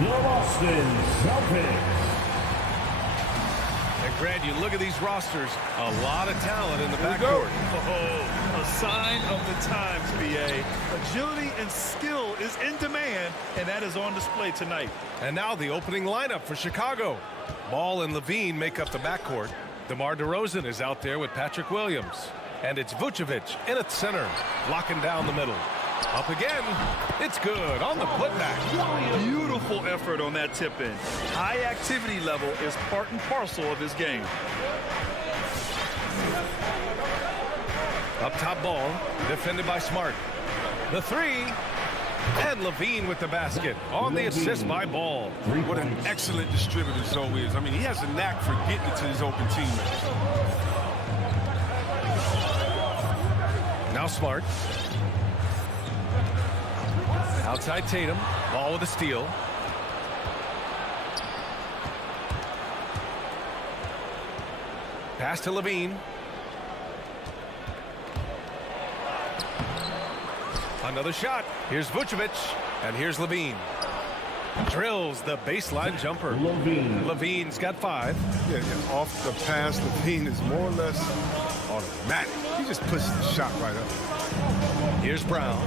the Boston Celtics. And Grant, you look at these rosters, a lot of talent in the backcourt. Oh, a sign of the times, BA. Agility and skill is in demand, and that is on display tonight. And now the opening lineup for Chicago. Ball and Levine make up the backcourt. DeMar DeRozan is out there with Patrick Williams. And it's Vucevic in at center, locking down the middle. Up again. It's good on the putback. Beautiful effort on that tip-in. High activity level is part and parcel of his game. Up top ball, defended by Smart. The three. And Levine with the basket on the assist by Ball. What an excellent distributor Zoe is. I mean, he has a knack for getting it to his open teammates. Now Smart. Outside Tatum. Ball with a steal. Pass to Levine. Another shot. Here's Vucevic. And here's Levine. Drills the baseline jumper. Levine's got 5. Yeah, off the pass, Levine is more or less automatic. He just pushes the shot right up. Here's Brown.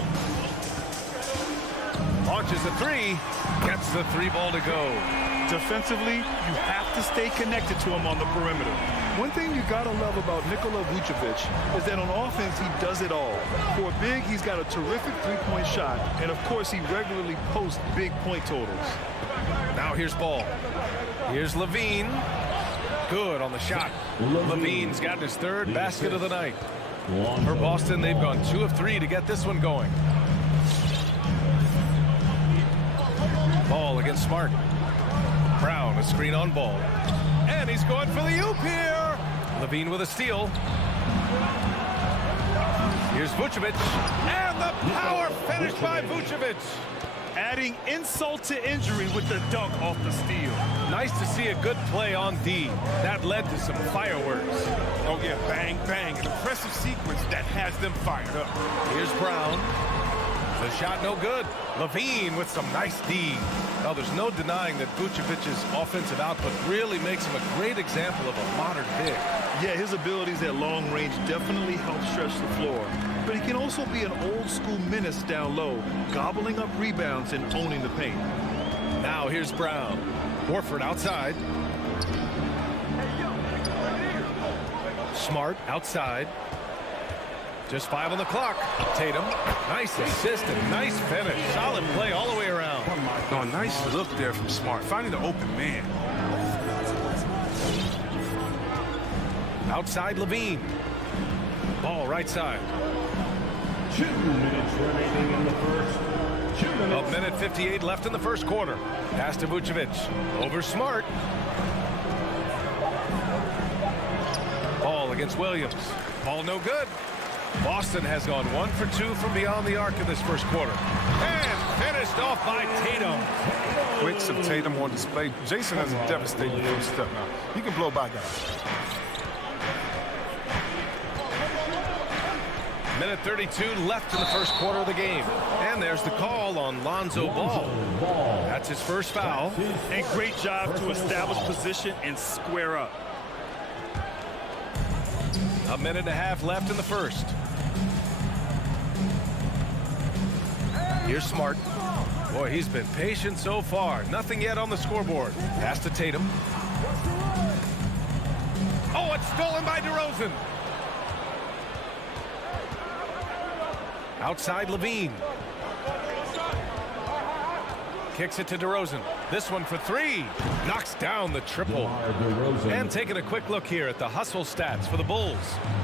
Launches a 3. Gets the 3 ball to go. Defensively, you have to stay connected to him on the perimeter. One thing you gotta love about Nikola Vucevic is that on offense, he does it all. For a big, he's got a terrific three-point shot, and of course, he regularly posts big point totals. Now here's Ball. Here's Levine. Good on the shot. Levine's got his 3rd basket of the night. For Boston, they've gone 2 of 3 to get this one going. Ball against Smart. Brown, a screen on Ball. And he's going for the oop here. Levine with a steal. Here's Vucevic. And the power finish by Vucevic. Adding insult to injury with the dunk off the steal. Nice to see a good play on D. That led to some fireworks. Oh, yeah, bang, bang. An impressive sequence that has them fired up. Here's Brown. The shot no good. Levine with some nice D. Now, there's no denying that Vucevic's offensive output really makes him a great example of a modern big. Yeah, his abilities at long range definitely help stretch the floor. But he can also be an old-school menace down low, gobbling up rebounds and owning the paint. Now here's Brown. Horford outside. Smart outside. Just 5 on the clock. Tatum, nice assist and nice finish. Solid play all the way around. Oh, nice look there from Smart, finding the open man. Outside Levine. Ball right side. 2 minutes remaining in the first. 2 minutes. A minute 58 left in the first quarter. Pass to Vucevic. Over Smart. Ball against Williams. Ball no good. Boston has gone 1 for 2 from beyond the arc in this first quarter. And finished off by Tatum. Quicks of Tatum on display. Jason has a devastating first step now. He can blow by guys. Minute 32 left in the first quarter of the game. And there's the call on Lonzo Ball. That's his first foul. And great job to establish position and square up. A minute and a half left in the first. Here's Smart. Boy, he's been patient so far. Nothing yet on the scoreboard. Pass to Tatum. Oh, it's stolen by DeRozan. Outside Levine. Kicks it to DeRozan. This one for 3. Knocks down the triple. And taking a quick look here at the hustle stats for the Bulls.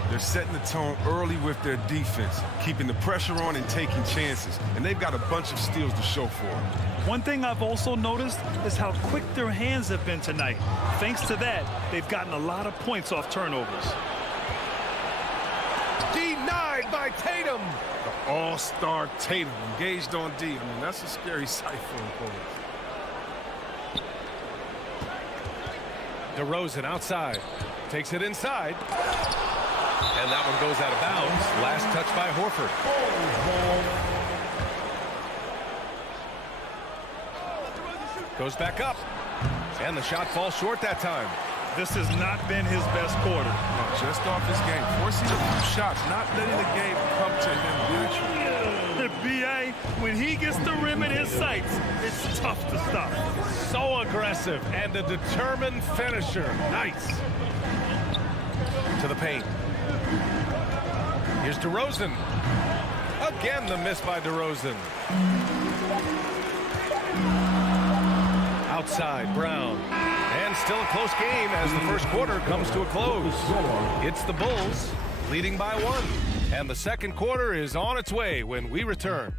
They're setting the tone early with their defense, keeping the pressure on and taking chances. And they've got a bunch of steals to show for it. One thing I've also noticed is how quick their hands have been tonight. Thanks to that, they've gotten a lot of points off turnovers. Denied by Tatum. The all-star Tatum engaged on D. I mean, that's a scary sight for him. DeRozan outside. Takes it inside. And that one goes out of bounds. Last touch by Horford. Goes back up. And the shot falls short that time. This has not been his best quarter. No, just off his game. Forcing a few shots, not letting the game come to him naturally. B.A., when he gets the rim in his sights, it's tough to stop. So aggressive and a determined finisher. Nice. To the paint. Here's DeRozan. Again, the miss by DeRozan. Outside, Brown. And still a close game as the first quarter comes to a close. It's the Bulls leading by 1. And the second quarter is on its way when we return.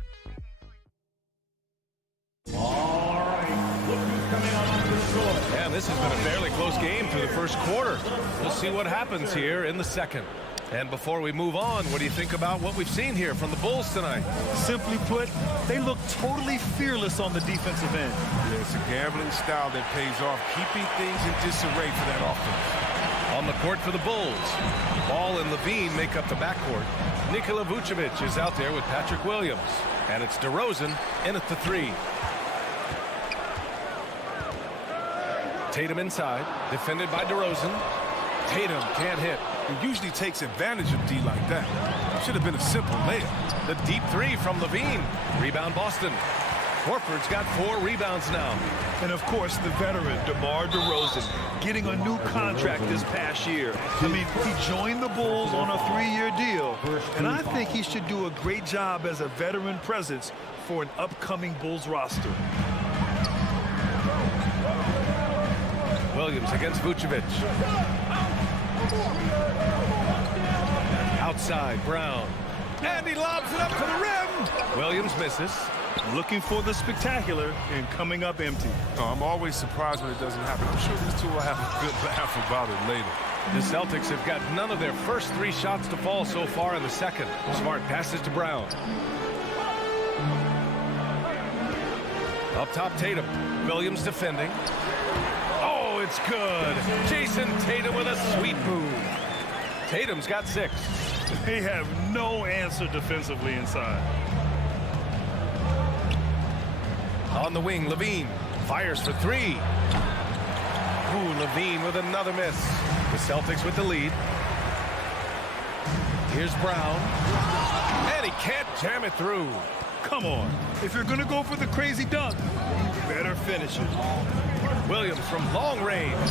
All right, look who's coming on the floor. And this has been a fairly close game through the first quarter. We'll see what happens here in the second. And before we move on, what do you think about what we've seen here from the Bulls tonight? Simply put, they look totally fearless on the defensive end. Yeah, it's a gambling style that pays off, keeping things in disarray for that offense. On the court for the Bulls, Ball and Levine make up the backcourt. Nikola Vucevic is out there with Patrick Williams. And it's DeRozan in at the 3. Tatum inside, defended by DeRozan. Tatum can't hit. He usually takes advantage of D like that. Should have been a simple layup. The deep 3 from Levine. Rebound Boston. Horford's got 4 rebounds now. And of course, the veteran, DeMar DeRozan, getting a new contract this past year. I mean, he joined the Bulls on a 3-year deal, and I think he should do a great job as a veteran presence for an upcoming Bulls roster. Williams against Vucevic. Outside, Brown. And he lobs it up to the rim. Williams misses. Looking for the spectacular and coming up empty. No, I'm always surprised when it doesn't happen. I'm sure these two will have a good laugh about it later. The Celtics have got none of their first 3 shots to fall so far in the second. Smart passes to Brown. Up top, Tatum. Williams defending. Oh, it's good. Jason Tatum with a sweet move. Tatum's got 6. They have no answer defensively inside. On the wing, Levine fires for 3. Ooh, Levine with another miss. The Celtics with the lead. Here's Brown. And he can't jam it through. Come on. If you're going to go for the crazy dunk, you better finish it. Williams from long range.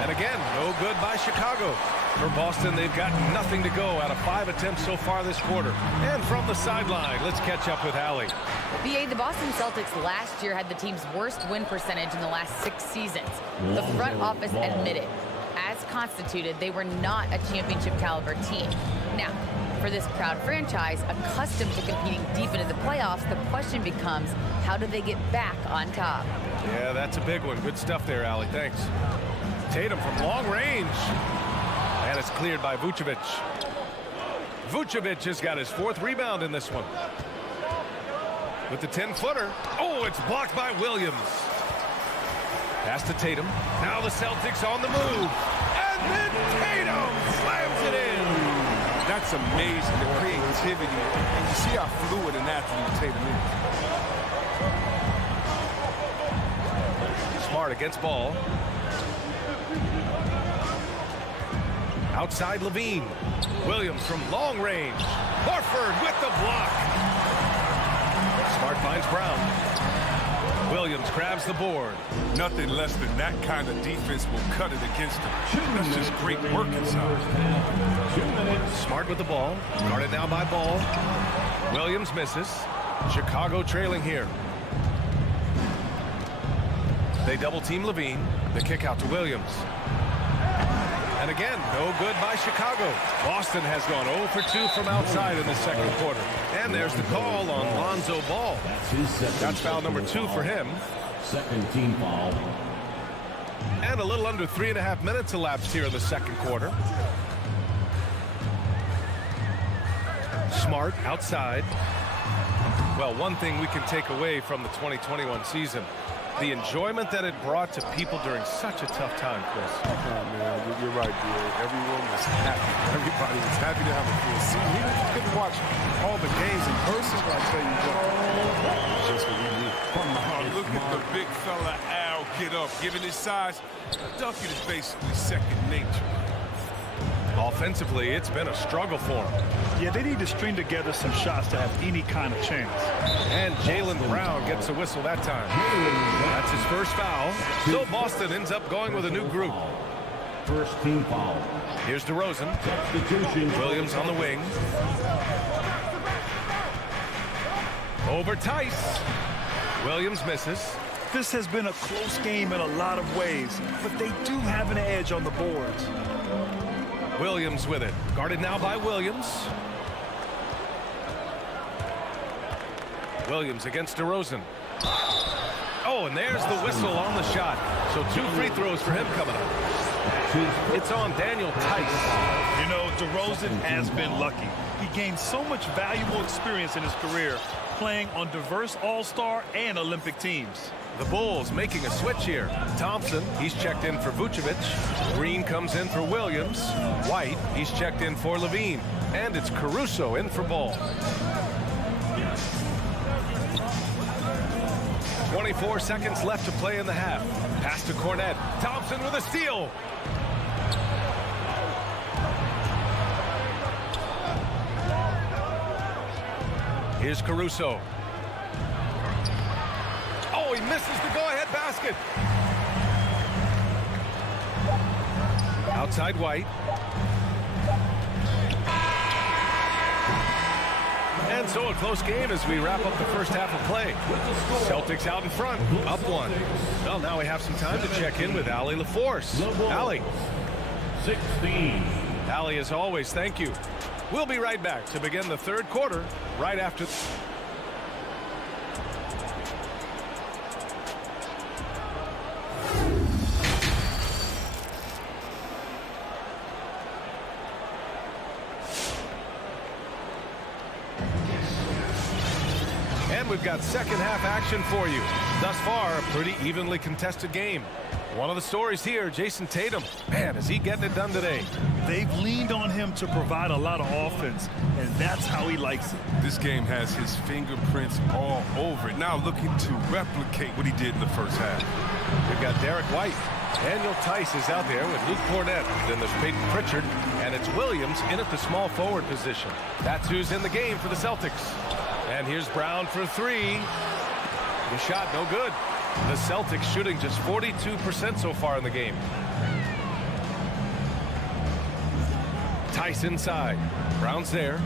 And again, no good by Chicago. For Boston, they've got nothing to go out of 5 attempts so far this quarter. And from the sideline, let's catch up with Allie. B.A., the Boston Celtics last year had the team's worst win percentage in the last 6 seasons. The front office admitted, as constituted, they were not a championship caliber team. Now, for this proud franchise, accustomed to competing deep into the playoffs, the question becomes, how do they get back on top? Yeah, that's a big one. Good stuff there, Allie. Thanks. Tatum from long range. And it's cleared by Vucevic. Vucevic has got his 4th rebound in this one. With the 10-footer. Oh, it's blocked by Williams. Pass to Tatum. Now the Celtics on the move. And then Tatum slams it in. That's amazing, the creativity. And you see how fluid an athlete Tatum is. Smart against Ball. Outside Levine. Williams from long range. Horford with the block. Smart finds Brown. Williams grabs the board. Nothing less than that kind of defense will cut it against him. That's just great work inside. 2 minutes. Smart with the ball. Guarded now by Ball. Williams misses. Chicago trailing here. They double team Levine. The kick out to Williams. And again, no good by Chicago. Boston has gone 0 for 2 from outside in the second quarter. And there's the call on Lonzo Ball. That's his second. That's foul number 2 for him. Second team foul. And a little under 3.5 minutes elapsed here in the second quarter. Smart outside. Well, one thing we can take away from the 2021 season, the enjoyment that it brought to people during such a tough time, Chris. Oh, man, you're right, dude. Everyone was happy. Everybody was happy to have a full season. Even if you couldn't watch all the games in person, but I tell you what, it's just what we need. Oh, look at the big fella get up. Given his size, dunking is basically second nature. Offensively, it's been a struggle for him. Yeah, they need to string together some shots to have any kind of chance. And Jaylen Brown gets a whistle that time. That's his first foul. So Boston ends up going with a new group. First team foul. Here's DeRozan. Substitution. Williams on the wing. Over Tice. Williams misses. This has been a close game in a lot of ways, but they do have an edge on the boards. Williams with it. Guarded now by Williams. Williams against DeRozan. Oh, and there's the whistle on the shot. So 2 free throws for him coming up. It's on Daniel Tice. You know, DeRozan has been lucky. He gained so much valuable experience in his career playing on diverse All-Star and Olympic teams. The Bulls making a switch here. Thompson, he's checked in for Vucevic. Green comes in for Williams. White, he's checked in for Levine. And it's Caruso in for Ball. 24 seconds left to play in the half. Pass to Cornette. Thompson with a steal. Here's Caruso. Oh, he misses the go-ahead basket. Outside White. And so a close game as we wrap up the first half of play. Celtics out in front, up 1. Well, now we have some time to check in with Allie LaForce. Allie. 16. Allie, as always, thank you. We'll be right back to begin the third quarter right after. And we've got second half action for you. Thus far, a pretty evenly contested game. One of the stories here, Jason Tatum. Man, is he getting it done today? They've leaned on him to provide a lot of offense, and that's how he likes it. This game has his fingerprints all over it. Now looking to replicate what he did in the first half. We've got Derek White. Daniel Tice is out there with Luke Cornette. Then there's Peyton Pritchard, and it's Williams in at the small forward position. That's who's in the game for the Celtics. And here's Brown for 3. The shot no good. The Celtics shooting just 42% so far in the game. Tice inside. Brown's there.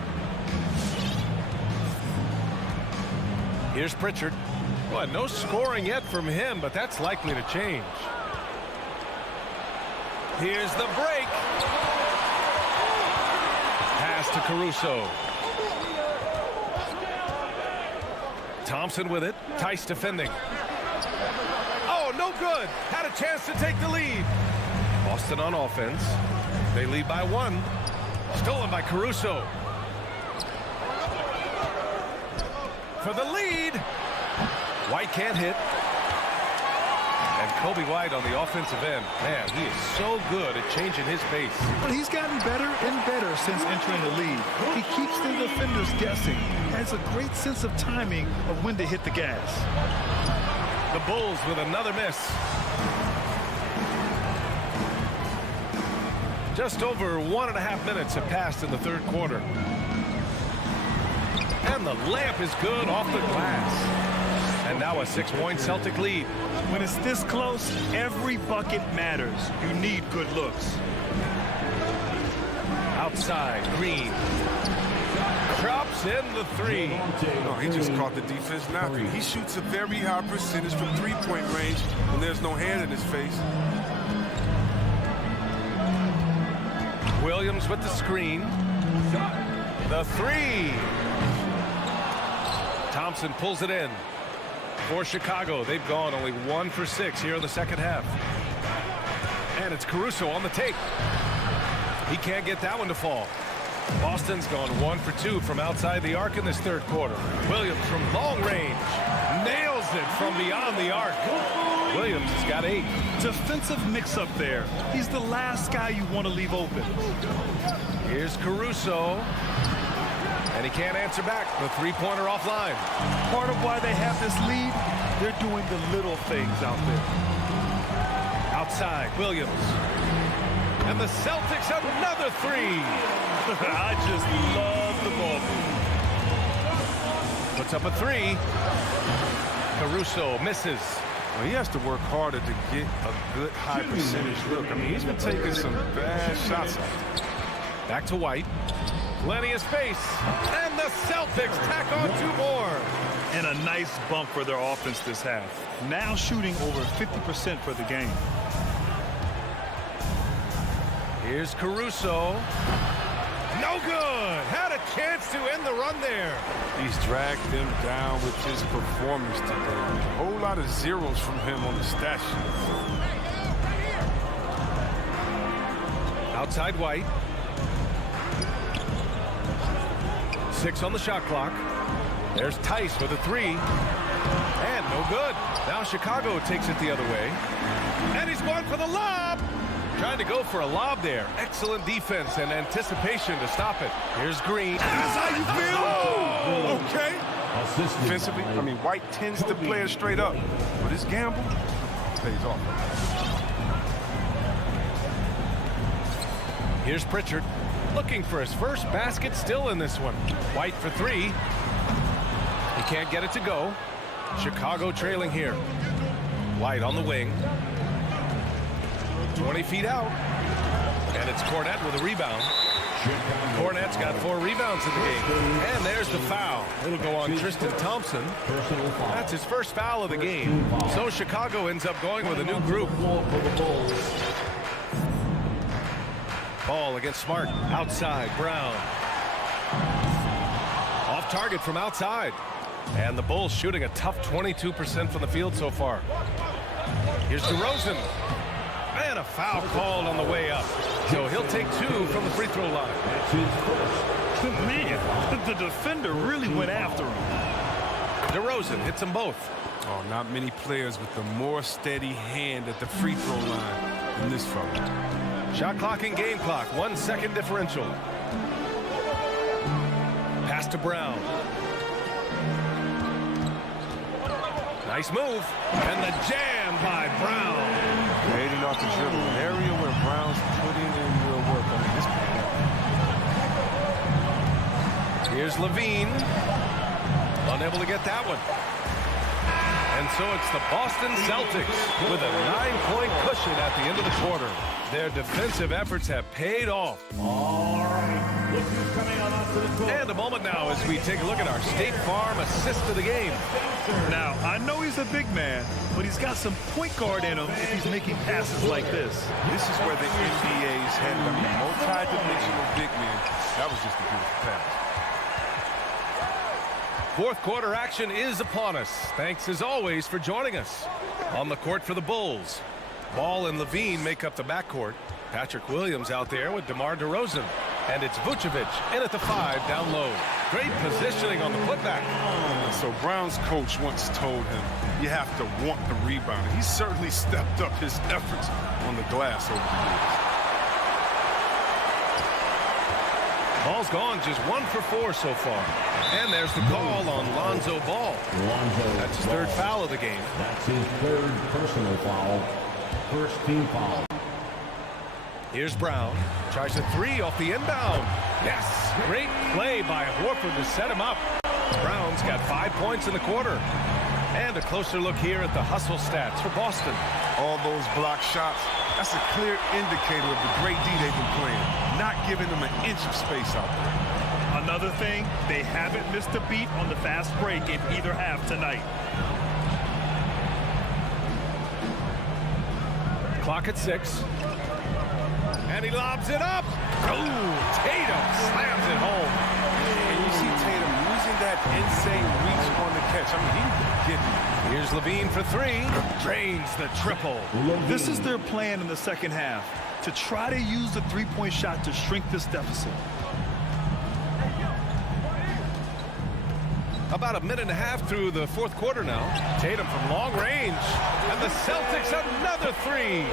Here's Pritchard. Well, no scoring yet from him, but that's likely to change. Here's the break. Pass to Caruso. Thompson with it. Tice defending. Oh, no good. Had a chance to take the lead. Boston on offense. They lead by 1. Stolen by Caruso. For the lead. White can't hit. And Kobe White on the offensive end. Man, he is so good at changing his pace. But he's gotten better and better since entering the league. He keeps the defenders guessing. Has a great sense of timing of when to hit the gas. The Bulls with another miss. Just over 1.5 minutes have passed in the third quarter. And the layup is good off the glass. And now a 6-point Celtic lead. When it's this close, every bucket matters. You need good looks. Outside, Green. Drops in the 3. No, he just caught the defense napping. He shoots a very high percentage from three-point range when there's no hand in his face. Williams with the screen. The 3. Thompson pulls it in. For Chicago, they've gone only 1 for 6 here in the second half. And it's Caruso on the take. He can't get that one to fall. Boston's gone 1 for 2 from outside the arc in this third quarter. Williams from long range nails it from beyond the arc. Williams has got 8. Defensive mix-up there. He's the last guy you want to leave open. Here's Caruso. And he can't answer back. The three-pointer offline. Part of why they have this lead, they're doing the little things out there. Outside, Williams. And the Celtics another three. I just love the ball. Puts up a three. Caruso misses. Well, he has to work harder to get a good high percentage look. I mean, he's been taking some bad shots out there. Back to White. Plenty of space. And the Celtics tack on two more. And a nice bump for their offense this half. Now shooting over 50% for the game. Here's Caruso. No good. Had a chance to end the run there. He's dragged them down with his performance today. A whole lot of zeros from him on the stat sheet. Outside White. 6 on the shot clock. There's Tice with a three. And no good. Now Chicago takes it the other way. And he's going for the lob. Trying to go for a lob there. Excellent defense and anticipation to stop it. Here's Green. That's how you feel? Oh, okay. Assisted Defensively, I mean, White tends to play it straight up. But his gamble pays off. Here's Pritchard. Looking for his first basket still in this one. White for three. He can't get it to go. Chicago trailing here. White on the wing. 20 feet out. And it's Cornette with a rebound. Cornette's got 4 rebounds in the game. And there's the foul. It'll go on Tristan Thompson. That's his first foul of the game. So Chicago ends up going with a new group. Ball against Smart. Outside, Brown. Off target from outside. And the Bulls shooting a tough 22% from the field so far. Here's DeRozan. And a foul called on the way up. So he'll take 2 from the free throw line. Man, the defender really went after him. DeRozan hits them both. Oh, not many players with a more steady hand at the free throw line than this fella. Shot clock and game clock. 1 second differential. Pass to Brown. Nice move. And the jam by Brown. Creating off the dribble. An area where Brown's putting in real work. I mean, this Here's Levine. Unable to get that one. And so it's the Boston Celtics with a 9-point cushion at the end of the quarter. Their defensive efforts have paid off. All right. Look who's coming on up to the court. And a moment now as we take a look at our State Farm assist of the game. Now, I know he's a big man, but he's got some point guard in him if he's making passes like this. This is where the NBA's headed. I mean, multi-dimensional big man. That was just a beautiful pass. Fourth quarter action is upon us. Thanks as always for joining us. On the court for the Bulls. Ball and Levine make up the backcourt. Patrick Williams out there with DeMar DeRozan. And it's Vucevic in at the 5 down low. Great positioning on the putback. So Brown's coach once told him, you have to want the rebound. He certainly stepped up his efforts on the glass over the years. Ball's gone just 1 for 4 so far. And there's the call on Lonzo Ball. That's his 3rd foul of the game. That's his 3rd personal foul. First team foul. Here's Brown. Tries a 3 off the inbound. Yes! Great play by Horford to set him up. Brown's got 5 points in the quarter. And a closer look here at the hustle stats for Boston. All those block shots, that's a clear indicator of the great D they've been playing. Not giving them an inch of space out there. Another thing, they haven't missed a beat on the fast break in either half tonight. Clock at 6. And he lobs it up. Oh, Tatum slams it home. And you see Tatum using that insane reach on the catch. I mean, he get it. Here's Levine for 3. Drains the triple. This is their plan in the second half, to try to use the three-point shot to shrink this deficit. About a minute and a half through the fourth quarter now. Tatum from long range. And the Celtics another three.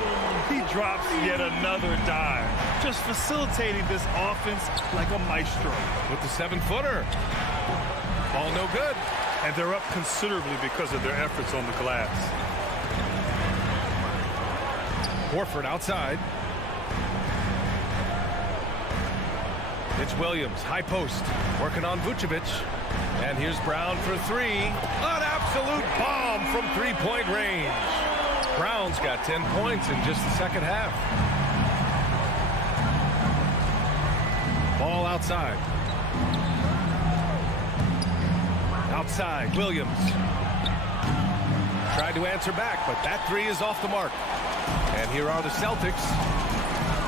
He drops yet another dime, just facilitating this offense like a maestro. With the 7-footer. Ball no good. And they're up considerably because of their efforts on the glass. Horford outside. It's Williams, high post, working on Vucevic. And here's Brown for three. An absolute bomb from three-point range. Brown's got 10 points in just the second half. Ball outside. Outside, Williams. Tried to answer back, but that three is off the mark. And here are the Celtics.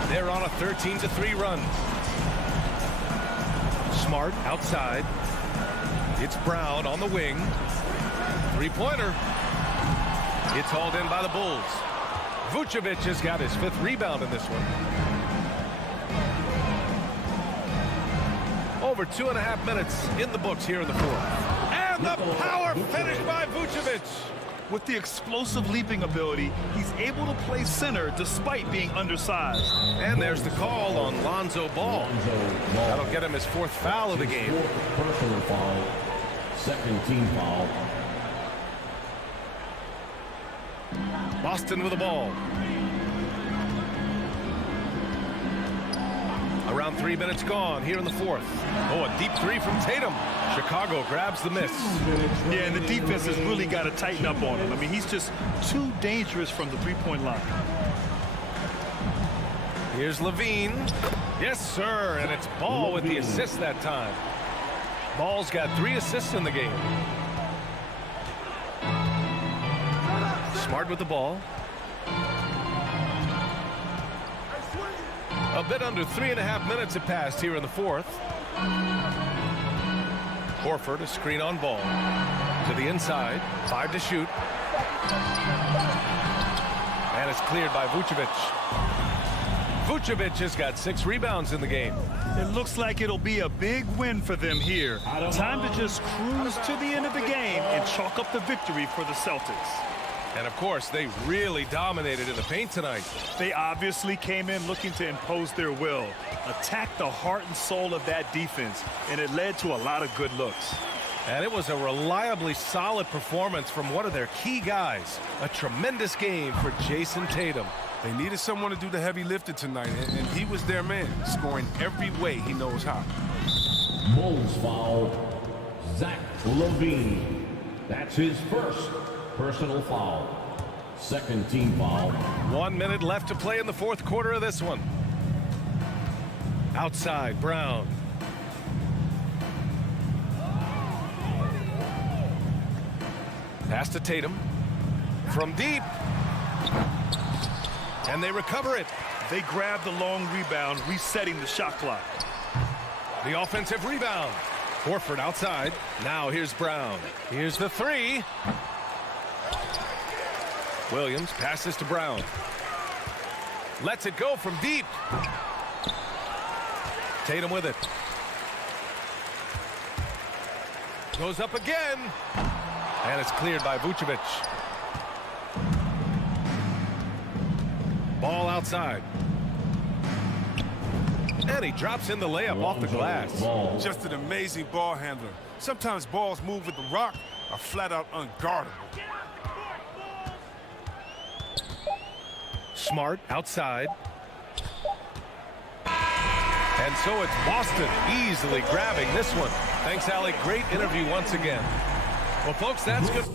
They're on a 13-3 run. Smart outside. It's Brown on the wing. Three-pointer. It's hauled in by the Bulls. Vucevic has got his 5th rebound in this one. Over 2.5 minutes in the books here in the fourth. And the power finish by Vucevic. With the explosive leaping ability, he's able to play center despite being undersized. And there's the call on Lonzo Ball. That'll get him his 4th foul of the game. Personal foul. Second team foul. Boston with the ball. Around 3 minutes gone here in the fourth. Oh, a deep three from Tatum. Chicago grabs the miss. Yeah, and the defense has really got to tighten up on him. I mean, he's just too dangerous from the three-point line. Here's Levine. Yes, sir, and it's Ball with the assist that time. Ball's got 3 assists in the game. Smart with the ball. A bit under 3.5 minutes have passed here in the fourth. Horford, a screen on Ball. To the inside. 5 to shoot. And it's cleared by Vucevic. Vucevic has got 6 rebounds in the game. It looks like it'll be a big win for them here. Time to just cruise to the end of the game and chalk up the victory for the Celtics. And, of course, they really dominated in the paint tonight. They obviously came in looking to impose their will, attack the heart and soul of that defense, and it led to a lot of good looks. And it was a reliably solid performance from one of their key guys. A tremendous game for Jason Tatum. They needed someone to do the heavy lifting tonight, and he was their man, scoring every way he knows how. Bulls foul. Zach Levine. That's his 1st personal foul. Second team foul. 1 minute left to play in the fourth quarter of this one. Outside, Brown. Pass to Tatum. From deep. And they recover it. They grab the long rebound, resetting the shot clock. The offensive rebound. Horford outside. Now here's Brown. Here's the three. Williams passes to Brown. Lets it go from deep. Tatum with it. Goes up again. And it's cleared by Vucevic. Ball outside. And he drops in the layup off the glass. Just an amazing ball handler. Sometimes balls move with the rock are flat out unguardable. Smart outside. And so it's Boston easily grabbing this one. Thanks, Allie. Great interview once again. Well, folks, that's good.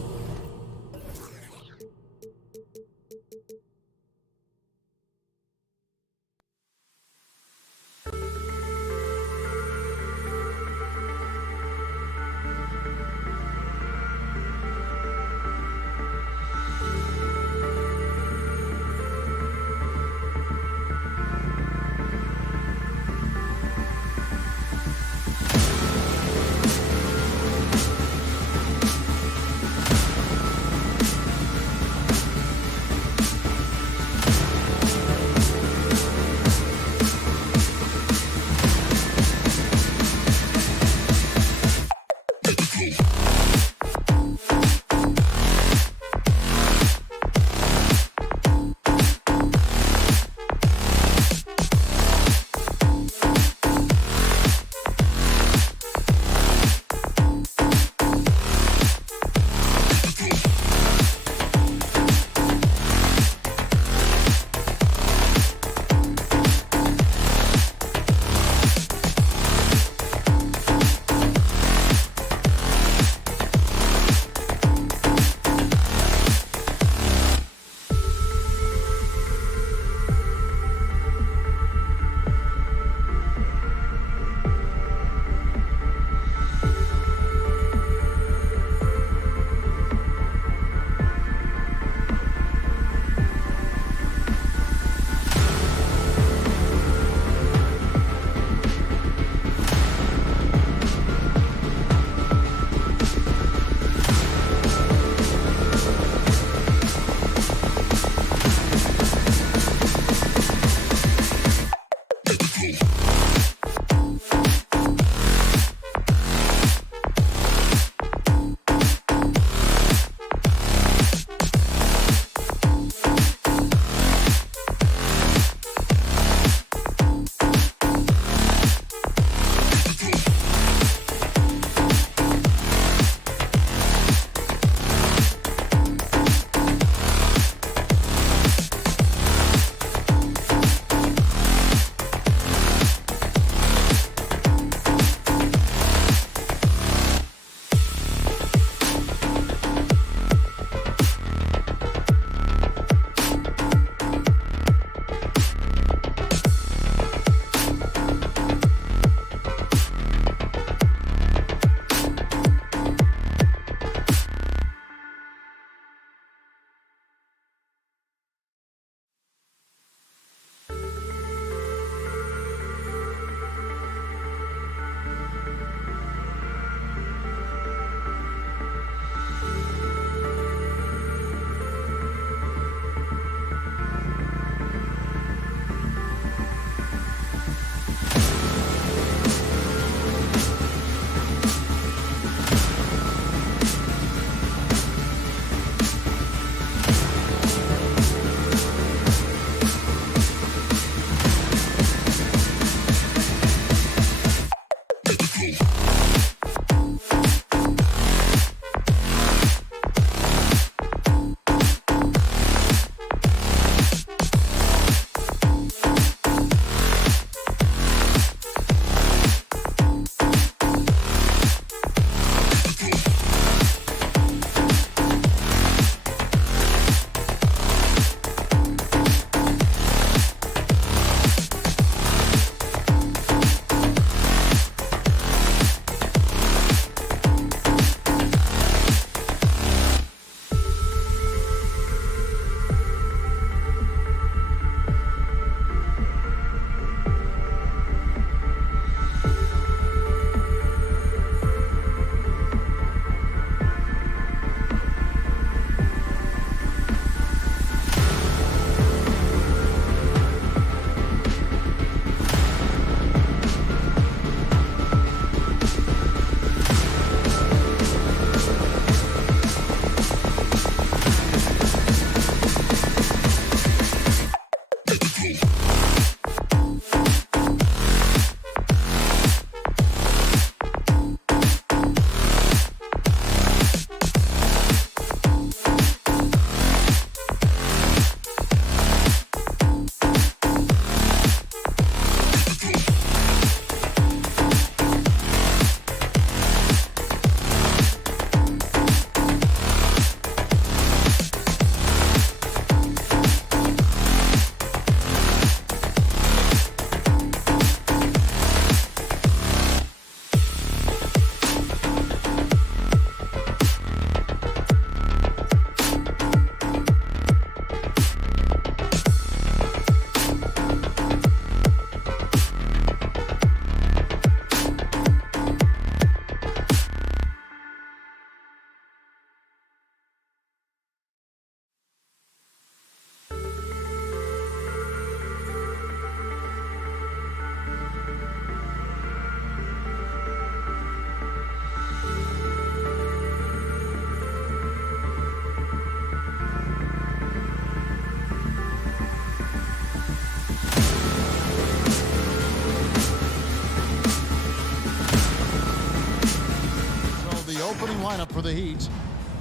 lineup for the Heat.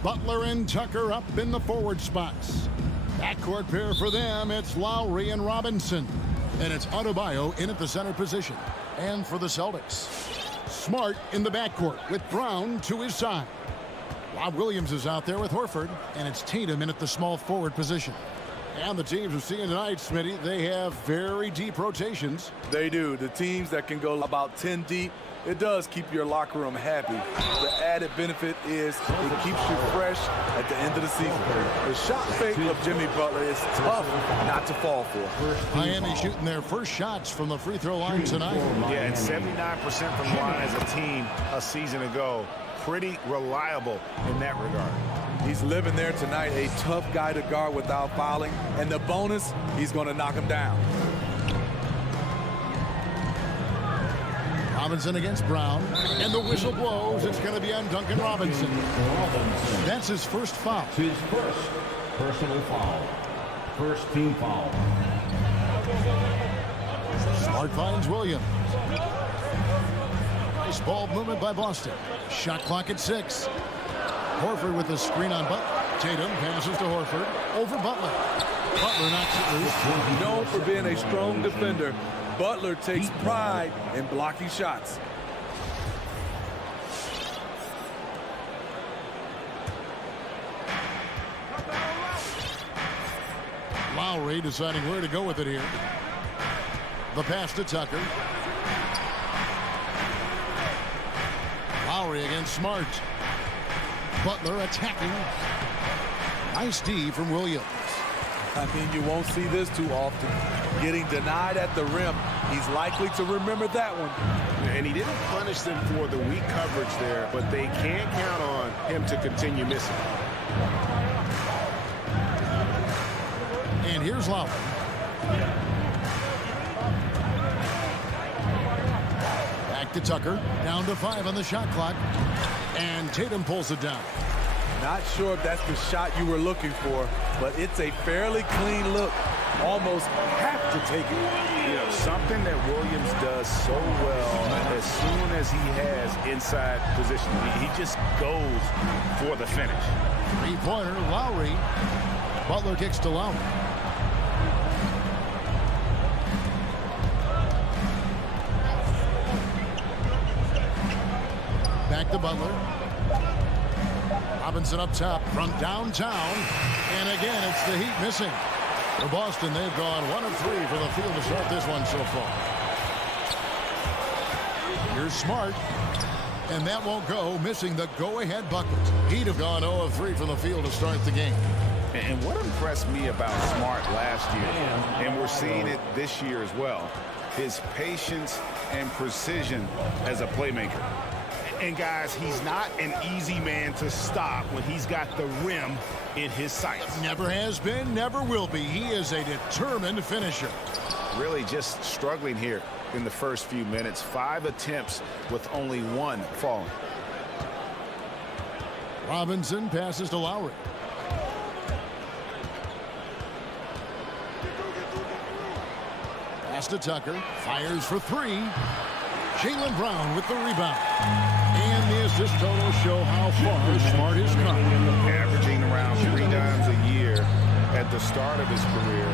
Butler and Tucker up in the forward spots. Backcourt pair for them, it's Lowry and Robinson. And it's Adebayo in at the center position. And for the Celtics, Smart in the backcourt with Brown to his side. Rob Williams is out there with Horford, and it's Tatum in at the small forward position. And the teams we're seeing tonight, Smitty, they have very deep rotations. They do. The teams that can go about 10 deep, it does keep your locker room happy. The added benefit is it keeps you fresh at the end of the season. The shot fake of Jimmy Butler is tough not to fall for. Miami shooting their first shots from the free throw line tonight. Yeah, and 79% from the line as a team a season ago. Pretty reliable in that regard. He's living there tonight, a tough guy to guard without fouling. And the bonus, he's going to knock him down. Robinson against Brown, and the whistle blows. It's going to be on Duncan Robinson. That's his first foul. His first personal foul. First team foul. Smart finds Williams. Nice ball movement by Boston. Shot clock at 6. Horford with the screen on Butler. Tatum passes to Horford. Over Butler. Butler knocks it loose. Known for being a strong defender, Butler takes pride in blocking shots. Lowry deciding where to go with it here. The pass to Tucker. Lowry against Smart. Butler attacking. Nice D from Williams. I mean, you won't see this too often. Getting denied at the rim, he's likely to remember that one. And he didn't punish them for the weak coverage there, but they can't count on him to continue missing. And here's Lowry. Back to Tucker. Down to 5 on the shot clock. And Tatum pulls it down. Not sure if that's the shot you were looking for, but it's a fairly clean look. Almost have to take it. You know, something that Williams does so well as soon as he has inside position, he just goes for the finish. Three-pointer, Lowry. Butler kicks to Lowry. Back to Butler. Robinson up top from downtown. And again, it's the Heat missing. For Boston, they've gone 1 of 3 for the field to start this one so far. Here's Smart. And that won't go, missing the go-ahead bucket. Heat have gone 0 of 3 from the field to start the game. And what impressed me about Smart last year, and we're seeing it this year as well, his patience and precision as a playmaker. And guys, he's not an easy man to stop when he's got the rim in his sights. Never has been, never will be. He is a determined finisher. Really just struggling here in the first few minutes. 5 attempts with only 1 falling. Robinson passes to Lowry. Pass to Tucker. Fires for 3. Jaylen Brown with the rebound. And the assist total show how far Smart is come. Averaging around 3 dimes a year at the start of his career.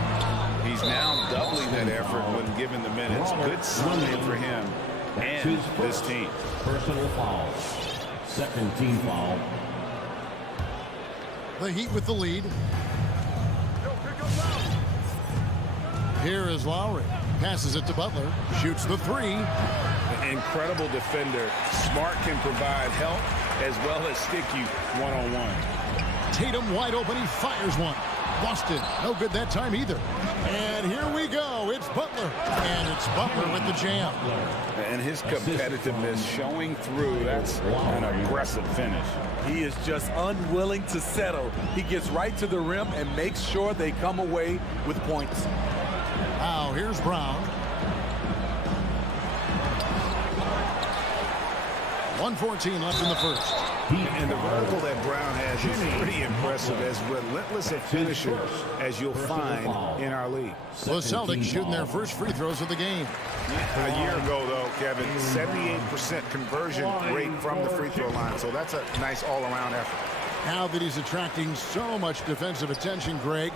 He's now doubling that effort when given the minutes. Good sign for him and this team. Personal foul. Second team foul. The Heat with the lead. Here is Lowry. Passes it to Butler. Shoots the 3. Incredible defender. Smart can provide help as well as stick you one-on-one. Tatum wide open. He fires one. Boston, no good that time either. And here we go. It's Butler. And it's Butler with the jam. And his competitiveness showing through. That's an aggressive finish. He is just unwilling to settle. He gets right to the rim and makes sure they come away with points. Now here's Brown. 1:14 left in the first. And the vertical that Brown has is pretty impressive, as relentless a finisher as you'll find in our league. The Celtics shooting their first free throws of the game. A year ago, though, Kevin, 78% conversion rate from the free throw line. So that's a nice all-around effort. Now that he's attracting so much defensive attention, Greg,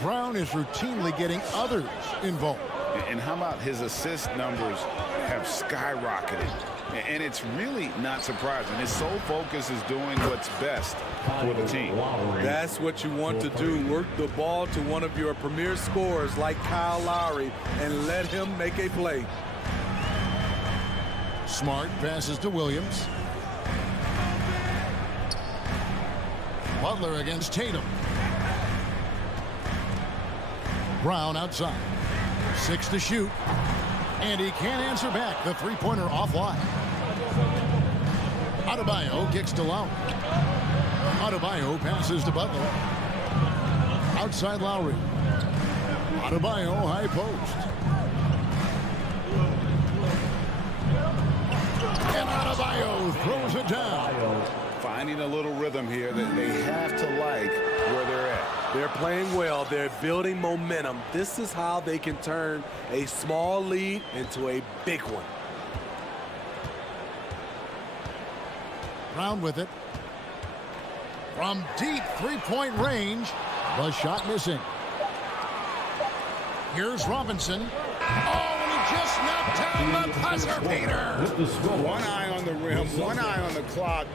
Brown is routinely getting others involved. And how about his assist numbers have skyrocketed? And it's really not surprising. His sole focus is doing what's best for the team. That's what you want to do. Work the ball to one of your premier scorers like Kyle Lowry and let him make a play. Smart passes to Williams. Butler against Tatum. Brown outside. 6 to shoot. And he can't answer back. The three-pointer offline. Adebayo kicks to Lowry. Adebayo passes to Butler. Outside Lowry. Adebayo high post. And Adebayo throws it down. Finding a little rhythm here that they have to like where they're at. They're playing well. They're building momentum. This is how they can turn a small lead into a big one. Brown with it. From deep three-point range. The shot missing. Here's Robinson. Oh, and he just knocked down the buzzer beater. One eye on the rim, one eye on the clock.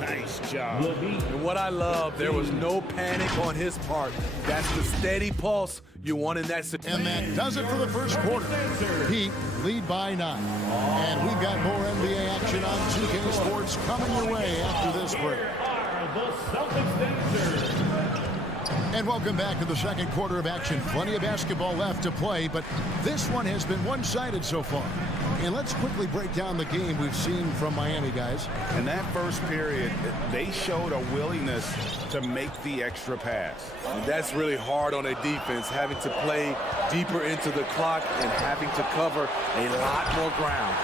Nice job. And what I love, there was no panic on his part. That's the steady pulse you want in that situation. And that does it for the first quarter. Heat lead by 9. And we've got more NBA action on 2K Sports coming your way after this break. And welcome back to the second quarter of action. Plenty of basketball left to play, but this one has been one-sided so far. And let's quickly break down the game we've seen from Miami, guys. In that first period, they showed a willingness to make the extra pass. And that's really hard on a defense, having to play deeper into the clock and having to cover a lot more ground.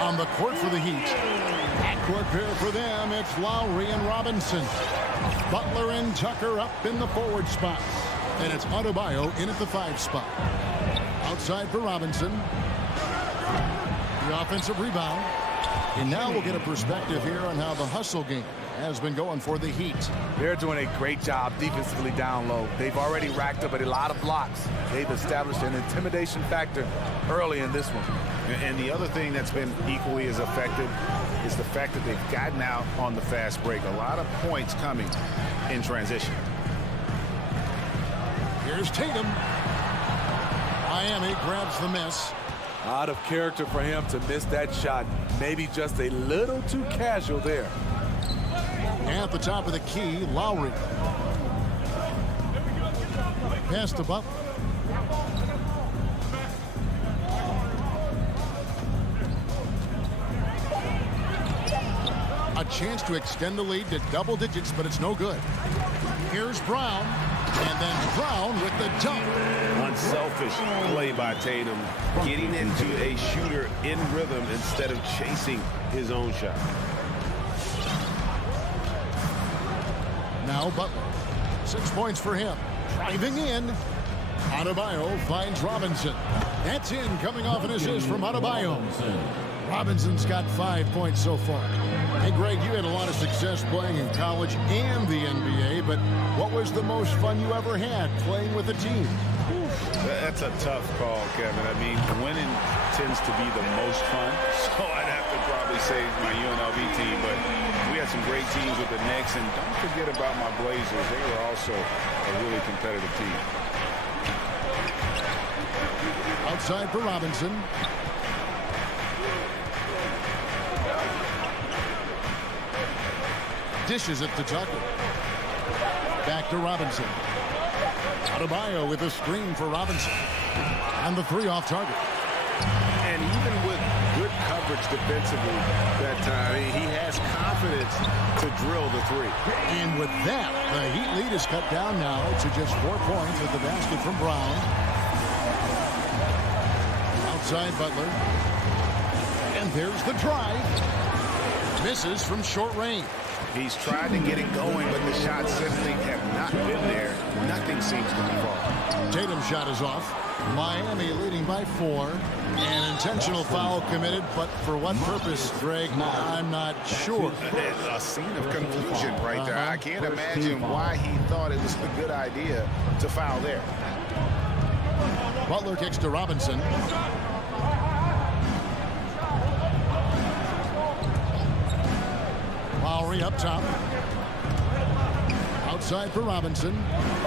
On the court for the Heat. Backcourt pair for them, it's Lowry and Robinson. Butler and Tucker up in the forward spots. And it's Adebayo in at the 5 spot. Outside for Robinson. The offensive rebound. And now we'll get a perspective here on how the hustle game has been going for the Heat. They're doing a great job defensively down low. They've already racked up a lot of blocks. They've established an intimidation factor early in this one. And the other thing that's been equally as effective is the fact that they've gotten out on the fast break. A lot of points coming in transition. Here's Tatum. Miami grabs the miss. Out of character for him to miss that shot. Maybe just a little too casual there. At the top of the key, Lowry. Pass to Butler. A chance to extend the lead to double digits, but it's no good. Here's Brown. And then Brown with the dunk. Unselfish play by Tatum, getting into a shooter in rhythm instead of chasing his own shot. Now Butler. 6 points for him. Driving in. Adebayo finds Robinson. That's in, coming off an assist from Adebayo. Robinson's got 5 points so far. Hey, Greg, you had a lot of success playing in college and the NBA, but what was the most fun you ever had playing with a team? That's a tough call, Kevin. I mean, winning tends to be the most fun, so I'd have to probably say my UNLV team, but we had some great teams with the Knicks, and don't forget about my Blazers. They were also a really competitive team. Outside for Robinson. Dishes it to Tucker. Back to Robinson. Adebayo with a screen for Robinson. And the 3 off target. And even with good coverage defensively that time, he has confidence to drill the 3. And with that, the Heat lead is cut down now to just 4 points with the basket from Brown. Outside Butler. And there's the drive. Misses from short range. He's tried to get it going, but the shots simply have not been there. Nothing seems to be falling. Tatum's shot is off. Miami leading by 4. An intentional foul committed, but for what purpose, Greg, I'm not sure. A scene of confusion right there. I can't imagine why he thought it was a good idea to foul there. Butler kicks to Robinson. Lowry up top. Outside for Robinson.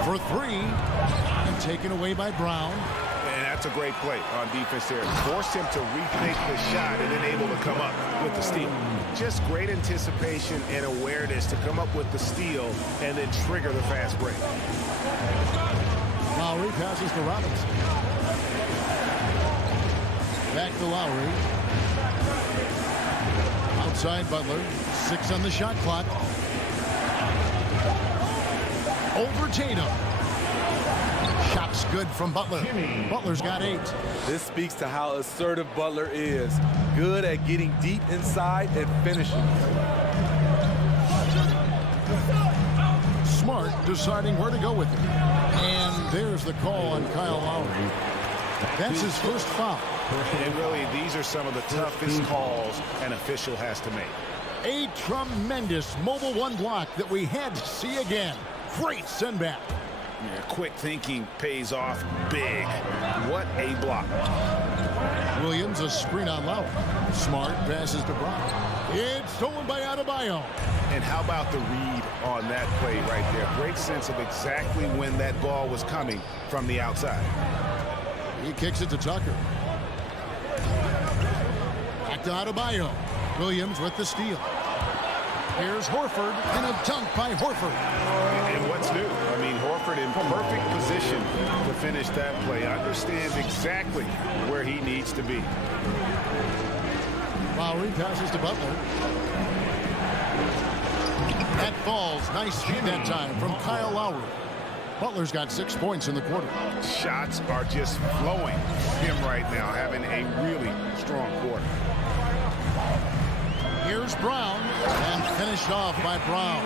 For 3. And taken away by Brown. And that's a great play on defense there. Forced him to rethink the shot and then able to come up with the steal. Just great anticipation and awareness to come up with the steal and then trigger the fast break. Lowry passes to Robinson. Back to Lowry. Outside Butler. 6 on the shot clock. Over Tatum. Shots good from Butler. Butler's got 8. This speaks to how assertive Butler is. Good at getting deep inside and finishing. Smart deciding where to go with it. And there's the call on Kyle Lowry. That's his first foul. And really, these are some of the toughest calls an official has to make. A tremendous mobile 1 block that we had to see again. Great send back. Yeah, quick thinking pays off big. What a block. Williams, a screen on Lowry. Smart passes to Brown. It's stolen by Adebayo. And how about the read on that play right there? Great sense of exactly when that ball was coming from the outside. He kicks it to Tucker. Back to Adebayo. Williams with the steal. Here's Horford, and a dunk by Horford. And what's new? I mean, Horford in perfect position to finish that play. Understands exactly where he needs to be. Lowry passes to Butler. That falls. Nice feed that time from Kyle Lowry. Butler's got 6 points in the quarter. Shots are just flowing him right now, having a really strong quarter. Here's Brown, and finished off by Brown.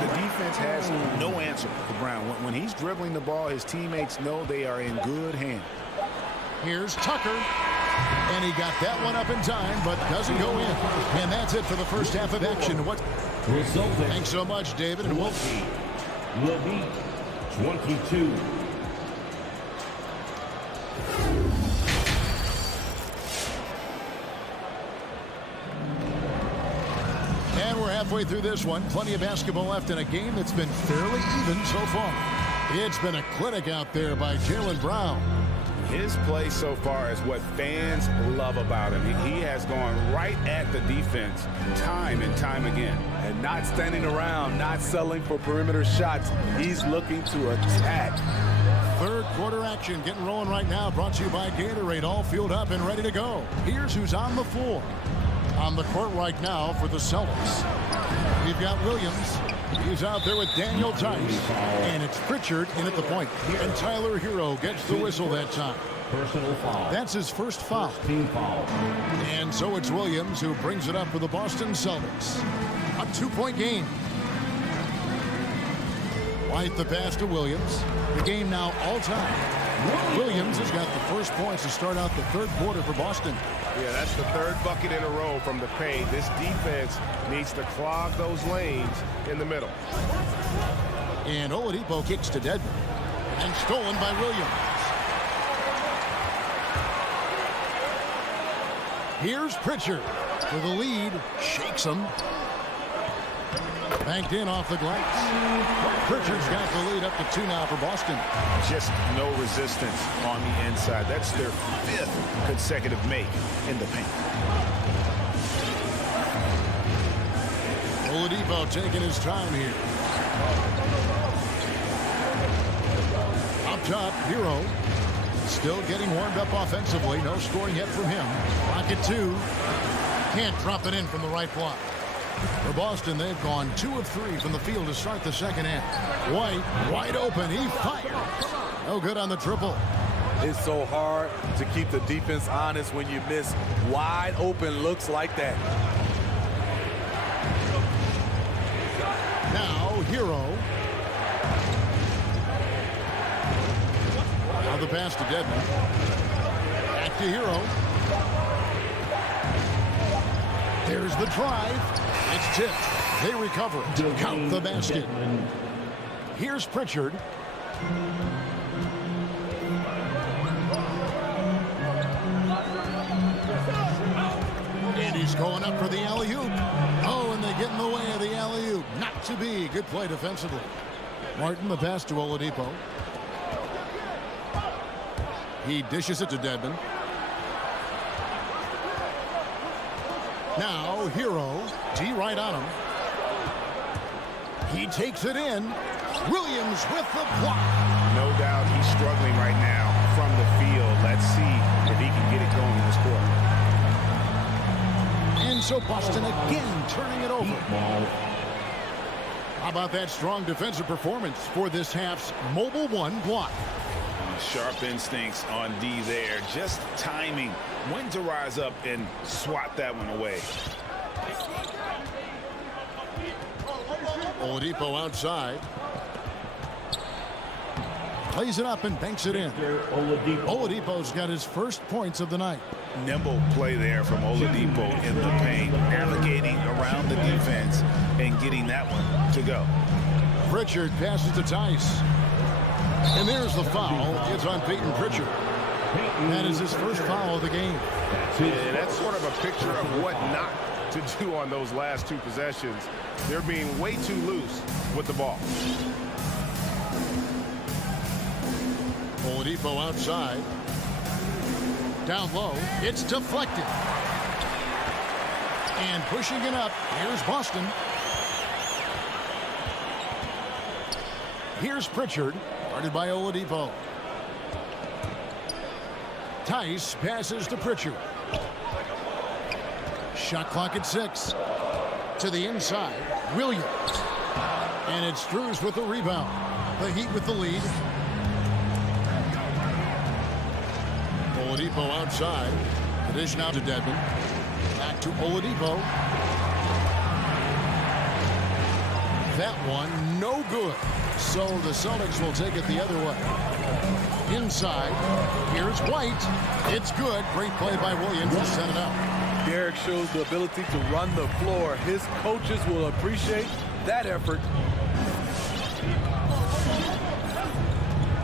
The defense has no answer for Brown. When he's dribbling the ball, his teammates know they are in good hands. Here's Tucker, and he got that one up in time, but doesn't go in. And that's it for the first half of action. Thanks so much, David, and we'll see. Levine, 22. Halfway through this one, plenty of basketball left in a game that's been fairly even so far. It's been a clinic out there by Jaylen Brown. His play so far is what fans love about him. He has gone right at the defense time and time again. And not standing around, not settling for perimeter shots. He's looking to attack. Third quarter action getting rolling right now. Brought to you by Gatorade. All fueled up and ready to go. Here's who's on the floor. On the court right now for the Celtics. We've got Williams. He's out there with Daniel Tice. And it's Pritchard in at the point. And Tyler Hero gets the whistle that time. Personal foul. That's his first foul. Team foul. And so it's Williams who brings it up for the Boston Celtics. A 2-point game. White the pass to Williams. The game now all time. Williams has got the first points to start out the third quarter for Boston. Yeah, that's the third bucket in a row from the paint. This defense needs to clog those lanes in the middle. And Oladipo kicks to Dedmon. And stolen by Williams. Here's Pritchard for the lead. Shakes him. Banked in off the glass. Pritchard's got the lead up to 2 now for Boston. Just no resistance on the inside. That's their 5th consecutive make in the paint. Oladipo taking his time here. Up top, Hero. Still getting warmed up offensively. No scoring yet from him. Pocket 2. Can't drop it in from the right block. For Boston, they've gone 2 of 3 from the field to start the second half. White, wide open. He fired. No good on the triple. It's so hard to keep the defense honest when you miss wide open looks like that. Hero. Now the pass to Dedmon. Back to Hero. There's the drive. It's tipped. They recover it. Count the basket. Here's Pritchard. And he's going up for the alley-oop. Oh, and they get in the way of the alley-oop. Not to be. Good play defensively. Martin, the pass to Oladipo. He dishes it to Dedmon. Now, Hero. D right on him. He takes it in. Williams with the block. No doubt he's struggling right now from the field. Let's see if he can get it going in this quarter. And so Boston again turning it over. How about that strong defensive performance for this half's Mobile One block? Sharp instincts on D there. Just timing when to rise up and swat that one away. Oladipo outside. Plays it up and banks it in. Oladipo's got his first points of the night. Nimble play there from Oladipo in the paint, navigating around the defense and getting that one to go. Pritchard passes to Tice. And there's the foul. It's on Peyton Pritchard. That is his first foul of the game. Yeah, that's sort of a picture of what not to do on those last two possessions. They're being way too loose with the ball. Oladipo outside. Down low. It's deflected. And pushing it up. Here's Boston. Here's Pritchard. Guarded by Oladipo. Tice passes to Pritchard. Shot clock at 6. To the inside. Williams. And it's Strus with the rebound. The Heat with the lead. Oladipo outside. The dish now to Dedmon. Back to Oladipo. That one no good. So the Celtics will take it the other way. Inside. Here's White. It's good. Great play by Williams to set it up. Derek shows the ability to run the floor. His coaches will appreciate that effort.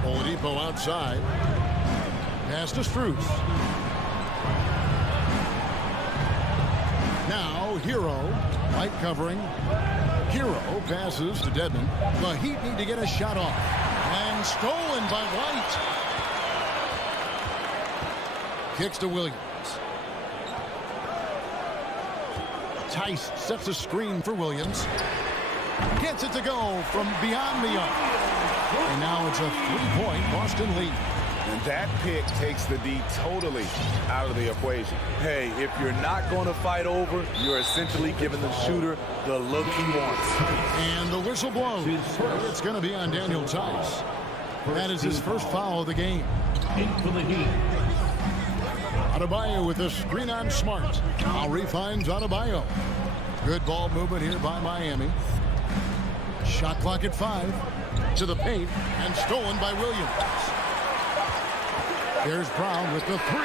Oladipo outside. Pass to Strus. Now Hero. White covering. Hero passes to Dedmon. The Heat need to get a shot off. And stolen by White. Kicks to Williams. Tice sets a screen for Williams. Gets it to go from beyond the arc. And now it's a three-point Boston lead. And that pick takes the D totally out of the equation. Hey, if you're not going to fight over, you're essentially giving the shooter the look he wants. And the whistle blows. It's going to be on Daniel Tice. That is his first foul of the game. In for the Heat. Adebayo with a screen on Smart. Lowry finds Adebayo. Good ball movement here by Miami. Shot clock at 5. To the paint and stolen by Williams. There's Brown with the 3.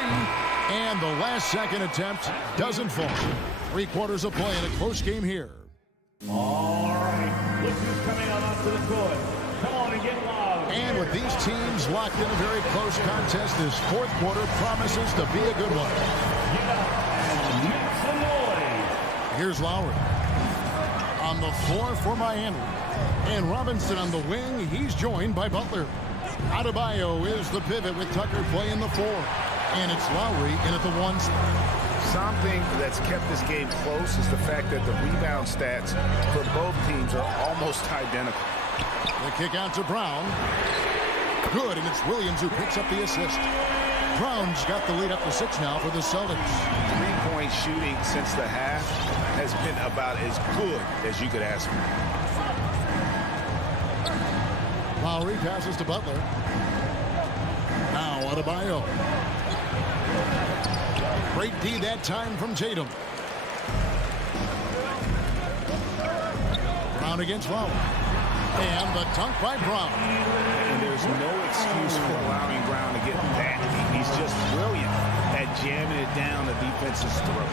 And the last second attempt doesn't fall. 3/4 of play in a close game here. All right. Look who's coming on up to the court. Come on and get loud. And with these teams locked in a very close contest, this fourth quarter promises to be a good one. And make some noise. Here's Lowry. On the floor for Miami. And Robinson on the wing. He's joined by Butler. Adebayo is the pivot with Tucker playing the 4. And it's Lowry in at the 1 spot. Something that's kept this game close is the fact that the rebound stats for both teams are almost identical. The kick out to Brown. Good, and it's Williams who picks up the assist. Brown's got the lead up to 6 now for the Celtics. Three-point shooting since the half has been about as good as you could ask for. Lowry passes to Butler. Now Adebayo. Great D that time from Tatum. Brown against Lowry. And the dunk by Brown. And there's no excuse for allowing Brown to get that deep. He's just brilliant at jamming it down the defense's throat.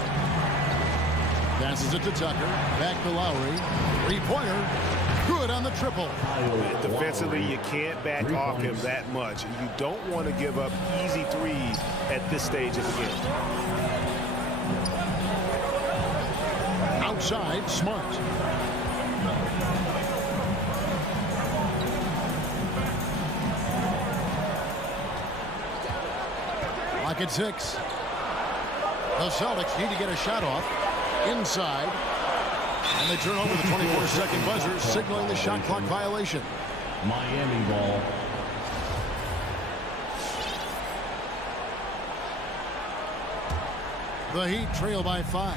Passes it to Tucker. Back to Lowry. Three-pointer. Good on the triple. Defensively, you can't back off him that much. You don't want to give up easy threes at this stage of the game. Outside, Smart. Lock at 6. The Celtics need to get a shot off. Inside. And they turn over the 24-second buzzer, signaling the shot clock violation. Miami ball. The Heat trail by 5.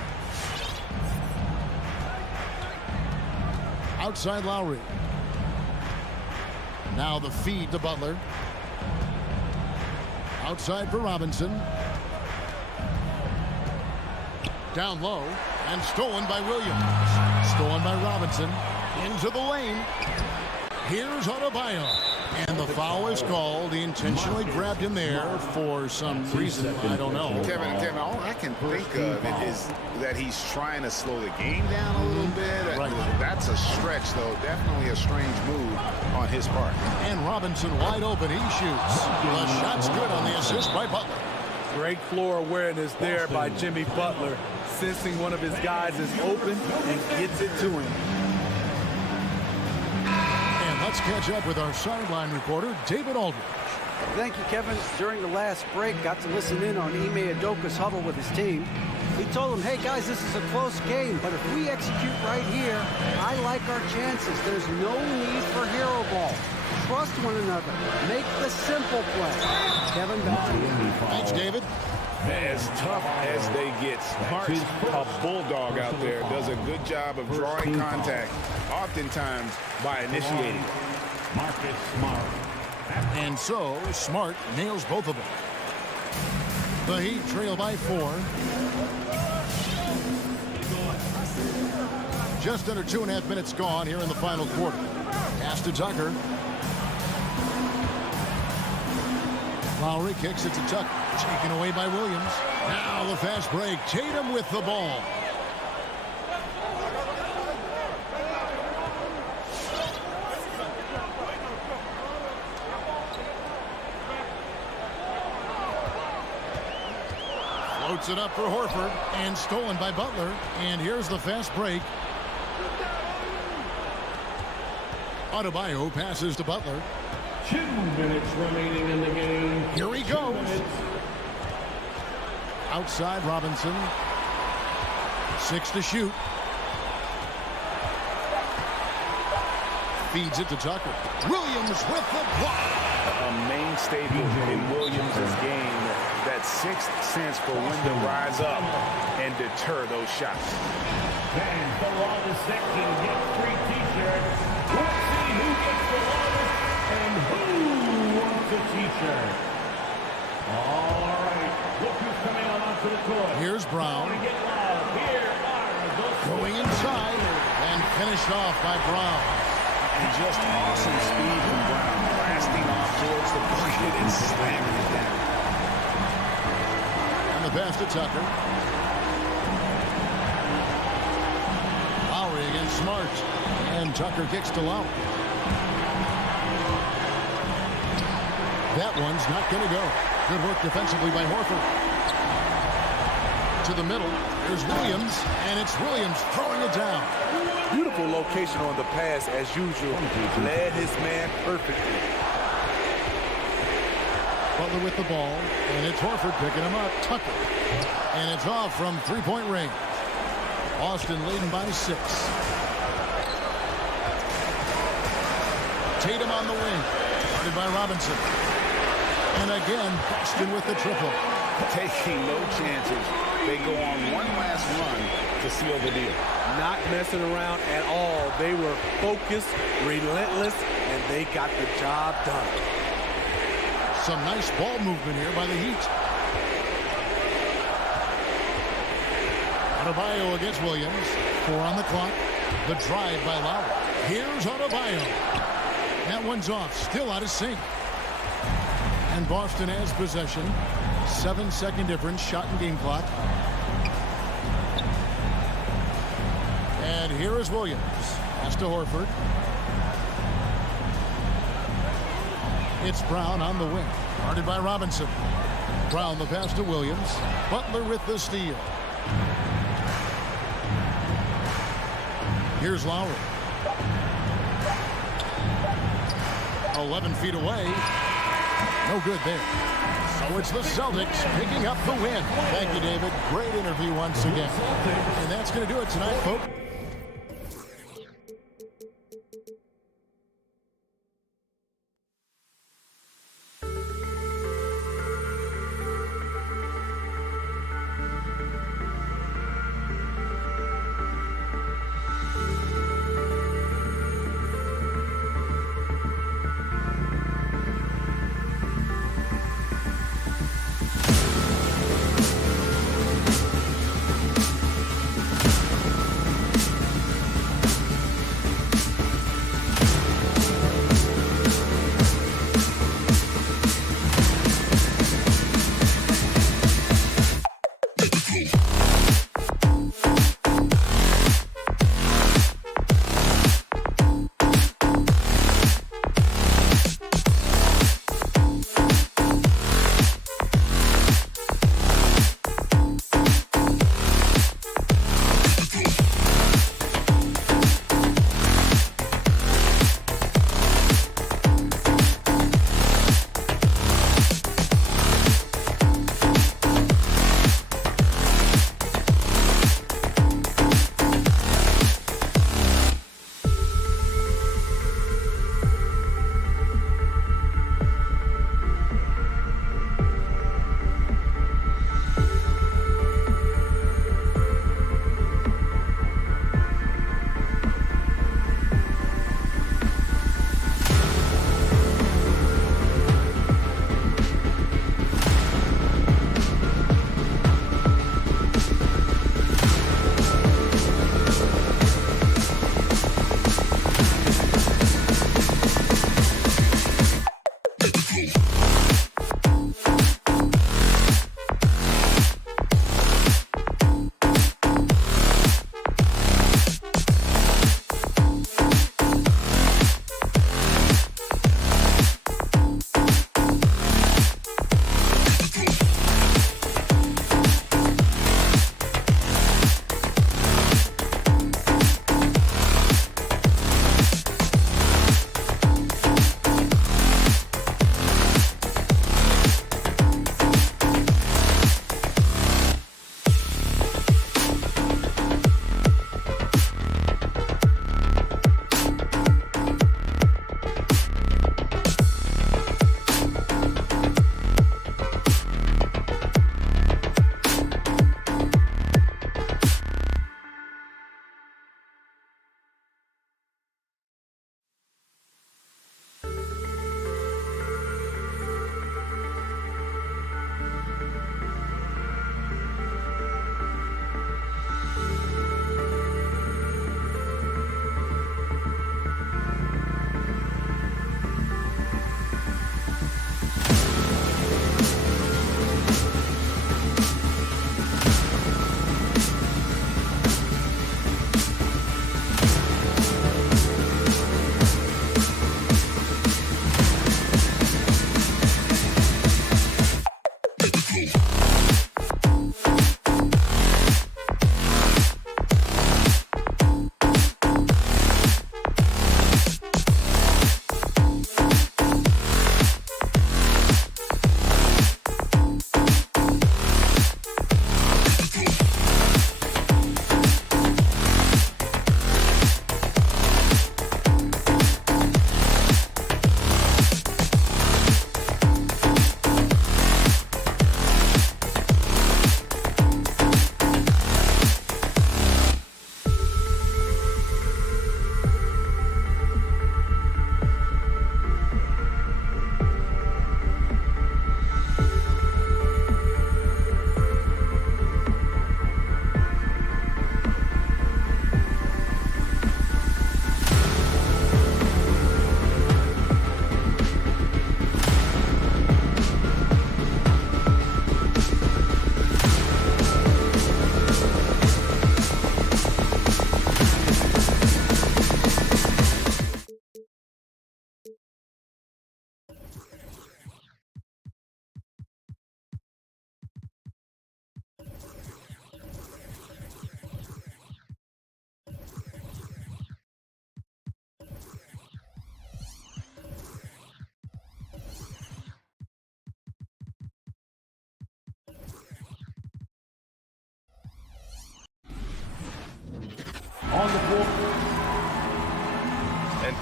Outside Lowry. Now the feed to Butler. Outside for Robinson. Down low and stolen by Williams. Stolen by Robinson. Into the lane. Here's Adebayo. And the foul is called. He intentionally grabbed him there for some reason. I don't know. Kevin, all I can think of is that he's trying to slow the game down a little bit. Right. That's a stretch, though. Definitely a strange move on his part. And Robinson wide open. He shoots. The shot's good on the assist by Butler. Great floor awareness there by Jimmy Butler, sensing one of his guys is open and gets it to him. And let's catch up with our sideline reporter, David Aldridge. Thank you, Kevin. During the last break, got to listen in on Ime Udoka's huddle with his team. He told them, hey, guys, this is a close game, but if we execute right here, I like our chances. There's no need for hero ball. Trust one another. Make the simple play. Kevin, back to you. Thanks, David. As tough as they get, Smart, a bulldog out there, does a good job of drawing contact, oftentimes by initiating. Marcus Smart. And so, Smart nails both of them. The Heat trail by 4. Just under 2.5 minutes gone here in the final quarter. Pass to Tucker. Lowry kicks it to Tucker. Taken away by Williams. Now the fast break. Tatum with the ball. Floats it up for Horford. And stolen by Butler. And here's the fast break. Adebayo passes to Butler. 2 minutes remaining in the game. Here he goes. Outside Robinson. 6 to shoot. Feeds it to Tucker. Williams with the block. A main staple in Williams' game, that sixth sense for when to rise up and deter those shots. Fans go on the section, get free t-shirts. Let's see who gets the longest and who wants a t-shirt. All right, look who's coming on onto the court. Here's Brown. Get loud. Here are the Going inside and finished off by Brown. And just awesome speed from Brown, blasting off towards the bucket and slamming it down. And the pass to Tucker. Lowry against Smart. And Tucker kicks to Lowry. That one's not going to go. Good work defensively by Horford. To the middle. There's Williams. And it's Williams throwing it down. Beautiful location on the pass as usual. Led his man perfectly. Butler with the ball. And it's Horford picking him up. Tucker. And it's off from three-point range. Boston leading by 6. Tatum on the wing. Guarded by Robinson. And again, Boston with the triple. Taking no chances. They go on one last run to seal the deal. Not messing around at all. They were focused, relentless, and they got the job done. Some nice ball movement here by the Heat. Adebayo against Williams. 4 on the clock. The drive by Lowry. Here's Adebayo. That one's off, still out of sync. And Boston has possession. 7-second difference, shot and game clock. And here is Williams. Pass to Horford. It's Brown on the wing. Guarded by Robinson. Brown the pass to Williams. Butler with the steal. Here's Lowry. 11 feet away. No good there. So it's the Celtics picking up the win. Thank you, David. Great interview once again. And that's going to do it tonight, folks.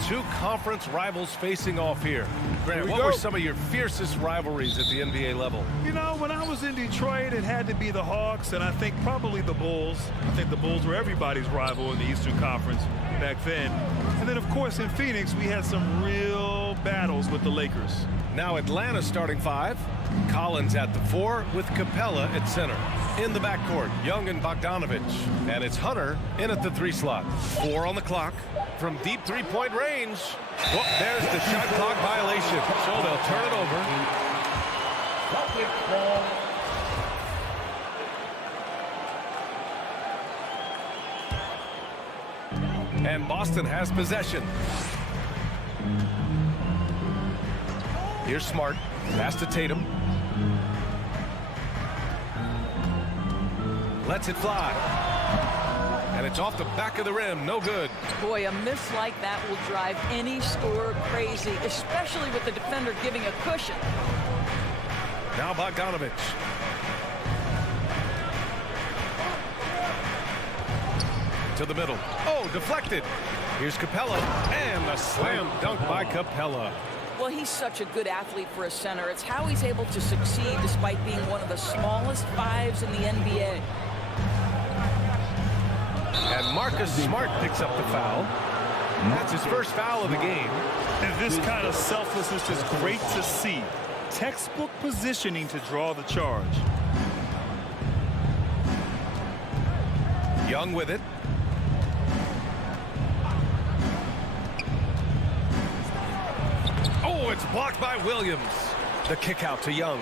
two conference rivals facing off here. Grant, what were some of your fiercest rivalries at the NBA level? You know, when I was in Detroit, it had to be the Hawks, and I think probably the Bulls. I think the Bulls were everybody's rival in the Eastern Conference back then. And then, of course, in Phoenix, we had some real battles with the Lakers. Now Atlanta starting five. Collins at the 4 with Capella at center. In the backcourt, Young and Bogdanovich. And it's Hunter in at the 3 slot. 4 on the clock. From deep three-point range. Whoop, there's the shot clock violation. So they'll turn it over. Celtics ball. And Boston has possession. Here's Smart. Pass to Tatum. Lets it fly. And it's off the back of the rim. No good. Boy, a miss like that will drive any scorer crazy, especially with the defender giving a cushion. Now Bogdanovich. To the middle. Oh, deflected. Here's Capella. And a slam dunk by Capella. Well, he's such a good athlete for a center. It's how he's able to succeed despite being one of the smallest 5s in the NBA. And Marcus Smart picks up the foul. That's his first foul of the game. And this kind of selflessness is great to see. Textbook positioning to draw the charge. Young with it. Oh, it's blocked by Williams. The kick out to Young.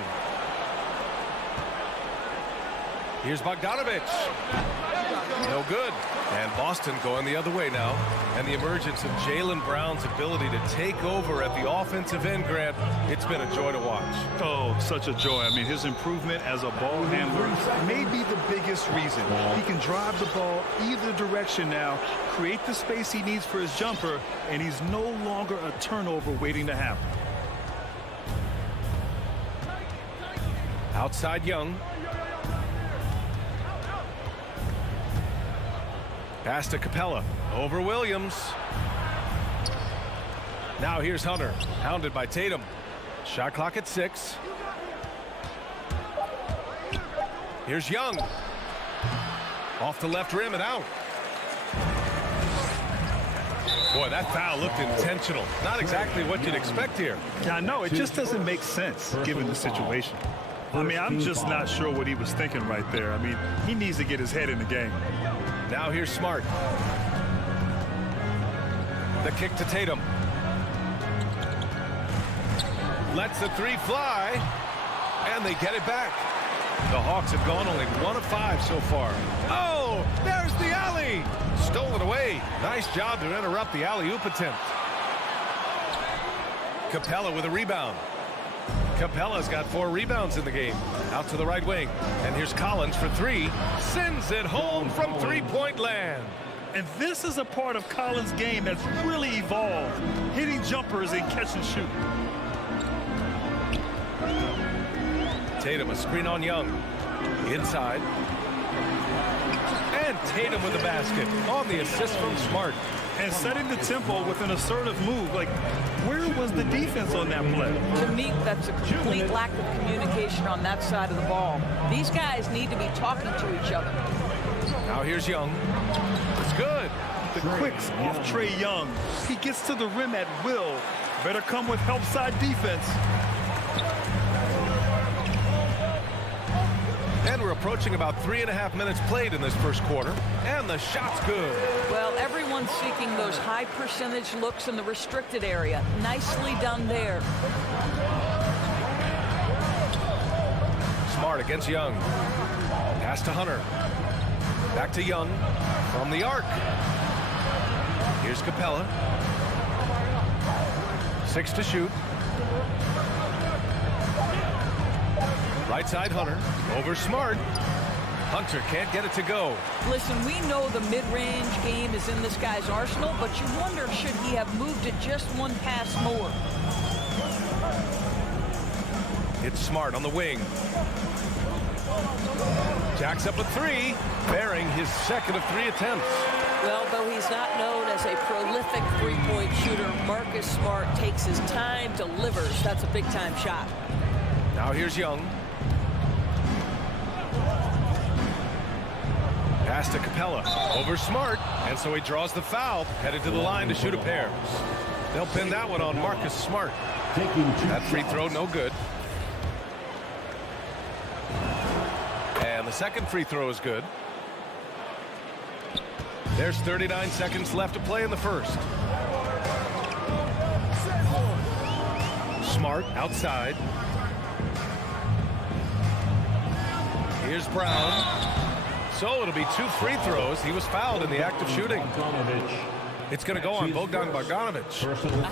Here's Bogdanovich. No good. And Boston going the other way now. And the emergence of Jaylen Brown's ability to take over at the offensive end, Grant, it's been a joy to watch. Oh, such a joy. I mean, his improvement as a ball handler may be the biggest reason. He can drive the ball either direction now, create the space he needs for his jumper, and he's no longer a turnover waiting to happen. Outside Young. Pass to Capella. Over Williams. Now here's Hunter. Hounded by Tatum. Shot clock at 6. Here's Young. Off the left rim and out. Boy, that foul looked intentional. Not exactly what you'd expect here. Yeah, I know. It just doesn't make sense given the situation. I mean, I'm just not sure what he was thinking right there. I mean, he needs to get his head in the game. Now here's Smart. The kick to Tatum. Lets the 3 fly. And they get it back. The Hawks have gone only 1 of 5 so far. Oh, there's the alley. Stolen away. Nice job to interrupt the alley-oop attempt. Capella with a rebound. Capella's got 4 rebounds in the game. Out to the right wing. And here's Collins for 3. Sends it home from three-point land. And this is a part of Collins' game that's really evolved. Hitting jumpers and catch and shoot. Tatum a screen on Young. Inside. And Tatum with the basket on the assist from Smart. And setting the tempo with an assertive move. Like, where was the defense on that play? To me, that's a complete lack of communication on that side of the ball. These guys need to be talking to each other. Now here's Young. It's good. The quicks off Trae Young. He gets to the rim at will. Better come with help side defense. And we're approaching about 3.5 minutes played in this first quarter. And the shot's good. Well, everyone's seeking those high percentage looks in the restricted area. Nicely done there. Smart against Young. Pass to Hunter. Back to Young. From the arc. Here's Capella. 6 to shoot. Right side Hunter. Over Smart. Hunter can't get it to go. Listen, we know the mid-range game is in this guy's arsenal, but you wonder, should he have moved it just one pass more? It's Smart on the wing. Jacks up a 3, bearing his second of 3 attempts. Well, though he's not known as a prolific three-point shooter, Marcus Smart takes his time, delivers. That's a big-time shot. Now here's Young. Pass to Capella. Over Smart. And so he draws the foul. Headed to the line to shoot a pair. They'll pin that one on Marcus Smart. That free throw no good. And the second free throw is good. There's 39 seconds left to play in the first. Smart outside. Here's Brown. So it'll be 2 free throws. He was fouled in the act of shooting. It's going to go on Bogdan Bogdanovic.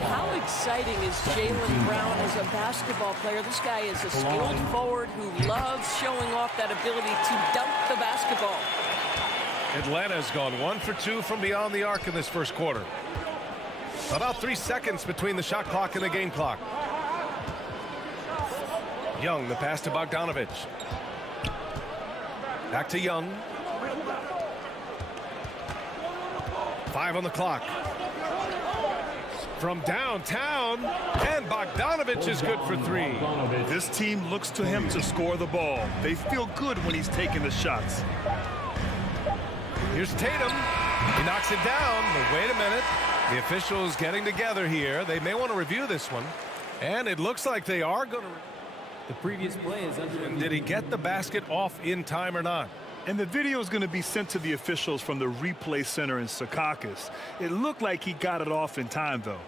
How exciting is Jaylen Brown as a basketball player? This guy is a skilled forward who loves showing off that ability to dunk the basketball. Atlanta's gone 1 for 2 from beyond the arc in this first quarter. About 3 seconds between the shot clock and the game clock. Young, the pass to Bogdanovic. Back to Young. 5 on the clock. From downtown, and Bogdanovic is good for 3. This team looks to him to score the ball. They feel good when he's taking the shots. Here's Tatum. He knocks it down, but wait a minute. The officials getting together here. They may want to review this one. And it looks like they are going to. The previous play is under. And did he get the basket off in time or not? And the video is going to be sent to the officials from the replay center in Secaucus. It looked like he got it off in time, though.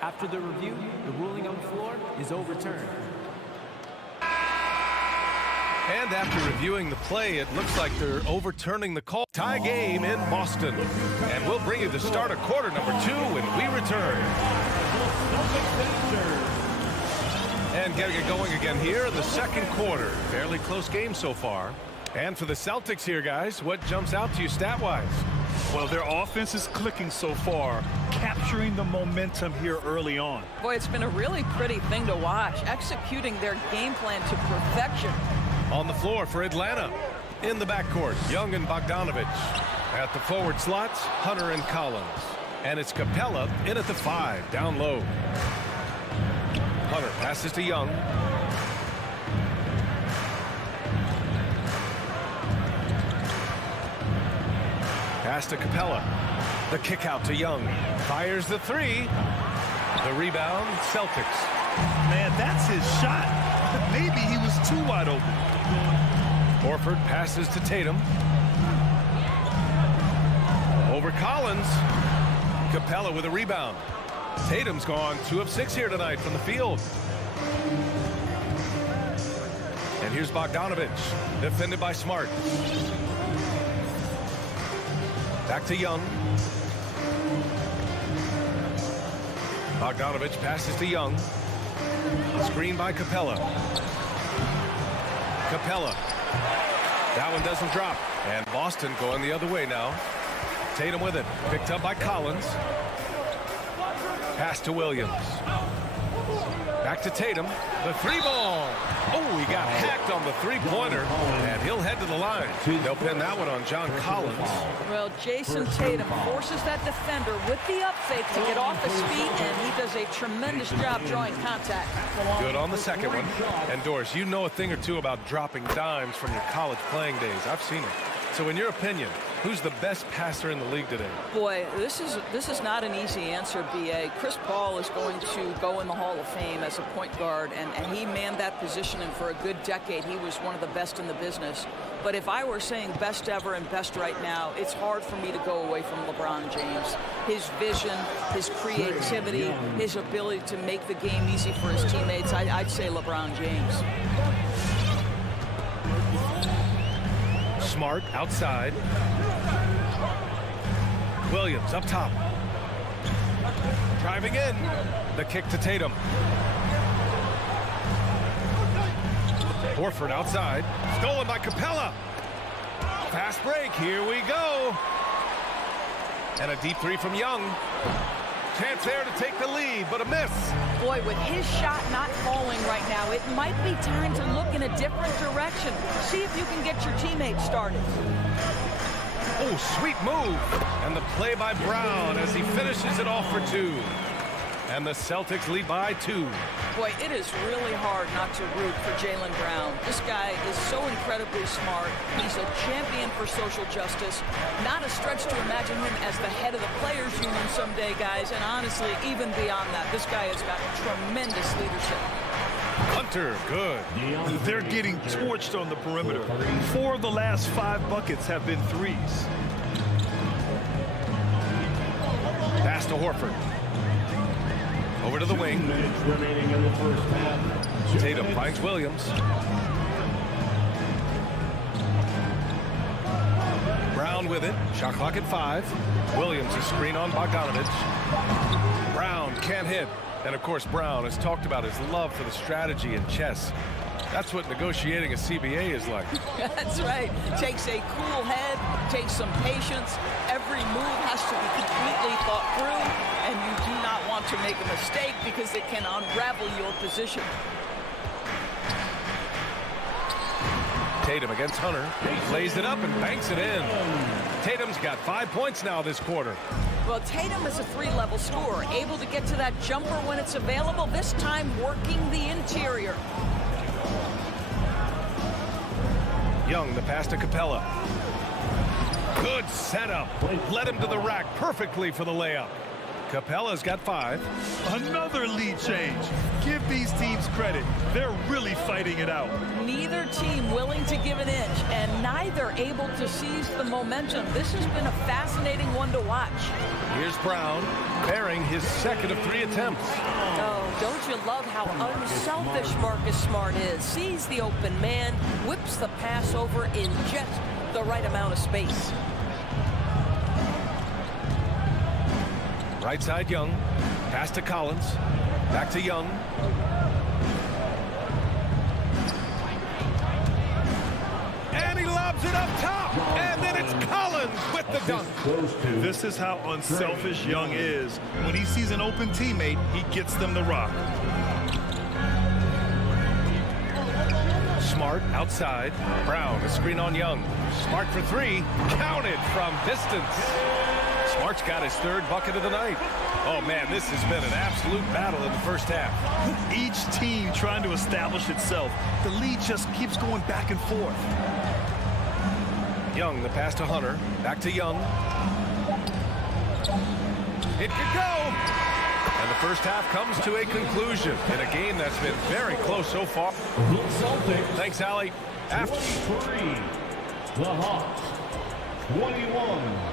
After the review, the ruling on the floor is overturned. And after reviewing the play, it looks like they're overturning the call. Tie game in Boston. And we'll bring you the start of quarter number 2 when we return. And getting it going again here in the second quarter. Fairly close game so far. And for the Celtics here, guys, what jumps out to you stat-wise? Well, their offense is clicking so far, capturing the momentum here early on. Boy, it's been a really pretty thing to watch, executing their game plan to perfection. On the floor for Atlanta. In the backcourt, Young and Bogdanovic. At the forward slots, Hunter and Collins. And it's Capella in at the 5, down low. Hunter passes to Young. Pass to Capella. The kick out to Young. Fires the 3. The rebound, Celtics. Man, that's his shot. Maybe he was too wide open. Horford passes to Tatum. Over Collins. Capella with a rebound. Tatum's gone 2 of 6 here tonight from the field. And here's Bogdanovic, defended by Smart. Back to Young. Bogdanovic passes to Young. Screen by Capella. Capella. That one doesn't drop. And Boston going the other way now. Tatum with it. Picked up by Collins. Pass to Williams. Back to Tatum. The 3-ball. Oh, he got hacked on the 3-pointer. And he'll head to the line. They'll pin that one on John Collins. Well, Jason Tatum forces that defender with the up fake to get off his feet, and he does a tremendous job drawing contact. Good on the second one. And Doris, you know a thing or two about dropping dimes from your college playing days. I've seen it. So in your opinion, who's the best passer in the league today? Boy, this is not an easy answer, B.A. Chris Paul is going to go in the Hall of Fame as a point guard, and he manned that position, and for a good decade, he was one of the best in the business. But if I were saying best ever and best right now, it's hard for me to go away from LeBron James. His vision, his creativity, his ability to make the game easy for his teammates, I'd say LeBron James. Smart outside. Williams up top. Driving in. The kick to Tatum. Horford outside. Stolen by Capella. Fast break. Here we go. And a deep 3 from Young. Chance there to take the lead, but a miss. Boy, Boy, with his shot not falling right now, it might be time to look in a different direction. See if you can get your teammates started. Oh, sweet move. And the play by Brown as he finishes it off for 2. And the Celtics lead by 2. Boy, it is really hard not to root for Jaylen Brown. This guy is so incredibly smart. He's a champion for social justice. Not a stretch to imagine him as the head of the Players Union someday, guys. And honestly, even beyond that, this guy has got tremendous leadership. Hunter, good. They're getting torched on the perimeter. 4 of the last 5 buckets have been threes. Pass to Horford. Over to the wing. 2 minutes remaining in the first half. Tatum finds Williams. Brown with it. Shot clock at 5. Williams, a screen on Bogdanovich. Brown can't hit. And of course, Brown has talked about his love for the strategy in chess. That's what negotiating a CBA is like. That's right. Takes a cool head, takes some patience. Every move has to be completely thought through, and you do not want to make a mistake because it can unravel your position. Tatum against Hunter. Lays it up and banks it in. Tatum's got 5 points now this quarter. Well, Tatum is a 3-level scorer, able to get to that jumper when it's available, this time working the interior. Young, the pass to Capella. Good setup. Led him to the rack perfectly for the layup. Capella's got 5. Another lead change. Give these teams credit. They're really fighting it out. Neither team willing to give an inch, and neither able to seize the momentum. This has been a fascinating one to watch. Here's Brown, bearing his second of 3 attempts. Oh, don't you love how unselfish Marcus Smart is? Sees the open man, whips the pass over in just the right amount of space. Right side, Young. Pass to Collins. Back to Young. And he lobs it up top. And then it's Collins with the dunk. This is how unselfish Young is. When he sees an open teammate, he gets them the rock. Smart outside. Brown, a screen on Young. Smart for 3. Counted from distance. Smart's got his 3rd bucket of the night. Oh, man, this has been an absolute battle in the first half. Each team trying to establish itself. The lead just keeps going back and forth. Young, the pass to Hunter. Back to Young. It could go. And the first half comes to a conclusion in a game that's been very close so far. The Celtics. Thanks, Allie. After 23. The Hawks 21.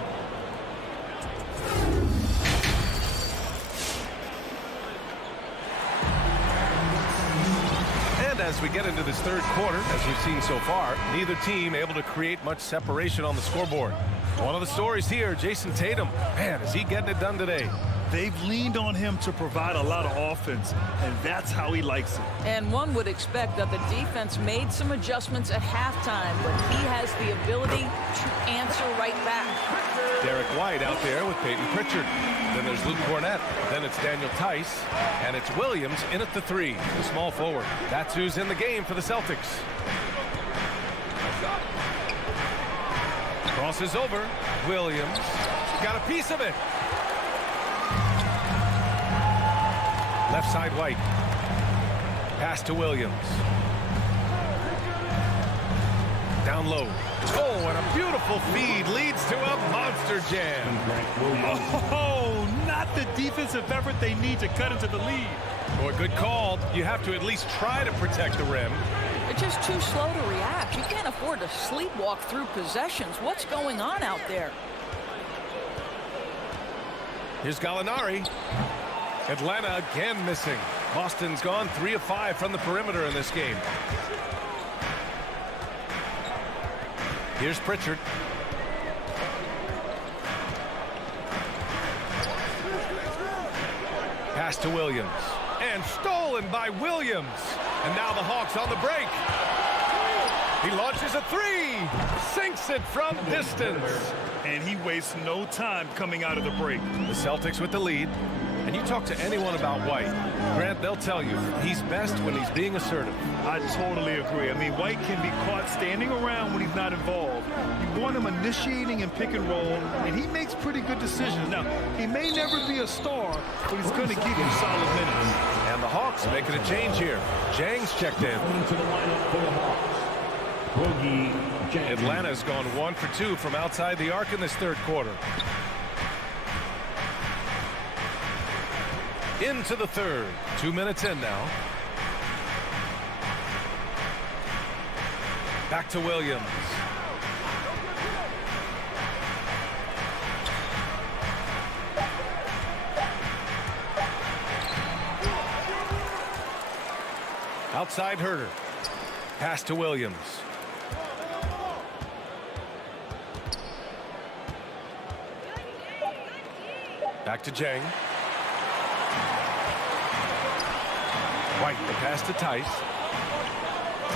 And as we get into this 3rd quarter, as we've seen so far, neither team able to create much separation on the scoreboard. One of the stories here, Jason Tatum. Man, is he getting it done today? They've leaned on him to provide a lot of offense, and that's how he likes it. And one would expect that the defense made some adjustments at halftime, but he has the ability to answer right back. Derek White out there with Peyton Pritchard. Then there's Luke Cornett. Then it's Daniel Tice. And it's Williams in at the 3, the small forward. That's who's in the game for the Celtics. Crosses over. Williams got a piece of it. Left side, White. Pass to Williams. Down low. Oh, and a beautiful feed leads to a monster jam. Oh, not the defensive effort they need to cut into the lead. Boy, good call. You have to at least try to protect the rim. They're just too slow to react. You can't afford to sleepwalk through possessions. What's going on out there? Here's Gallinari. Atlanta again missing. Boston's gone 3 of 5 from the perimeter in this game. Here's Pritchard. Pass to Williams. And stolen by Williams. And now the Hawks on the break. He launches a 3. Sinks it from distance. And he wastes no time coming out of the break. The Celtics with the lead. And you talk to anyone about White, Grant, they'll tell you he's best when he's being assertive. I totally agree. I mean, White can be caught standing around when he's not involved. You want him initiating and pick and roll, and he makes pretty good decisions. Now, he may never be a star, but he's going to give you solid minutes. And the Hawks making a change here. Jang's checked in. Into the lineup for the Hawks. Atlanta's gone 1 for 2 from outside the arc in this third quarter. Into the third. 2 minutes in now. Back to Williams. Outside Herter. Pass to Williams. Back to Jang. White, the pass to Tice.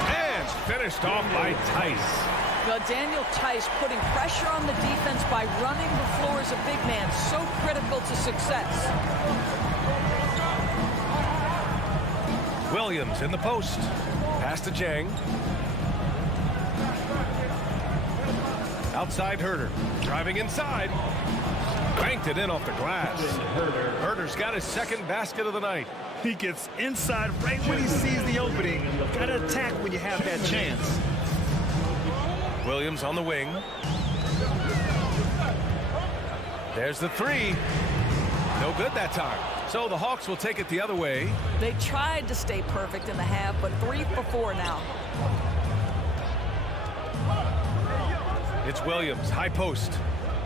And finished off by Tice. Well, Daniel Tice putting pressure on the defense by running the floor as a big man. So critical to success. Williams in the post. Pass to Jang. Outside Herter. Driving inside. Banked it in off the glass. Herter's got his second basket of the night. He gets inside right when he sees the opening. Got to attack when you have that chance. Williams on the wing. There's the three. No good that time. So the Hawks will take it the other way. They tried to stay perfect in the half, but 3 for 4 now. It's Williams, high post.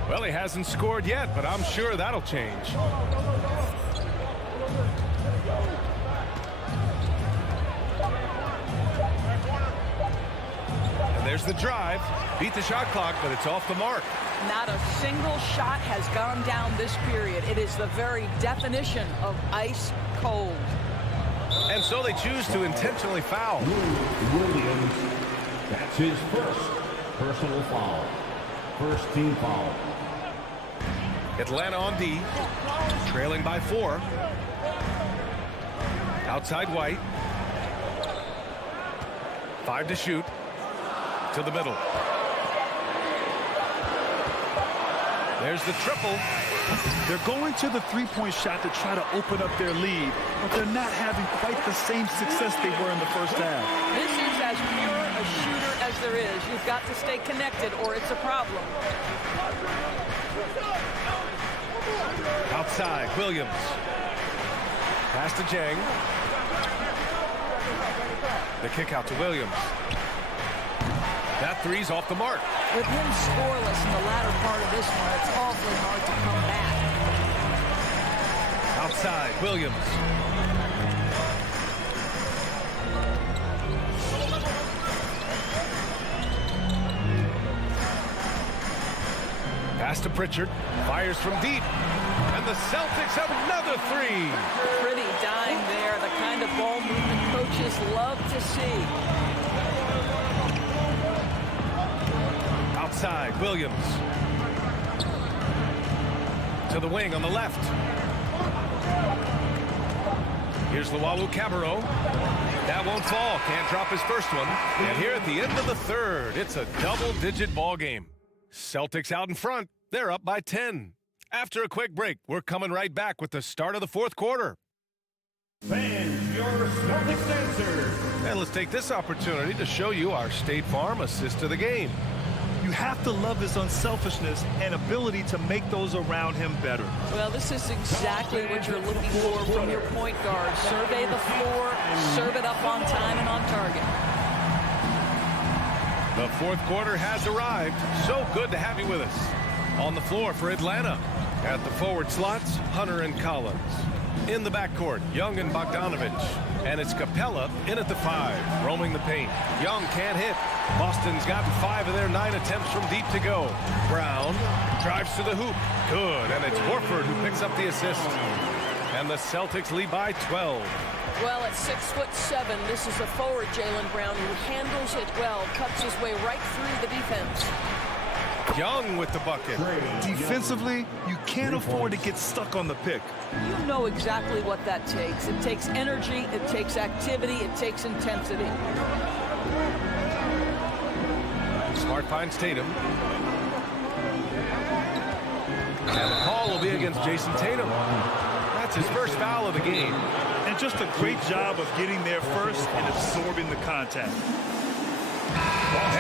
Well, he hasn't scored yet, but I'm sure that'll change. And there's the drive. Beat the shot clock, but it's off the mark. Not a single shot has gone down this period. It is the very definition of ice cold. And so they choose to intentionally foul. Williams, that's his first personal foul. First team foul. Atlanta on D, trailing by 4. Outside White. 5 to shoot. To the middle. There's the triple. They're going to the three-point shot to try to open up their lead, but they're not having quite the same success they were in the first half. This is as pure a shooter as there is. You've got to stay connected or it's a problem. Outside, Williams. Pass to Jang. The kick out to Williams. That three's off the mark. With him scoreless in the latter part of this one, it's awfully hard to come back. Outside, Williams. Pass to Pritchard. Fires from deep. And the Celtics have another three. Pretty dime there. The kind of ball movement coaches love to see. Outside, Williams. To the wing on the left. Here's Luwawu Cabarrot. That won't fall. Can't drop his first one. And here at the end of the third, it's a double-digit ball game. Celtics out in front. They're up by 10. After a quick break, we're coming right back with the start of the fourth quarter. Fans, your Celtics answer. And let's take this opportunity to show you our State Farm assist to the game. You have to love his unselfishness and ability to make those around him better. Well, this is exactly what you're looking for from your point guard. Survey the floor, serve it up on time and on target. The fourth quarter has arrived. So good to have you with us. On the floor for Atlanta. At the forward slots, Hunter and Collins. In the backcourt, Young and Bogdanovich. And it's Capella in at the 5, roaming the paint. Young can't hit. Boston's gotten 5 of their 9 attempts from deep to go. Brown drives to the hoop. Good, and it's Horford who picks up the assist. And the Celtics lead by 12. Well, at 6'7", this is a forward, Jaylen Brown, who handles it well, cuts his way right through the defense. Young with the bucket. Defensively, you can't afford to get stuck on the pick. You know exactly what that takes. It takes energy, it takes activity, it takes intensity. Smart finds Tatum. And the call will be against Jason Tatum. That's his first foul of the game. And just a great job of getting there first and absorbing the contact.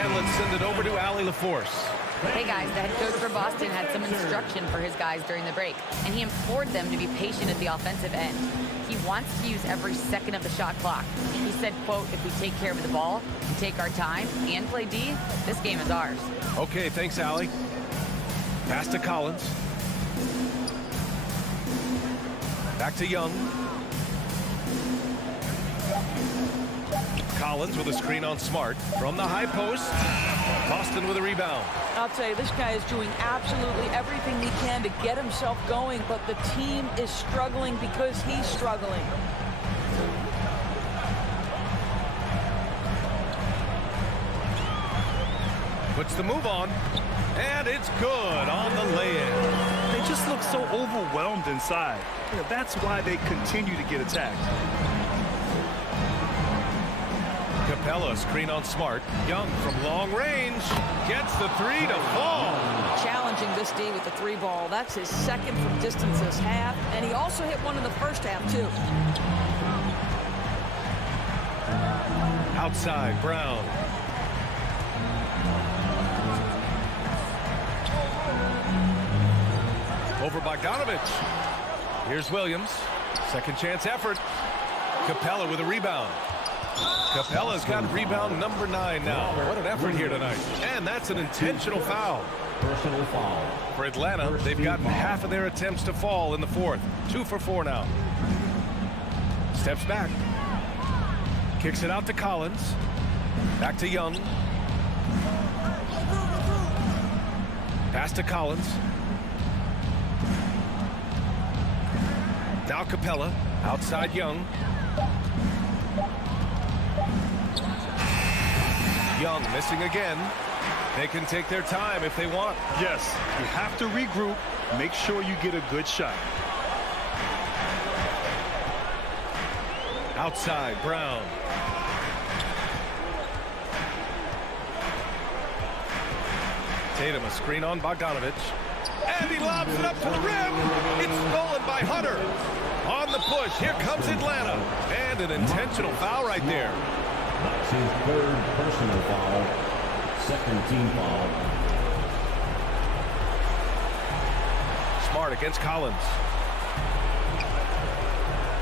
And let's send it over to Allie LaForce. Hey guys, the head coach for Boston had some instruction for his guys during the break, and he implored them to be patient at the offensive end. He wants to use every second of the shot clock. He said, quote, if we take care of the ball, we take our time, and play D, this game is ours. Okay, thanks, Allie. Pass to Collins. Back to Young. Collins with a screen on Smart. From the high post, Boston with a rebound. I'll tell you, this guy is doing absolutely everything he can to get himself going, but the team is struggling because he's struggling. Puts the move on, and it's good on the lay-in. They just look so overwhelmed inside. That's why they continue to get attacked. Capella, screen on Smart. Young from long range gets the three to fall. Challenging this D with the three ball. That's his second from distance this half, and he also hit one in the first half, too. Outside, Brown. Over Bogdanovich. Here's Williams. Second chance effort. Capella with a rebound. Capella's got rebound number 9 now. What an effort here tonight. And that's an intentional foul. Personal foul. For Atlanta, they've gotten half of their attempts to fall in the fourth. 2 for 4 now. Steps back. Kicks it out to Collins. Back to Young. Pass to Collins. Now Capella. Outside Young. Young missing again. They can take their time if they want. Yes, you have to regroup. Make sure you get a good shot. Outside, Brown. Tatum, a screen on Bogdanovich. And he lobs it up to the rim. It's stolen by Hunter. On the push, here comes Atlanta. And an intentional foul right there. That's his third personal foul. Second team foul. Smart against Collins.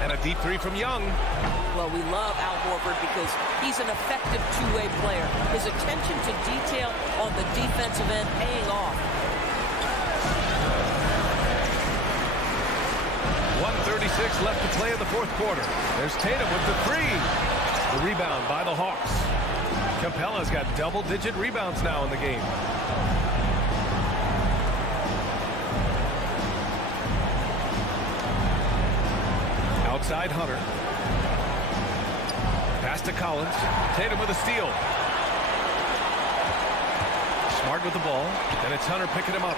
And a deep three from Young. Well, we love Al Horford because he's an effective two-way player. His attention to detail on the defensive end paying off. 1:36 left to play in the fourth quarter. There's Tatum with the three. The rebound by the Hawks. Capella's got double-digit rebounds now in the game. Outside Hunter. Pass to Collins. Tatum with a steal. Smart with the ball. And it's Hunter picking him up.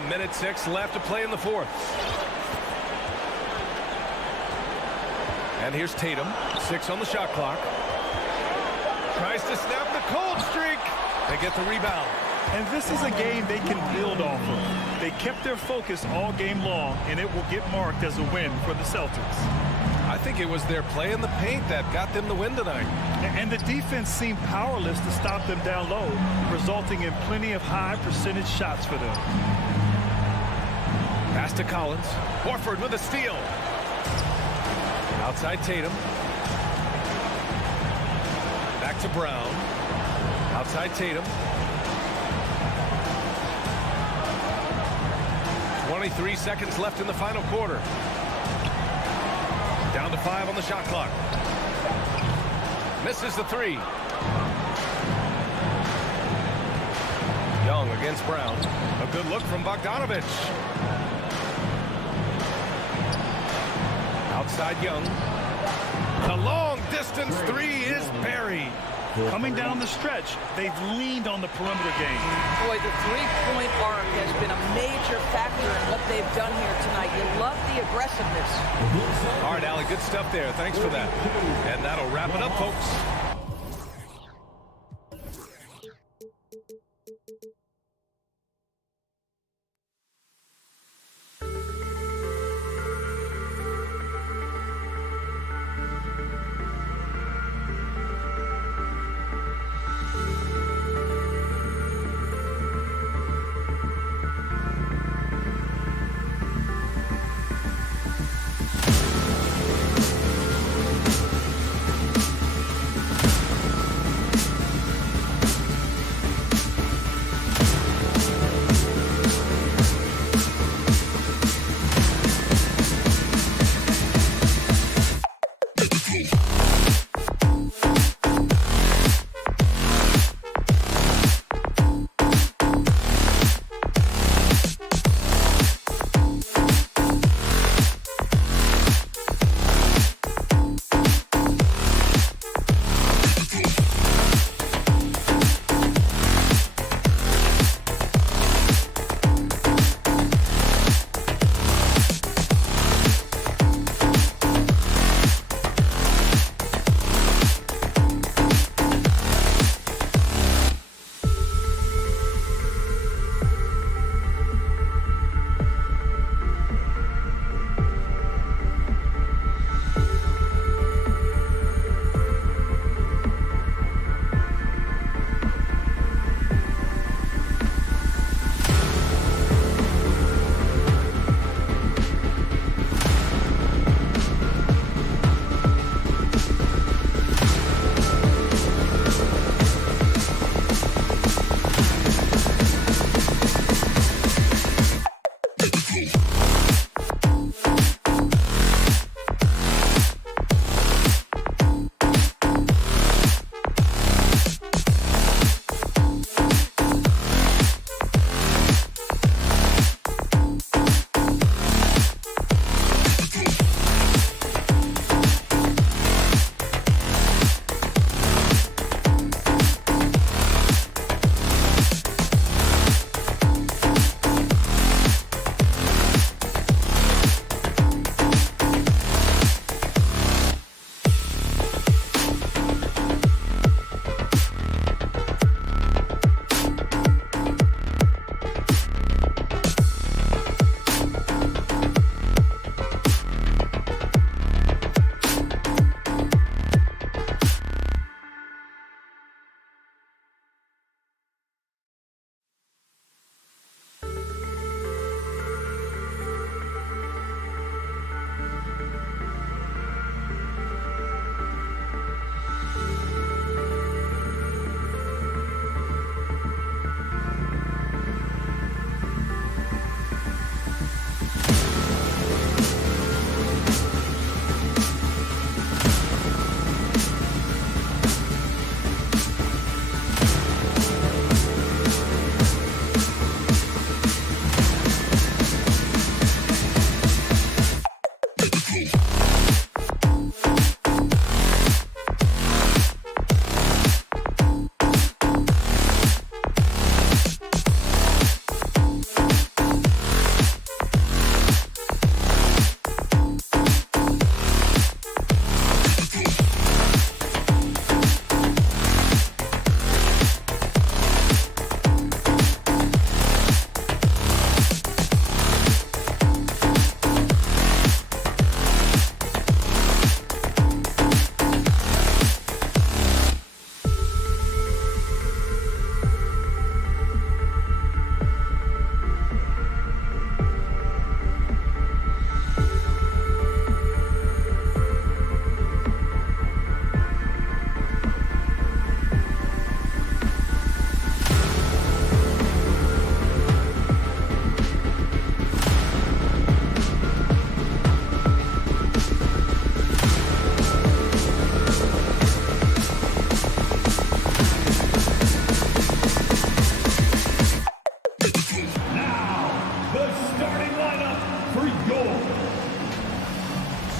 1:06 left to play in the fourth. And here's Tatum. 6 on the shot clock. Tries to snap the cold streak. They get the rebound. And this is a game they can build off of. They kept their focus all game long, and it will get marked as a win for the Celtics. I think it was their play in the paint that got them the win tonight. And the defense seemed powerless to stop them down low, resulting in plenty of high percentage shots for them. Pass to Collins. Horford with a steal. Outside Tatum. Back to Brown. Outside Tatum. 23 seconds left in the final quarter. Down to 5 on the shot clock. Misses the three. Young against Brown. A good look from Bogdanovich. Outside Young. The long distance three is buried. Coming down the stretch, they've leaned on the perimeter game. Boy, the three-point arc has been a major factor in what they've done here tonight. You love the aggressiveness. All right, Allie, good stuff there. Thanks for that. And that'll wrap it up, folks.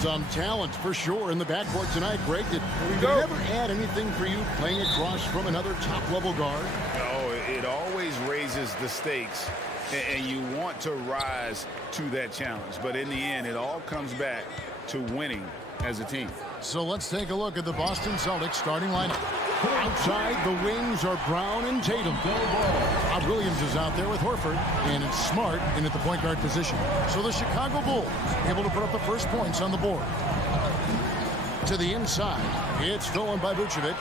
Some talent for sure in the backcourt tonight, Greg. Did it ever add anything for you playing across from another top-level guard? Oh, it always raises the stakes, and you want to rise to that challenge. But in the end, it all comes back to winning as a team. So let's take a look at the Boston Celtics starting lineup. Outside, the wings are Brown and Tatum. Rob Williams is out there with Horford, and it's Smart in at the point guard position. So the Chicago Bulls able to put up the first points on the board. To the inside, it's stolen by Vucevic.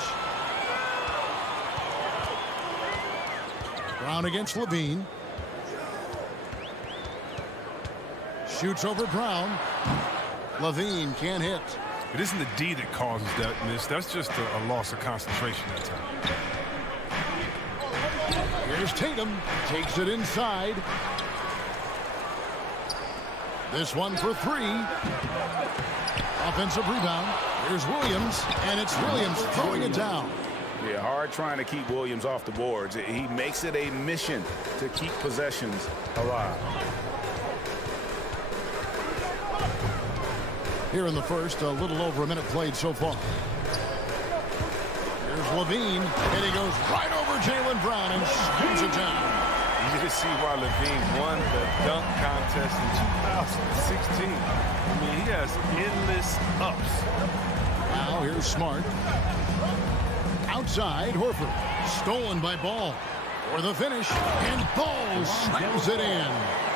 Brown against Levine. Shoots over Brown. Levine can't hit. It isn't the D that causes that miss. That's just a loss of concentration that time. Here's Tatum. Takes it inside. This one for three. Offensive rebound. Here's Williams, and it's Williams throwing it down. Yeah, hard trying to keep Williams off the boards. He makes it a mission to keep possessions alive. Here in the first, a little over a minute played so far. Here's Levine, and he goes right over Jaylen Brown and screws it down. You can see why Levine won the dunk contest in 2016. I mean, he has endless ups. Now here's Smart. Outside, Horford. Stolen by Ball. For the finish, and Ball slams it in.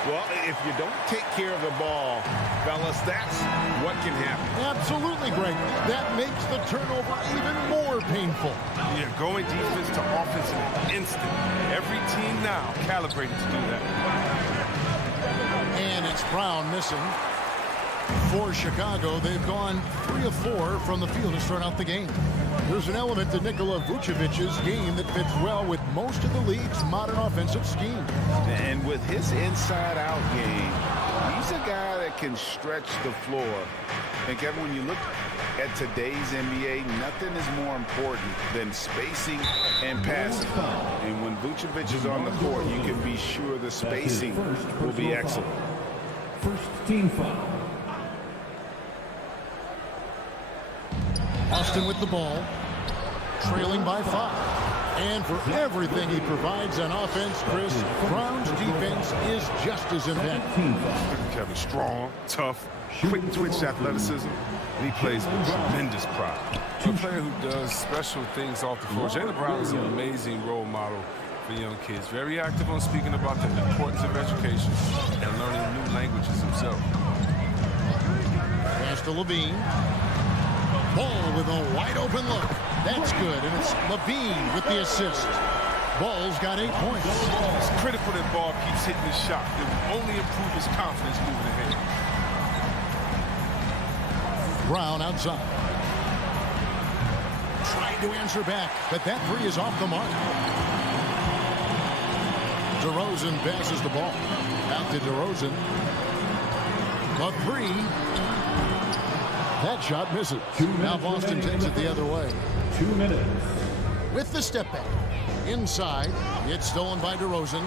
Well, if you don't take care of the ball, fellas, that's what can happen. Absolutely, Greg. That makes the turnover even more painful. Yeah, going defense to offense in an instant. Every team now calibrated to do that. And it's Brown missing. For Chicago, they've gone 3 of 4 from the field to start out the game. There's an element to Nikola Vucevic's game that fits well with most of the league's modern offensive scheme. And with his inside-out game, he's a guy that can stretch the floor. And Kevin, when you look at today's NBA, nothing is more important than spacing and passing. And when Vucevic is on the court, you can be sure the spacing will be excellent. First team foul. Austin with the ball, trailing by 5. And for everything he provides on offense, Chris, Brown's defense is just as impactful. Kevin, strong, tough, quick twitch athleticism, and he plays with tremendous pride. A player who does special things off the floor. Jaylen Brown is an amazing role model for young kids. Very active on speaking about the importance of education and learning new languages himself. Pass to Levine. Ball with a wide open look. That's good, and it's Levine with the assist. Ball's got 8 points. It's critical that Ball keeps hitting his shot. It will only improve his confidence moving ahead. Brown outside. Trying to answer back, but that three is off the mark. DeRozan passes the ball. Out to DeRozan. The three. That shot misses. Now Boston takes it the other way. 2 minutes. With the step back. Inside. It's stolen by DeRozan.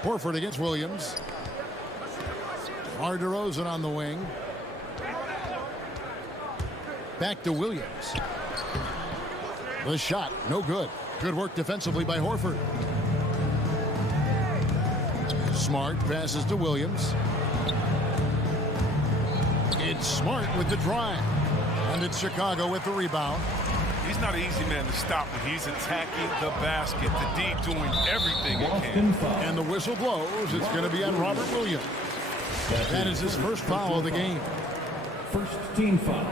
Horford against Williams. DeRozan on the wing. Back to Williams. The shot, no good. Good work defensively by Horford. Smart passes to Williams. It's Smart with the drive. And it's Chicago with the rebound. He's not an easy man to stop when he's attacking the basket. The D doing everything he can. And the whistle blows. It's going to be on Robert Williams. That is his first foul of the game. First team foul.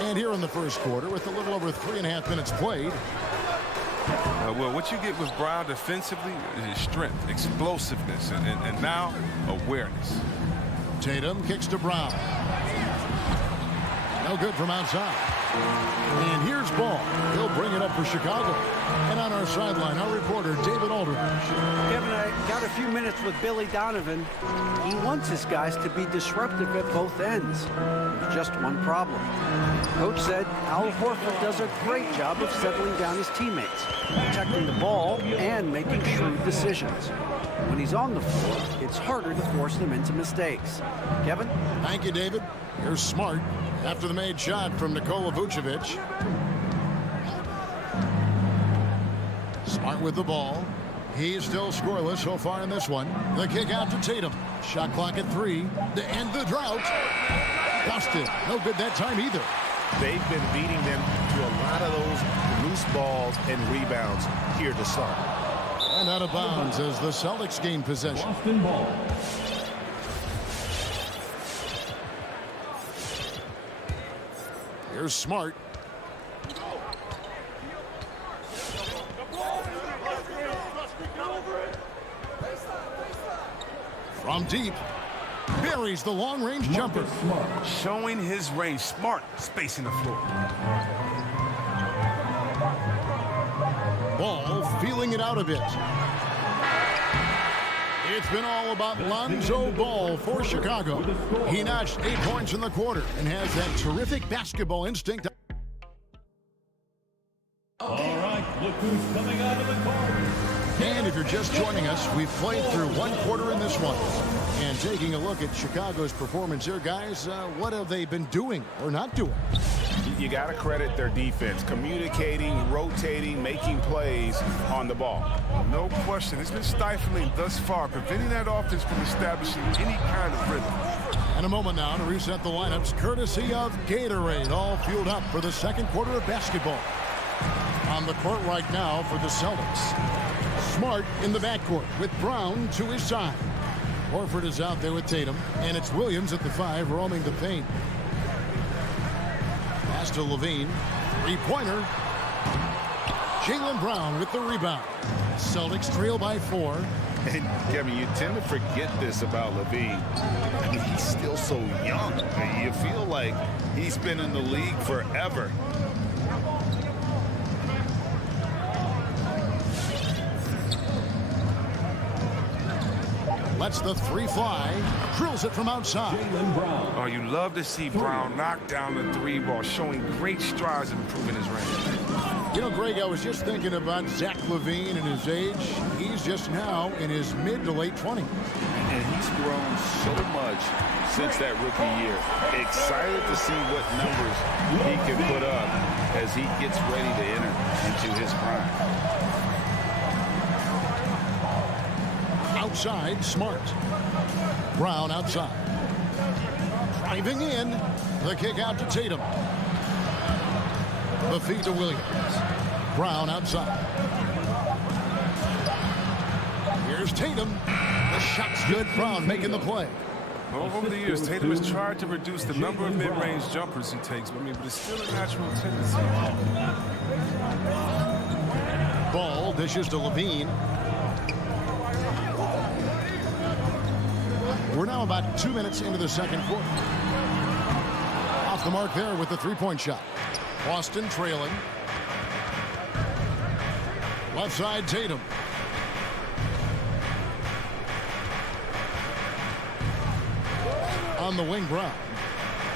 And here in the first quarter, with a little over 3.5 minutes played. Well, what you get with Brown defensively is his strength, explosiveness, and now awareness. Tatum kicks to Brown. No good from outside. And here's Ball. He'll bring it up for Chicago. And on our sideline, our reporter, David Aldridge. Kevin, I got a few minutes with Billy Donovan. He wants his guys to be disruptive at both ends. There's just one problem. Coach said Al Horford does a great job of settling down his teammates, protecting the ball and making shrewd decisions. When he's on the floor, it's harder to force them into mistakes. Kevin? Thank you, David. Here's Smart after the made shot from Nikola Vucevic. Smart with the ball. He's still scoreless so far in this one. The kick out to Tatum. Shot clock at 3 to end the drought. Busted. No good that time either. They've been beating them to a lot of those loose balls and rebounds here to start. And out of bounds as the Celtics gain possession. Boston ball. Here's Smart. From deep, buries the long-range jumper. Showing his range. Smart spacing the floor. Ball feeling it out a bit. It's been all about Lonzo Ball for Chicago. He notched 8 points in the quarter and has that terrific basketball instinct. All right, look who's coming out of the court. And if you're just joining us, we've played through one quarter in this one. And taking a look at Chicago's performance here, guys, what have they been doing or not doing? You got to credit their defense, communicating, rotating, making plays on the ball. No question. It's been stifling thus far, preventing that offense from establishing any kind of rhythm. And a moment now to reset the lineups, courtesy of Gatorade, all fueled up for the second quarter of basketball. On the court right now for the Celtics. Smart in the backcourt with Brown to his side. Horford is out there with Tatum, and it's Williams at the 5 roaming the paint. Pass to Levine. Three-pointer. Jaylen Brown with the rebound. Celtics trail by 4. And, Kevin, you tend to forget this about Levine. I mean, he's still so young. You feel like he's been in the league forever. Lets the 3 fly. Drills it from outside. Oh, you love to see Brown knock down the 3 ball, showing great strides in improving his range. You know, Greg, I was just thinking about Zach Levine and his age. He's just now in his mid to late 20s. And he's grown so much since that rookie year. Excited to see what numbers he can put up as he gets ready to enter into his prime. Outside, Smart. Brown outside. Driving in. The kick out to Tatum. The feed to Williams. Brown outside. Here's Tatum. The shot's good. Brown making the play. Well, over the years, Tatum has tried to reduce the number of mid-range jumpers he takes, but it's still a natural tendency. Ball dishes to Levine. We're now about 2 minutes into the second quarter. Off the mark there with the three-point shot. Boston trailing. Left side, Tatum. On the wing, Brown.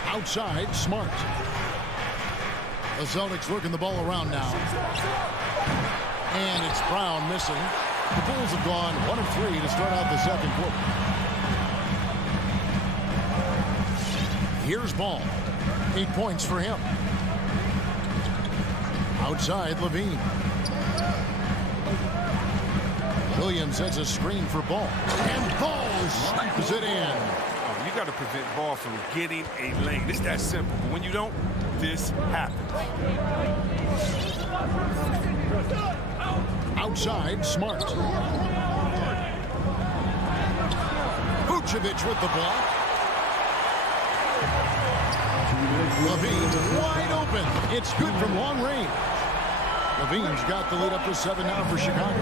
Outside, Smart. The Celtics working the ball around now. And it's Brown missing. The Bulls have gone 1 of 3 to start out the second quarter. Here's Ball. 8 points for him. Outside, Levine. Williams sets a screen for Ball. And Ball slams it in. You got to prevent Ball from getting a lane. It's that simple. But when you don't, this happens. Outside, Smart. Vucevic with the block. Levine wide open. It's good from long range. Levine's got the lead up to 7 now for Chicago.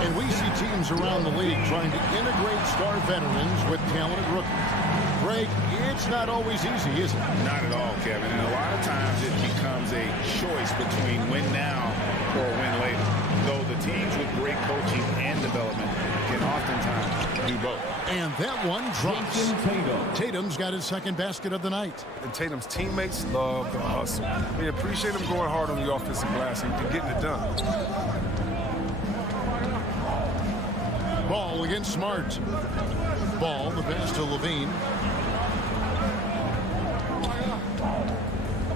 And we see teams around the league trying to integrate star veterans with talented rookies. break, it's not always easy, is it? Not at all, Kevin. And a lot of times it becomes a choice between win now or win later. Though the teams with great coaching and development can oftentimes do both. And that one drops. Tatum's got his second basket of the night. And Tatum's teammates love the hustle. They appreciate him going hard on the offensive glass and getting it done. Ball against Smart. Ball, the pass to Levine.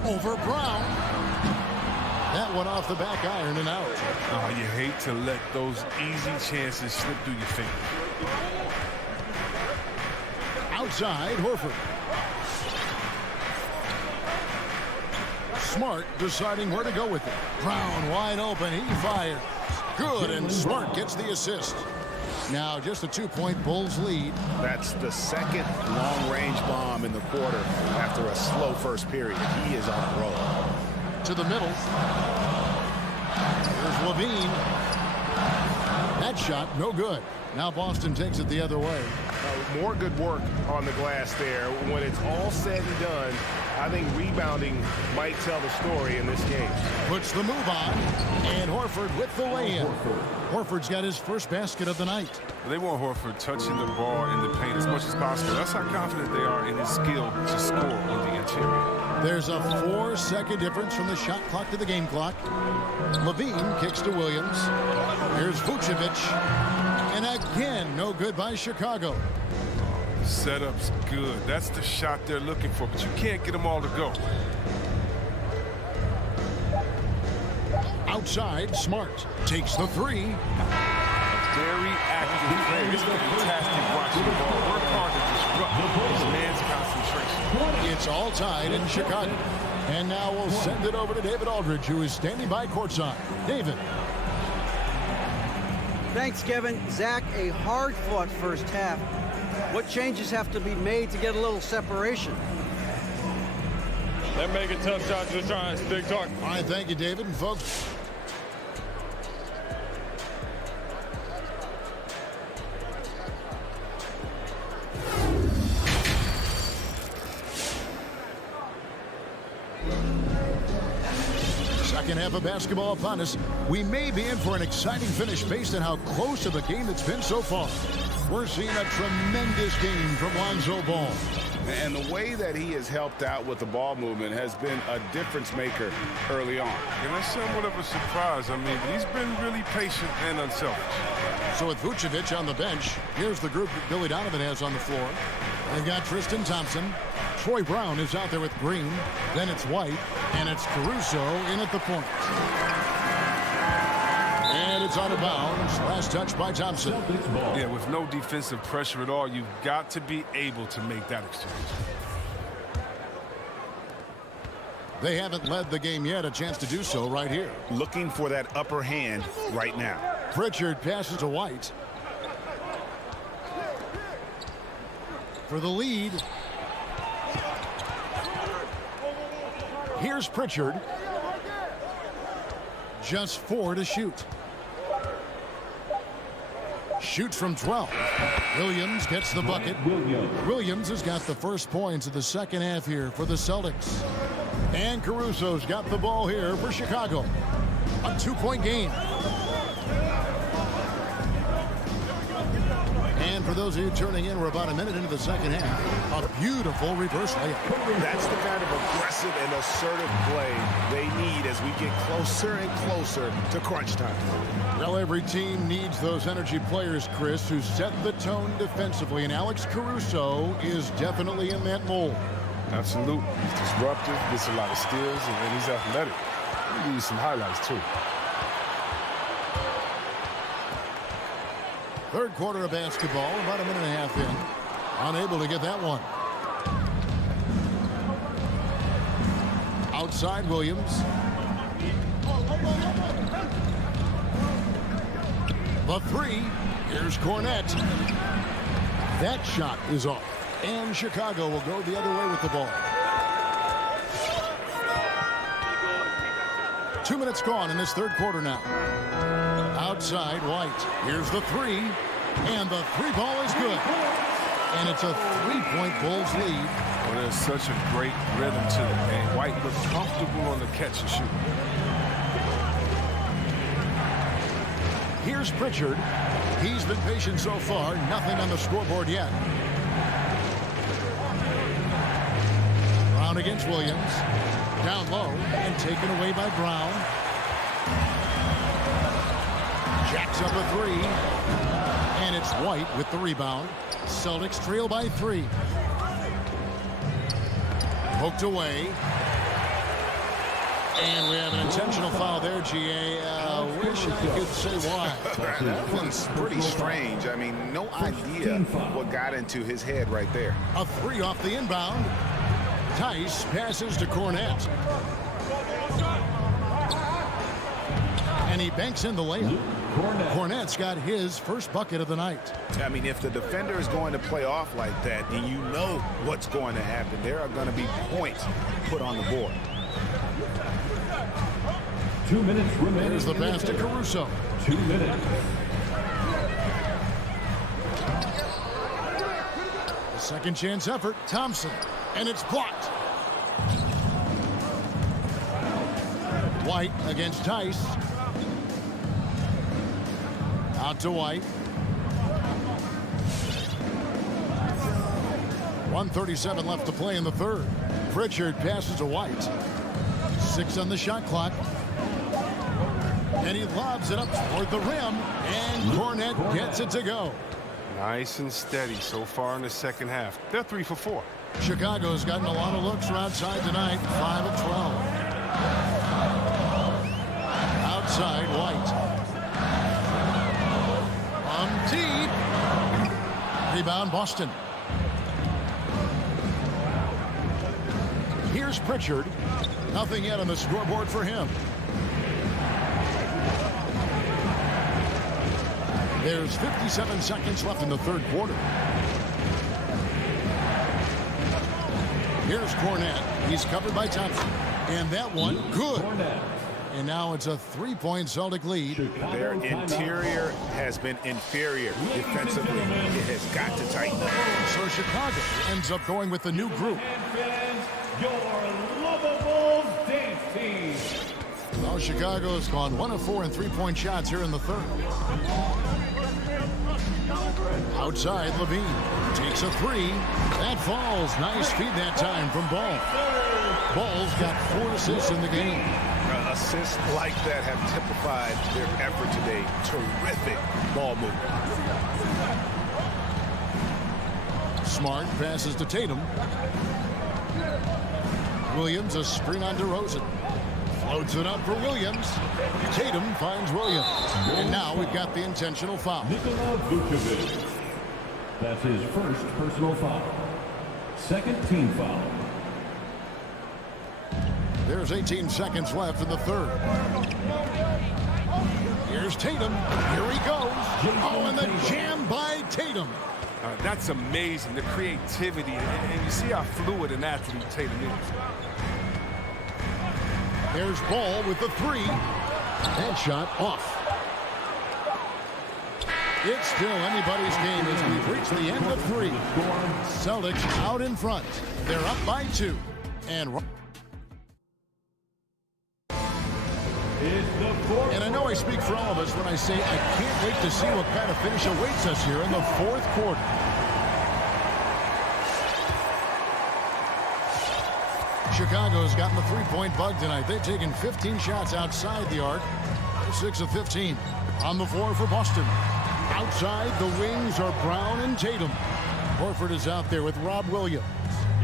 Over Brown. That one off the back iron and out. Oh, you hate to let those easy chances slip through your fingers. Outside, Horford. Smart deciding where to go with it. Brown wide open. He fires. Good, and Smart gets the assist. Now just a 2-point Bulls lead. That's the second long-range bomb in the quarter after a slow first period. He is on a roll. To the middle. Here's Levine. That shot, no good. Now Boston takes it the other way. More good work on the glass there. When it's all said and done, I think rebounding might tell the story in this game. Puts the move on, and Horford with the lay-in. Horford's got his first basket of the night. They want Horford touching the ball in the paint as much as possible. That's how confident they are in his skill to score on the interior. There's a 4-second difference from the shot clock to the game clock. Levine kicks to Williams. Here's Vucevic. And again, no good by Chicago. The setup's good. That's the shot they're looking for, but you can't get them all to go. Outside, Smart takes the three. Very active player. It's fantastic watching the ball. Work hard to disrupt his man's concentration. It's all tied in Chicago. And now we'll send it over to David Aldridge, who is standing by courtside. David. Thanks, Kevin. Zach, a hard-fought first half. What changes have to be made to get a little separation? They're making tough shots. Just trying to stick target. All right, thank you, David. And folks, second half of basketball upon us. We may be in for an exciting finish based on how close of a game it's been so far. We're seeing a tremendous game from Lonzo Ball. And the way that he has helped out with the ball movement has been a difference maker early on. And that's somewhat of a surprise. I mean, he's been really patient and unselfish. So with Vucevic on the bench, here's the group that Billy Donovan has on the floor. They've got Tristan Thompson. Troy Brown is out there with Green. Then it's White. And it's Caruso in at the point. And it's out of bounds. Last touch by Thompson. Yeah, with no defensive pressure at all, you've got to be able to make that exchange. They haven't led the game yet. A chance to do so right here. Looking for that upper hand right now. Pritchard passes to White. For the lead. Here's Pritchard. Just 4 to shoot. Shoots from 12. Williams gets the bucket. Williams has got the first points of the second half here for the Celtics. And Caruso's got the ball here for Chicago. A 2-point game. And for those of you turning in, we're about a minute into the second half. A beautiful reverse layup. That's the kind of aggressive and assertive play they need as we get closer and closer to crunch time. Well, every team needs those energy players, Chris, who set the tone defensively. And Alex Caruso is definitely in that mold. Absolutely. He's disruptive, gets a lot of steals, and he's athletic. He needs some highlights, too. Third quarter of basketball, about a minute and a half in. Unable to get that one. Outside Williams. The three. Here's Cornette. That shot is off. And Chicago will go the other way with the ball. 2 minutes gone in this third quarter now. Outside White. Here's the three. And the three ball is good. And it's a 3-point Bulls lead. Well, there's such a great rhythm to the game. White looks comfortable on the catch and shoot. Here's Pritchard. He's been patient so far. Nothing on the scoreboard yet. Brown against Williams. Down low and taken away by Brown. Jacks up a three. And it's White with the rebound. Celtics trail by 3. Poked away. And we have an intentional foul there, GA. Wish I could say why. That one's pretty strange. I mean, no idea what got into his head right there. A 3 off the inbound. Tice passes to Cornette. And he banks in the layup. Cornette's got his first bucket of the night. I mean, if the defender is going to play off like that, then you know what's going to happen. There are going to be points put on the board. 2 minutes remaining. There's the pass to Caruso. 2 minutes. The second chance effort, Thompson. And it's blocked. White against Tice. Out to White. 1:37 left to play in the third. Pritchard passes to White. 6 on the shot clock. And he lobs it up toward the rim. And Cornette gets it to go. Nice and steady so far in the second half. They're 3 for 4. Chicago's gotten a lot of looks from outside tonight. 5 of 12. Outside, White. Deep. Rebound, Boston. Here's Pritchard. Nothing yet on the scoreboard for him. There's 57 seconds left in the third quarter. Here's Cornette. He's covered by Thompson. And that one, good. And now it's a 3-point Celtic lead. Their interior has been inferior defensively. It has got to tighten up. So Chicago ends up going with the new group. Your lovable dance team. Now Chicago's gone 1 of 4 in 3-point shots here in the third. Outside, Levine takes a 3. That falls. Nice feed that time from Ball. Ball's got 4 assists in the game. Assists like that have typified their effort today. Terrific ball movement. Smart passes to Tatum. Williams a screen on DeRozan. Floats it up for Williams. Tatum finds Williams. And now we've got the intentional foul. Nikola Vucevic. That's his first personal foul. Second team foul. There's 18 seconds left in the third. Here's Tatum. Here he goes. Oh, and the jam by Tatum. That's amazing, the creativity, and you see how fluid an athlete Tatum is. There's Ball with the 3. That shot off. It's still anybody's game as we've reached the end of 3. Celtics out in front. They're up by 2. And I know I speak for all of us when I say I can't wait to see what kind of finish awaits us here in the fourth quarter. Chicago's gotten the 3-point bug tonight. They've taken 15 shots outside the arc. 6 of 15. On the floor for Boston. Outside, the wings are Brown and Tatum. Horford is out there with Rob Williams.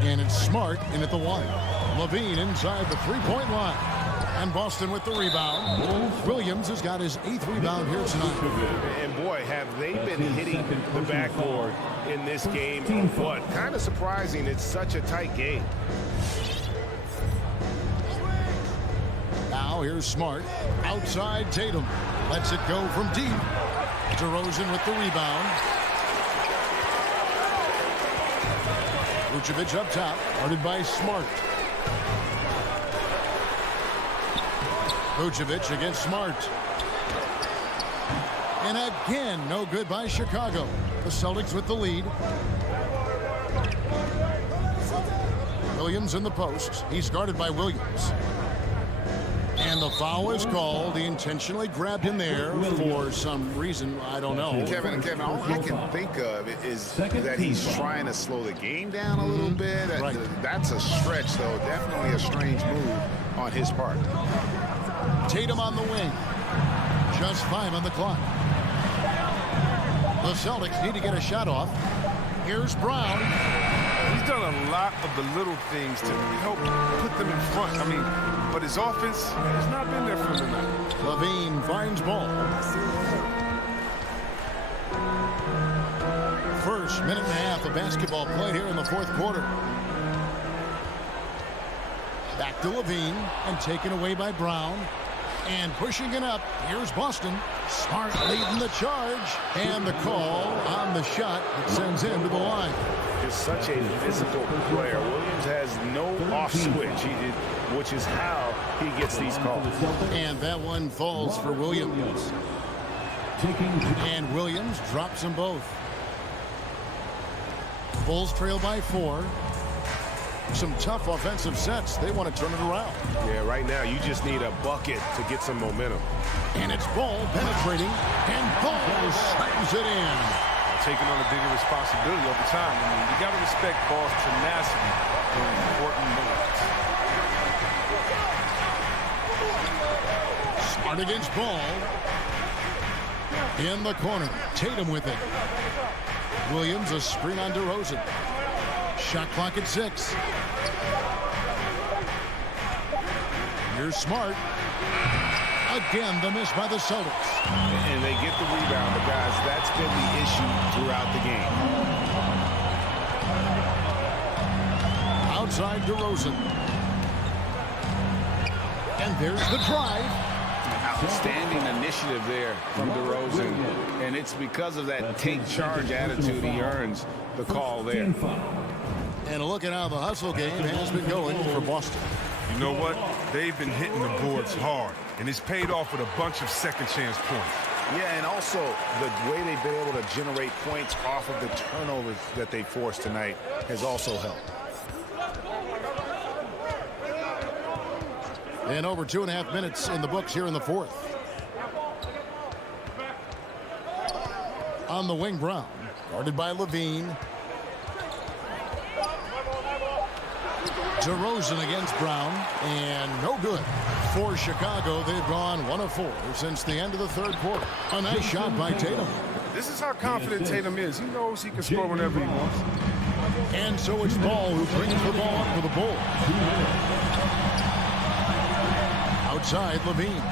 And it's Smart in at the 1. Levine inside the 3-point line. And Boston with the rebound. Williams has got his 8th rebound here tonight. And boy, have they been hitting the backboard in this game. What? Kind of surprising. It's such a tight game. Now here's Smart. Outside Tatum. Lets it go from deep. DeRozan with the rebound. Vucevic up top. Guarded by Smart. Vucevic against Smart. And again, no good by Chicago. The Celtics with the lead. Williams in the post. He's guarded by Williams. And the foul is called. He intentionally grabbed him there for some reason. I don't know. Kevin, all I can think of is that he's trying to slow the game down a little bit. Right. That's a stretch, though. Definitely a strange move on his part. Tatum on the wing. Just 5 on the clock. The Celtics need to get a shot off. Here's Brown. He's done a lot of the little things to help put them in front. I mean, but his offense has not been there for him tonight. Levine finds ball. First minute and a half of basketball played here in the fourth quarter. Back to Levine and taken away by Brown. And pushing it up, here's Boston. Smart leading the charge. And the call on the shot that sends him to the line. Just such a physical player. Williams has no off switch, which is how he gets these calls. And that one falls for Williams. And Williams drops them both. Bulls trail by 4. Some tough offensive sets. They want to turn it around. Yeah, right now you just need a bucket to get some momentum. And it's Ball penetrating. And Ball slams it in. Taking on a bigger responsibility over time. I mean, you got to respect Ball's tenacity during important moments. Smart against Ball. In the corner. Tatum with it. Williams a screen on DeRozan. Shot clock at 6. Here's Smart. Again, the miss by the Celtics. And they get the rebound, but guys, that's been the issue throughout the game. Outside DeRozan. And there's the drive. Outstanding initiative there from DeRozan. And it's because of that take charge attitude he earns the call there. And look at how the hustle game has been going for Boston. You know what? They've been hitting the boards hard, and it's paid off with a bunch of second chance points. Yeah, and also the way they've been able to generate points off of the turnovers that they forced tonight has also helped. And over 2.5 minutes in the books here in the fourth. On the wing, Brown, guarded by Levine. DeRozan against Brown, and no good. For Chicago, they've gone 1 of 4 since the end of the third quarter. A nice shot by Tatum. This is how confident Tatum is. He knows he can score whenever he wants. And so it's Ball who brings the ball up for the Bulls. Outside, Levine.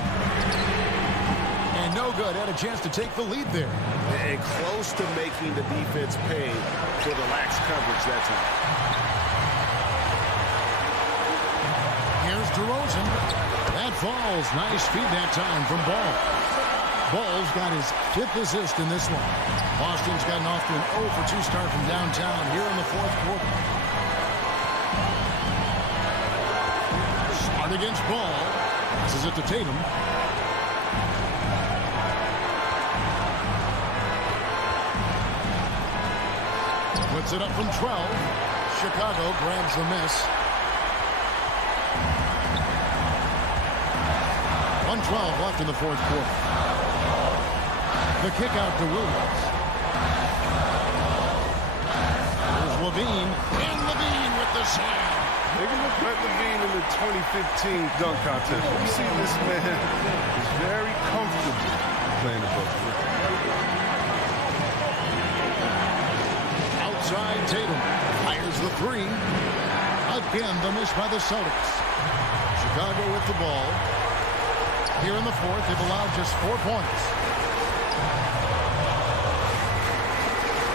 And no good. Had a chance to take the lead there. And close to making the defense pay for the lax coverage that time. Here's DeRozan. That falls. Nice feed that time from Ball. Ball's got his 5th assist in this one. Boston's gotten off to an 0 for 2 start from downtown here in the fourth quarter. Smart against Ball. Passes it to Tatum. Puts it up from 12. Chicago grabs the miss. 1:12 left in the fourth quarter. The kick out to Williams. There's Levine. And Levine with the slam. Maybe look at Levine in the 2015 dunk contest. You see this man is very comfortable playing the ball. Outside Tatum. Fires the 3. Again, the miss by the Celtics. Chicago with the ball. Here in the fourth, they've allowed just 4 points.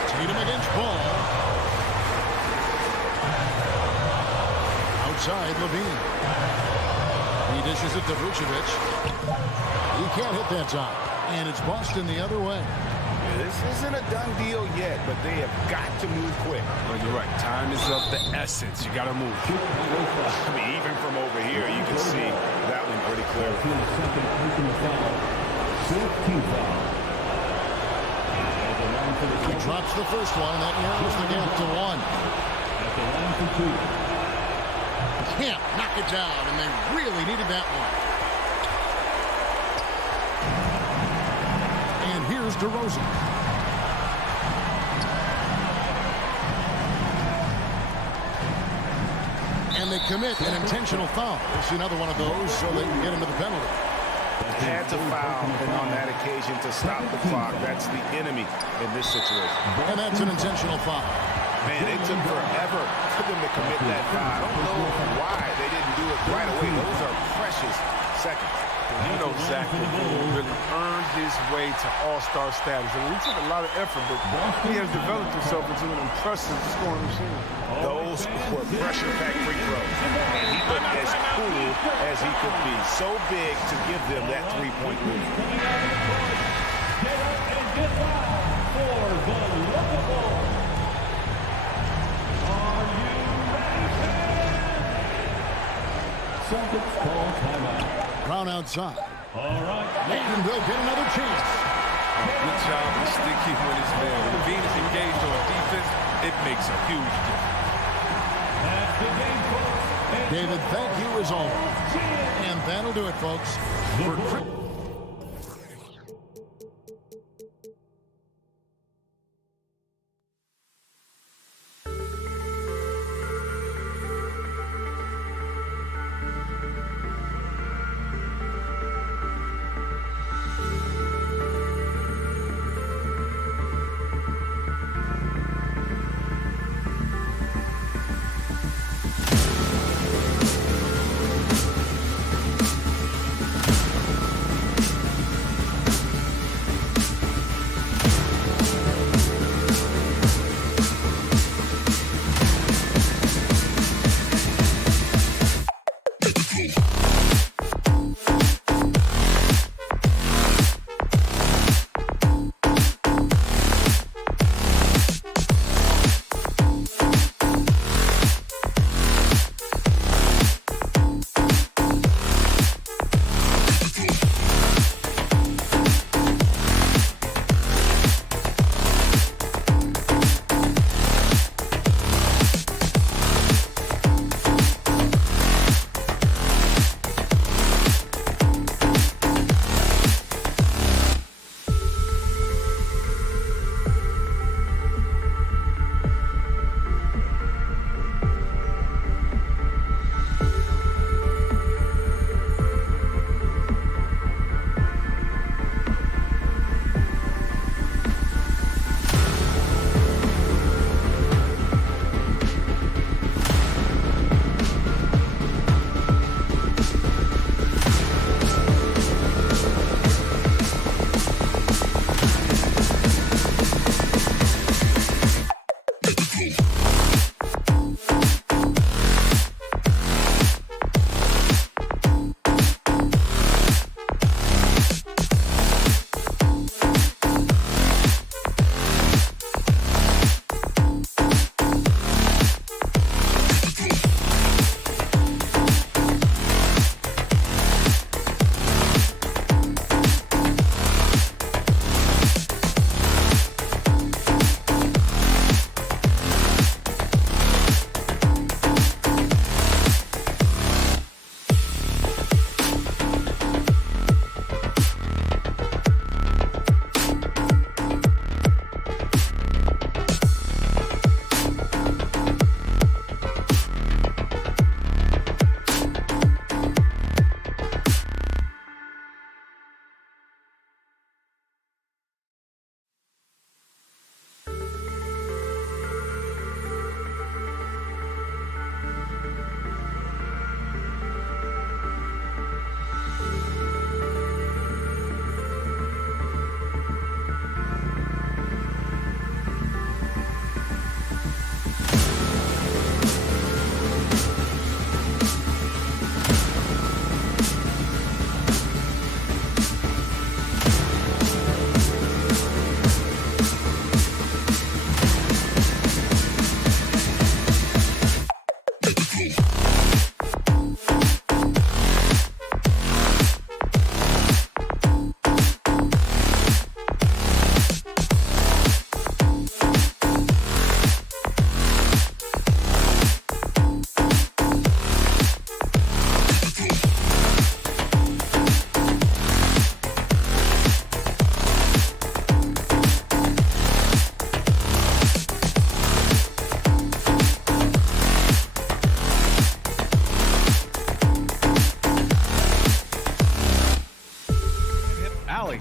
Tatum against Ball. Outside, Levine. He dishes it to Vucevic. He can't hit that time. And it's Boston the other way. This isn't a done deal yet, but they have got to move quick. No, you're right. Time is of the essence. You got to move. I mean, even from over here, you can see that one pretty clearly. drops the first one, and that narrows the gap to 1. At the line for 2. Can't knock it down, and they really needed that one. And here's DeRozan. And they commit an intentional foul. We'll see another one of those so they can get into the penalty. Had to foul, and on that occasion to stop the clock. That's the enemy in this situation. And that's an intentional foul. Man, it took forever for them to commit that foul. I don't know why they didn't do it right away. Those are precious seconds. You know Zach Levine really earned his way to all-star status. I mean, he took a lot of effort, but he has developed himself into an impressive scoring machine. Those were pressure-packed free throws, and he looked as cool as he could be. So big to give them that three-point lead. Get up and get loud for the lovable. Are you ready? Celtics call timeout. Brown outside. All right. And they'll get another chance. Good job of sticking with his man. When Levine is engaged on defense, it makes a huge difference. That's the game, folks. David, thank you as always. And that'll do it, folks. For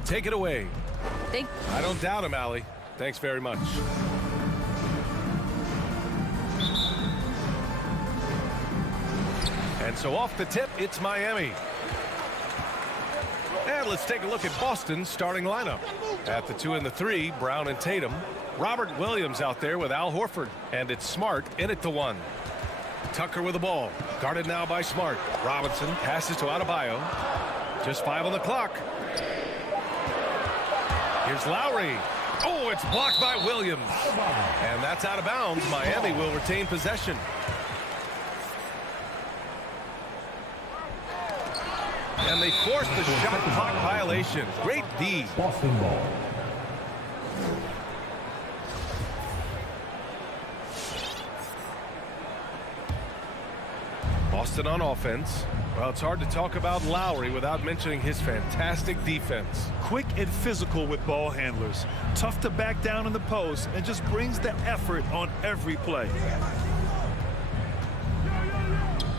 take it away. I don't doubt him, Allie. Thanks very much. And so off the tip, it's Miami. And let's take a look at Boston's starting lineup. At the 2 and the 3, Brown and Tatum. Robert Williams out there with Al Horford. And it's Smart in at the 1. Tucker with the ball. Guarded now by Smart. Robinson passes to Adebayo. Just 5 on the clock. Here's Lowry. Oh, it's blocked by Williams. And that's out of bounds. Miami will retain possession. And they forced the shot clock violation. Great D. Boston ball. Boston on offense. Well, it's hard to talk about Lowry without mentioning his fantastic defense. Quick and physical with ball handlers. Tough to back down in the post and just brings the effort on every play.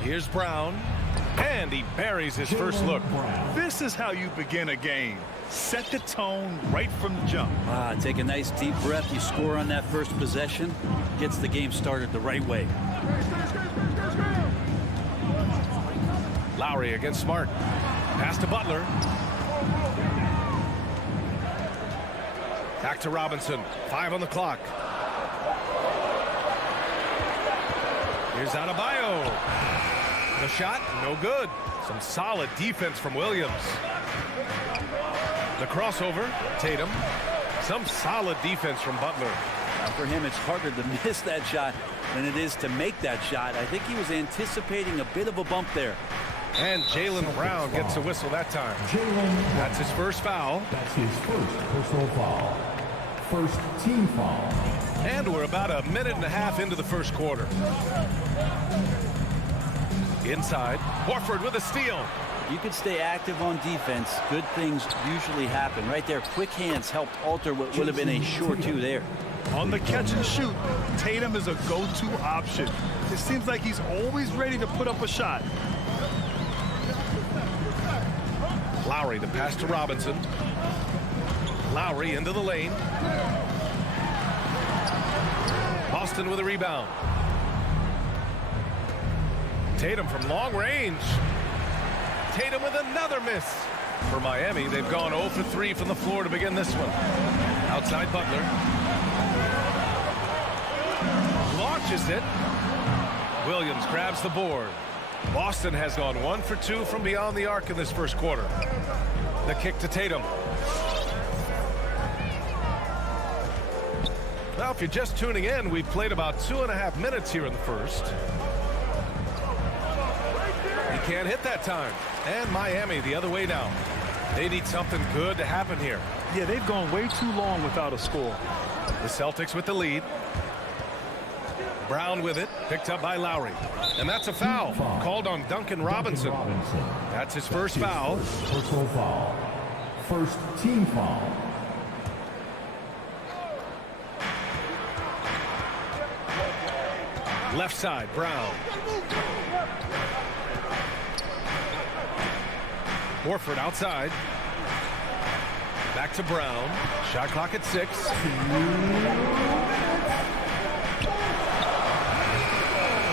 Here's Brown. And he buries his first look. This is how you begin a game. Set the tone right from the jump. Take a nice deep breath. You score on that first possession. Gets the game started the right way. Lowry against Smart. Pass to Butler. Back to Robinson. 5 on the clock. Here's Adebayo. The shot, no good. Some solid defense from Williams. The crossover, Tatum. Some solid defense from Butler. For him, it's harder to miss that shot than it is to make that shot. I think he was anticipating a bit of a bump there. And Jaylen Brown gets a whistle that time. That's his first foul. That's his first personal foul. First team foul. And we're about a minute and a half into the first quarter. Inside, Horford with a steal. You can stay active on defense. Good things usually happen. Right there, quick hands helped alter what would have been a sure 2 there. On the catch and shoot, Tatum is a go-to option. It seems like he's always ready to put up a shot. Lowry, the pass to Robinson. Lowry into the lane. Boston with a rebound. Tatum from long range. Tatum with another miss. For Miami, they've gone 0 for 3 from the floor to begin this one. Outside Butler. Launches it. Williams grabs the board. Boston has gone 1 for 2 from beyond the arc in this first quarter. The kick to Tatum. Well, if you're just tuning in, we've played about 2.5 minutes here in the first. He can't hit that time. And Miami the other way now. They need something good to happen here. Yeah, they've gone way too long without a score. The Celtics with the lead. Brown with it, picked up by Lowry. And that's a foul called on Duncan Robinson. That's his first foul. Personal foul. First team foul. Left side, Brown. Horford outside. Back to Brown. Shot clock at 6.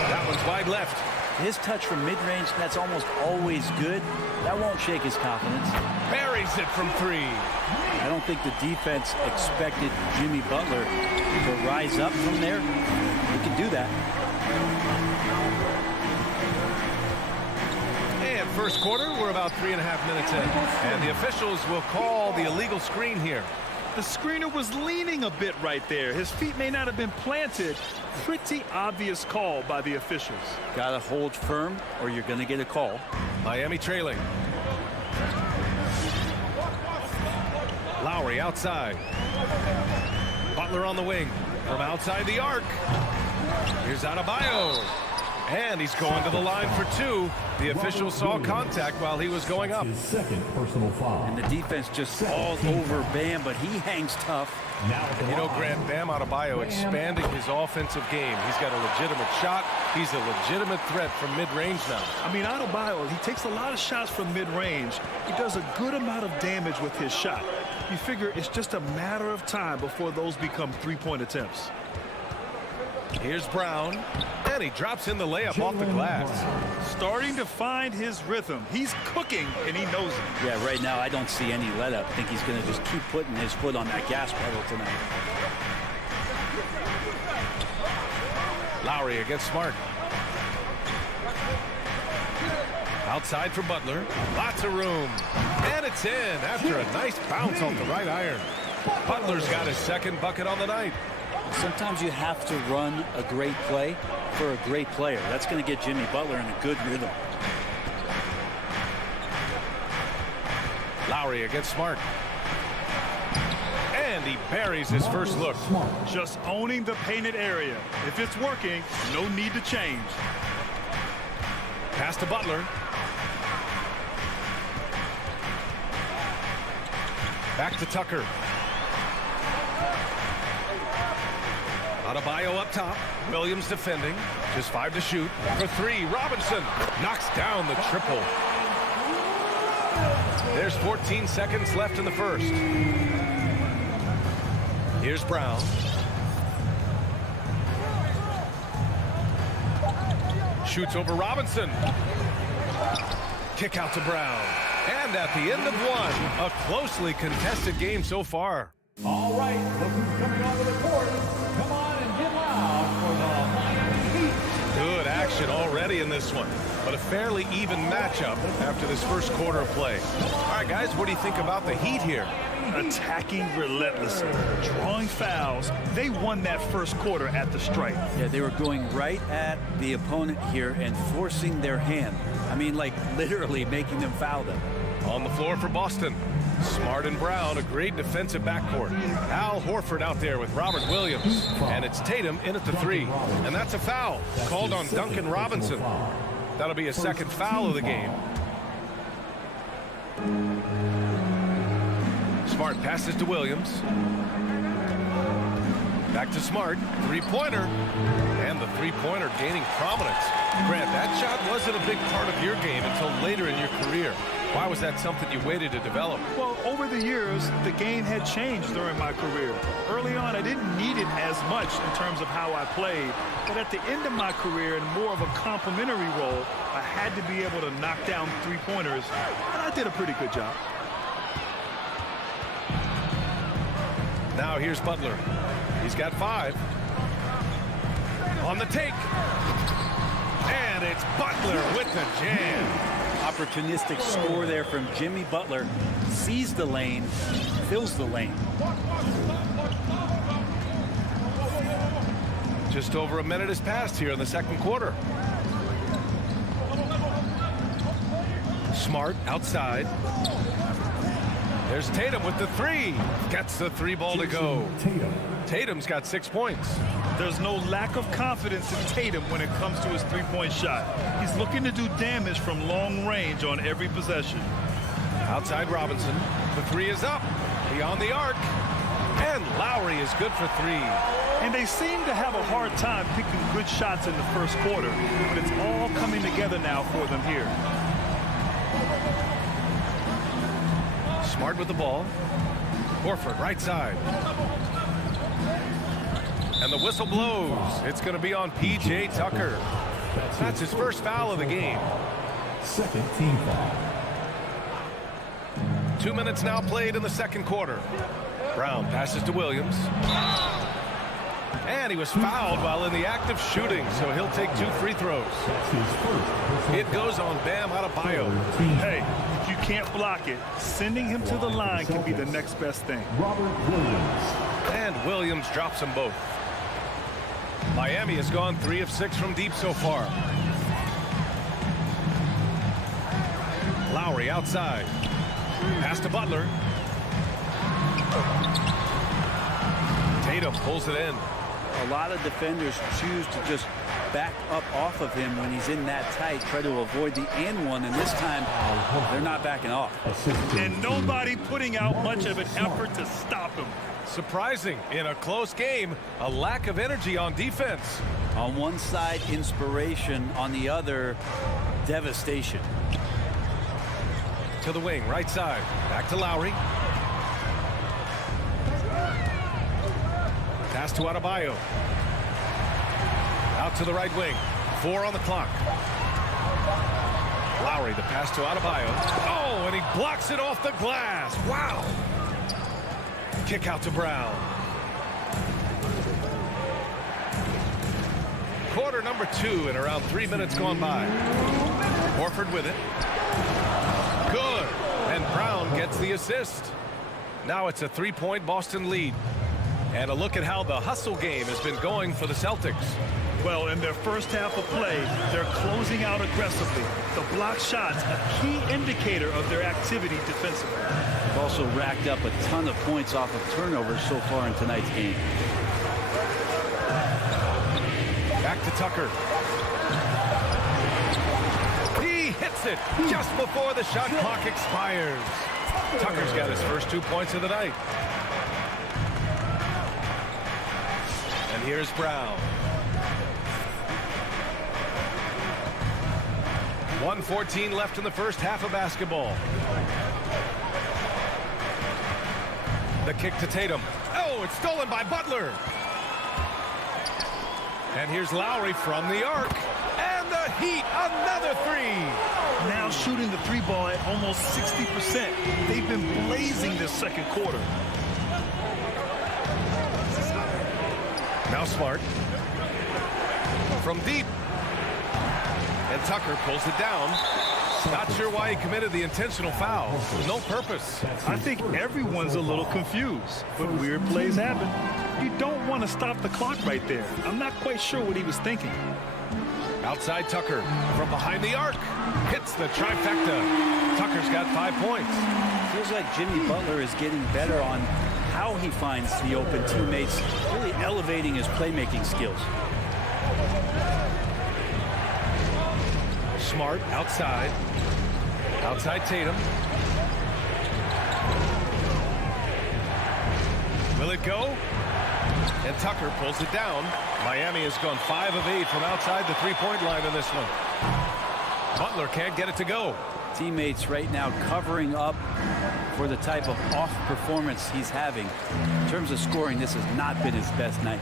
That one's wide left. His touch from mid-range, that's almost always good. That won't shake his confidence. Buries it from 3. I don't think the defense expected Jimmy Butler to rise up from there. He can do that. And first quarter, we're about 3.5 minutes in. And the officials will call the illegal screen here. The screener was leaning a bit right there. His feet may not have been planted. Pretty obvious call by the officials. Gotta hold firm or you're gonna get a call. Miami trailing. Lowry outside. Butler on the wing from outside the arc. Here's Adebayo. And he's going to the line for two. The official saw contact while he was going up. His second personal foul. And the defense just falls over Bam, but he hangs tough. You know, Grant, Bam Adebayo expanding his offensive game. He's got a legitimate shot. He's a legitimate threat from mid-range now. I mean, Adebayo, he takes a lot of shots from mid-range. He does a good amount of damage with his shot. You figure it's just a matter of time before those become three-point attempts. Here's Brown, and he drops in the layup off the glass. Starting to find his rhythm. He's cooking, and he knows it. Yeah, right now I don't see any let-up. I think he's going to just keep putting his foot on that gas pedal tonight. Lowry against Smart. Outside for Butler. Lots of room. And it's in after a nice bounce off the right iron. Butler's got his second bucket on the night. Sometimes you have to run a great play for a great player. That's going to get Jimmy Butler in a good rhythm. Lowry against Smart. And he buries his first look. Just owning the painted area. If it's working, no need to change. Pass to Butler. Back to Tucker. Adebayo up top. Williams defending. Just 5 to shoot. For 3, Robinson knocks down the triple. There's 14 seconds left in the first. Here's Brown. Shoots over Robinson. Kick out to Brown. And at the end of one, a closely contested game so far. All right, look who's coming onto the court. Come on and get loud for the Miami Heat. Good action already in this one, but a fairly even matchup after this first quarter of play. All right, guys, what do you think about the Heat here? Attacking relentlessly, drawing fouls. They won that first quarter at the stripe. Yeah, they were going right at the opponent here and forcing their hand. I mean, like literally making them foul them. On the floor for Boston. Smart and Brown, a great defensive backcourt. Al Horford out there with Robert Williams. And it's Tatum in at the 3. And that's a foul called on Duncan Robinson. That'll be a second foul of the game. Smart passes to Williams. Back to Smart. Three-pointer. And the three-pointer gaining prominence. Grant, that shot wasn't a big part of your game until later in your career. Why was that something you waited to develop? Well, over the years, the game had changed during my career. Early on, I didn't need it as much in terms of how I played. But at the end of my career, in more of a complementary role, I had to be able to knock down three-pointers. And I did a pretty good job. Now here's Butler. He's got 5. On the take. And it's Butler with the jam. Opportunistic score there from Jimmy Butler. Sees the lane, fills the lane. Just over a minute has passed here in the second quarter. Smart outside. There's Tatum with the 3. Gets the 3-ball to go. Tatum's got 6 points. There's no lack of confidence in Tatum when it comes to his three-point shot. He's looking to do damage from long range on every possession. Outside Robinson. The 3 is up. Beyond the arc. And Lowry is good for 3. And they seem to have a hard time picking good shots in the first quarter. But it's all coming together now for them here. Smart with the ball. Horford right side. And the whistle blows. It's going to be on P.J. Tucker. That's his first foul of the game. Second team foul. 2 minutes now played in the second quarter. Brown passes to Williams. And he was fouled while in the act of shooting, so he'll take 2 free throws. It goes on Bam Adebayo. Hey, if you can't block it, sending him to the line can be the next best thing. Robert Williams. And Williams drops them both. Miami has gone 3 of 6 from deep so far. Lowry outside. Pass to Butler. Tatum pulls it in. A lot of defenders choose to just back up off of him when he's in that tight, try to avoid the and one, and this time they're not backing off. And nobody putting out much of an effort to stop him. Surprising in a close game, a lack of energy on defense. On one side, inspiration. On the other, devastation. To the wing, right side. Back to Lowry. Pass to Adebayo. Out to the right wing. 4 on the clock. Lowry, the pass to Adebayo. Oh, and he blocks it off the glass. Wow. Kick out to Brown. Quarter number 2 and around 3 minutes gone by. Horford with it. Good. And Brown gets the assist. Now it's a 3-point Boston lead. And a look at how the hustle game has been going for the Celtics. Well, in their first half of play, they're closing out aggressively. The block shots, a key indicator of their activity defensively. They've also racked up a ton of points off of turnovers so far in tonight's game. Back to Tucker. He hits it just before the shot clock expires. Tucker's got his first 2 points of the night. And here's Brown. 1:14 left in the first half of basketball. The kick to Tatum. Oh, it's stolen by Butler. And here's Lowry from the arc. And the Heat, another 3. Now shooting the 3 ball at almost 60%. They've been blazing this second quarter. Now Smart. From deep. And Tucker pulls it down. Not sure why he committed the intentional foul. No purpose. I think everyone's a little confused, but weird plays happen. You don't want to stop the clock right there. I'm not quite sure what he was thinking. Outside Tucker from behind the arc. Hits the trifecta. Tucker's got 5 points. Feels like Jimmy Butler is getting better on how he finds the open teammates, really elevating his playmaking skills. Smart outside. Outside Tatum. Will it go? And Tucker pulls it down. Miami has gone 5 of 8 from outside the 3-point line in this one. Butler can't get it to go. Teammates right now covering up for the type of off performance he's having. In terms of scoring, this has not been his best night.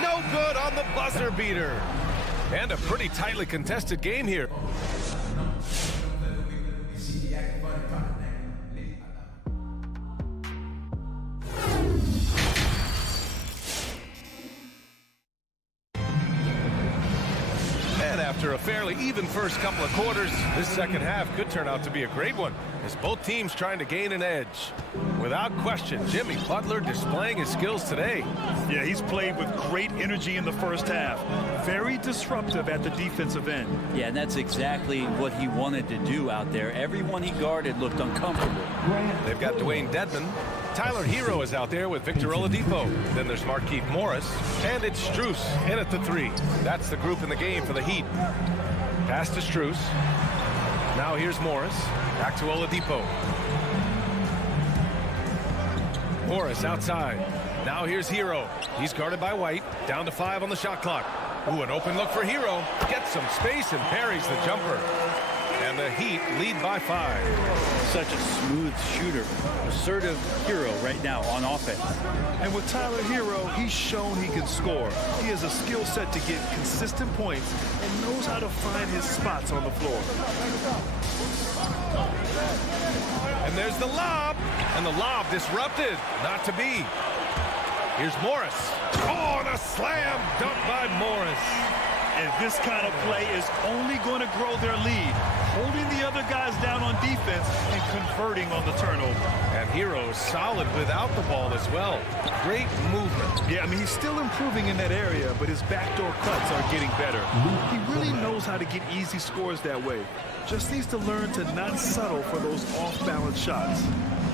No good on the buzzer beater. And a pretty tightly contested game here. After a fairly even first couple of quarters, this second half could turn out to be a great one as both teams trying to gain an edge. Without question, Jimmy Butler displaying his skills today. Yeah, he's played with great energy in the first half. Very disruptive at the defensive end. Yeah, and that's exactly what he wanted to do out there. Everyone he guarded looked uncomfortable. They've got Dwayne Dedmon. Tyler Hero is out there with Victor Oladipo. Then there's Markieff Morris. And it's Strus in at the 3. That's the group in the game for the Heat. Pass to Strus. Now here's Morris. Back to Oladipo. Morris outside. Now here's Hero. He's guarded by White. Down to 5 on the shot clock. Ooh, an open look for Hero. Gets some space and parries the jumper. And the Heat lead by 5. Such a smooth shooter. Assertive Hero right now on offense. And with Tyler Hero, he's shown he can score. He has a skill set to get consistent points and knows how to find his spots on the floor. And there's the lob. And the lob disrupted. Not to be. Here's Morris. Oh, and a slam dunk by Morris. And this kind of play is only going to grow their lead, holding the other guys down on defense and converting on the turnover. And Hero's solid without the ball as well. Great movement. Yeah, I mean, he's still improving in that area, but his backdoor cuts are getting better. He really knows how to get easy scores that way. Just needs to learn to not settle for those off-balance shots.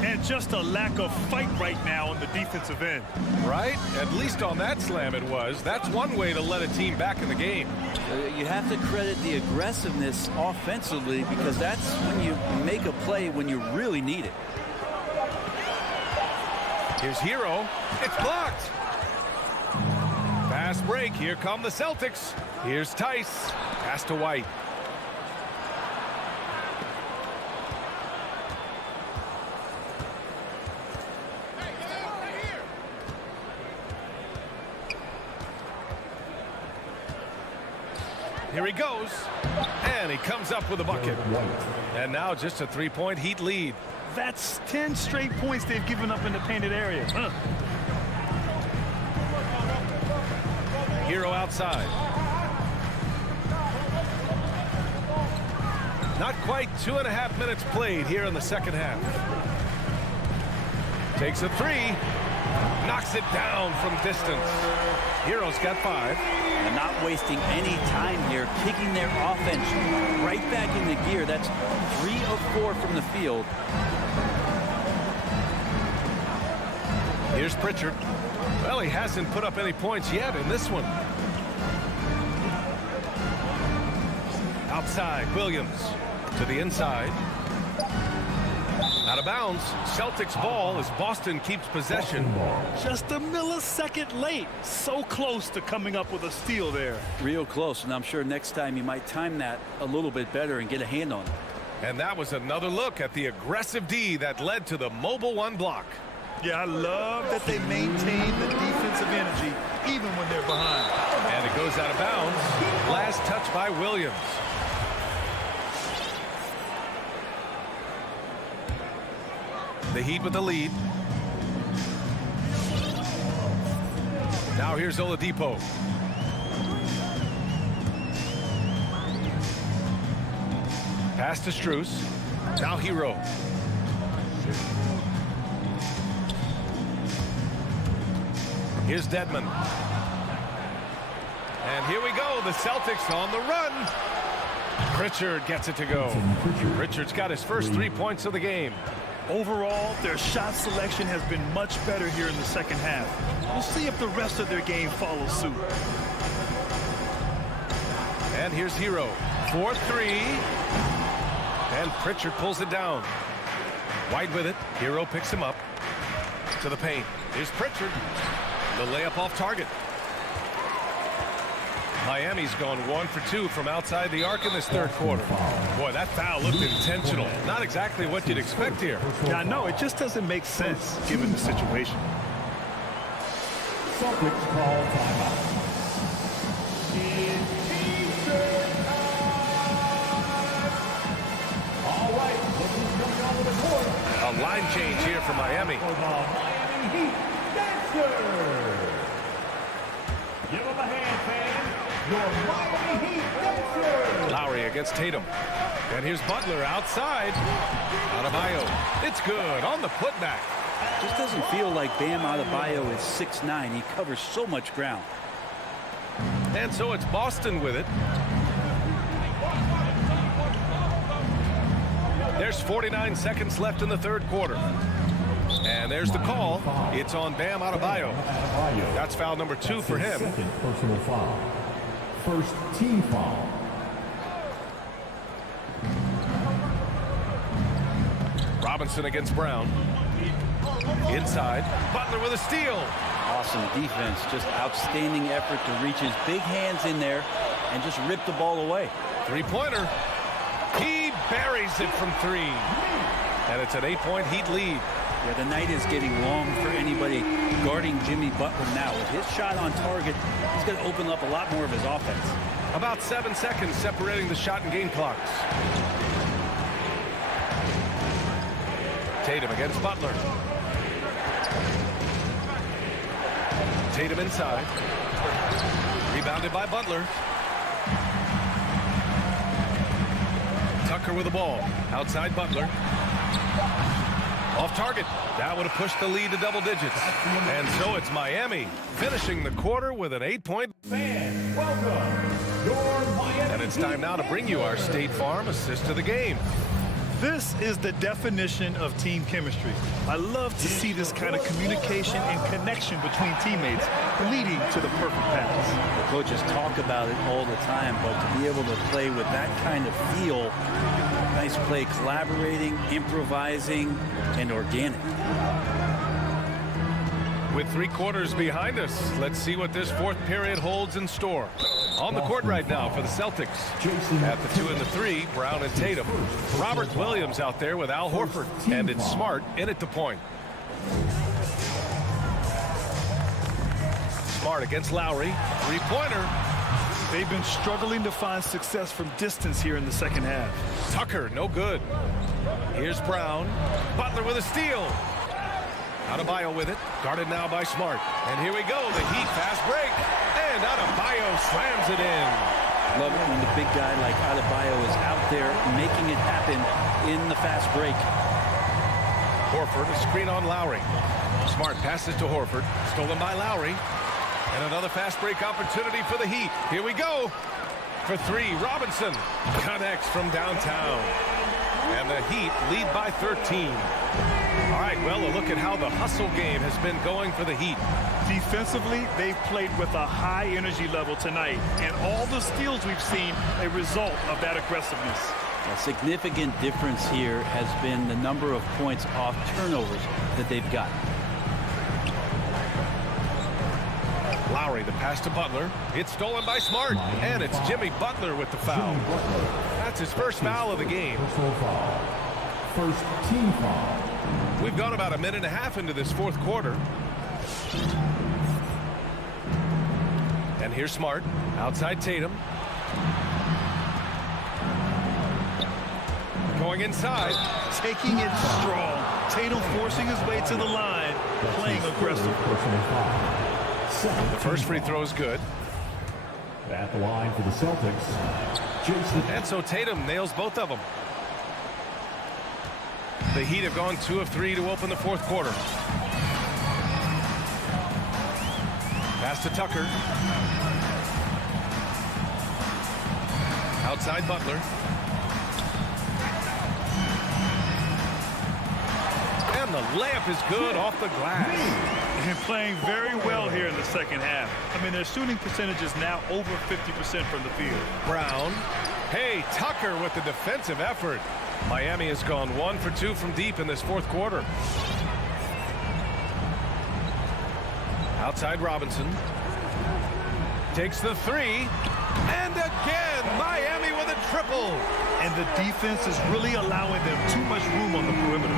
And just a lack of fight right now on the defensive end. Right? At least on that slam it was. That's one way to let a team back in the game. You have to credit the aggressiveness offensively because that's when you make a play when you really need it. Here's Hero. It's blocked. Fast break. Here come the Celtics. Here's Tice. Pass to White. Here he goes. And he comes up with a bucket. And now just a three-point Heat lead. That's 10 straight points they've given up in the painted area. Hero outside. Not quite 2.5 minutes played here in the second half. Takes a three. Knocks it down from distance. Hero's got 5. And not wasting any time here, kicking their offense right back into gear. That's 3 of 4 from the field. Here's Pritchard. Well, he hasn't put up any points yet in this one. Outside, Williams to the inside. Out of bounds. Celtics ball as Boston keeps possession. Just a millisecond late. So close to coming up with a steal there. Real close, and I'm sure next time you might time that a little bit better and get a hand on it. And that was another look at the aggressive D that led to the mobile 1 block. Yeah, I love that they maintain the defensive energy even when they're behind. And it goes out of bounds. Last touch by Williams. The Heat with the lead. Now here's Oladipo. Pass to Strus. Now Hero. Here's Dedmon. And here we go. The Celtics on the run. Pritchard gets it to go. Pritchard's got his first 3 points of the game. Overall, their shot selection has been much better here in the second half. We'll see if the rest of their game follows suit. And here's Hero. 4-3. And Pritchard pulls it down. White with it. Hero picks him up. To the paint. Here's Pritchard. The layup off target. Miami's gone 1 for 2 from outside the arc in this third quarter. Boy, that foul looked intentional. Not exactly what you'd expect here. Yeah, I know. It just doesn't make sense given the situation. Celtics call timeout. All right, look who's coming onto the court. A line change here for Miami. For the Miami Heat Dancer. Give him a hand, fans. Your Miami Heat Dancer. Lowry against Tatum. And here's Butler outside. Adebayo. It's good on the putback. Just doesn't feel like Bam Adebayo is 6'9". He covers so much ground. And so it's Boston with it. There's 49 seconds left in the third quarter. And there's the call. It's on Bam Adebayo. That's foul number 2 for him. Second personal foul. First team foul. Robinson against Brown. Inside. Butler with a steal. Awesome defense. Just outstanding effort to reach his big hands in there and just rip the ball away. Three-pointer. He buries it from 3. And it's an 8-point Heat lead. Yeah, the night is getting long for anybody guarding Jimmy Butler now. With his shot on target, he's going to open up a lot more of his offense. About 7 seconds separating the shot and game clocks. Tatum against Butler. Tatum inside. Rebounded by Butler. Tucker with the ball. Outside Butler. Off target. That would have pushed the lead to double digits. And so it's Miami finishing the quarter with an 8-point. Fans, welcome. Your Miami And it's time now to bring you our State Farm assist of the game. This is the definition of team chemistry. I love to see this kind of communication and connection between teammates leading to the perfect pass. The coaches talk about it all the time, but to be able to play with that kind of feel, nice play, collaborating, improvising, and organic. With 3 quarters behind us, let's see what this fourth period holds in store. On the court right now for the Celtics. At the 2 and the 3, Brown and Tatum. Robert Williams out there with Al Horford. And it's Smart in at the point. Smart against Lowry. 3-pointer. They've been struggling to find success from distance here in the second half. Tucker, no good. Here's Brown. Butler with a steal. Adebayo with it. Guarded now by Smart. And here we go. The Heat fast break. And Adebayo slams it in. Love it when the big guy like Adebayo is out there making it happen in the fast break. Horford, a screen on Lowry. Smart passes to Horford. Stolen by Lowry. And another fast break opportunity for the Heat. Here we go. For 3, Robinson connects from downtown. And the Heat lead by 13. All right, well, a look at how the hustle game has been going for the Heat. Defensively, they've played with a high energy level tonight, and all the steals we've seen a result of that aggressiveness. A significant difference here has been the number of points off turnovers that they've got. Lowry, the pass to Butler. It's stolen by Smart, and it's Jimmy Butler with the foul. That's his first foul of the game. First team foul. We've gone about a minute and a half into this fourth quarter. And here's Smart. Outside Tatum. Going inside. Taking it strong. Tatum forcing his way to the line. Playing aggressive. The first free throw is good. At the line for the Celtics. Jason. And so Tatum nails both of them. The Heat have gone 2 of 3 to open the fourth quarter. Pass to Tucker. Outside Butler. And the layup is good off the glass. And playing very well here in the second half. I mean, their shooting percentage is now over 50% from the field. Brown. Hey, Tucker with the defensive effort. Miami has gone 1 for 2 from deep in this fourth quarter. Outside Robinson. Takes the 3. And again, Miami with a triple. And the defense is really allowing them too much room on the perimeter.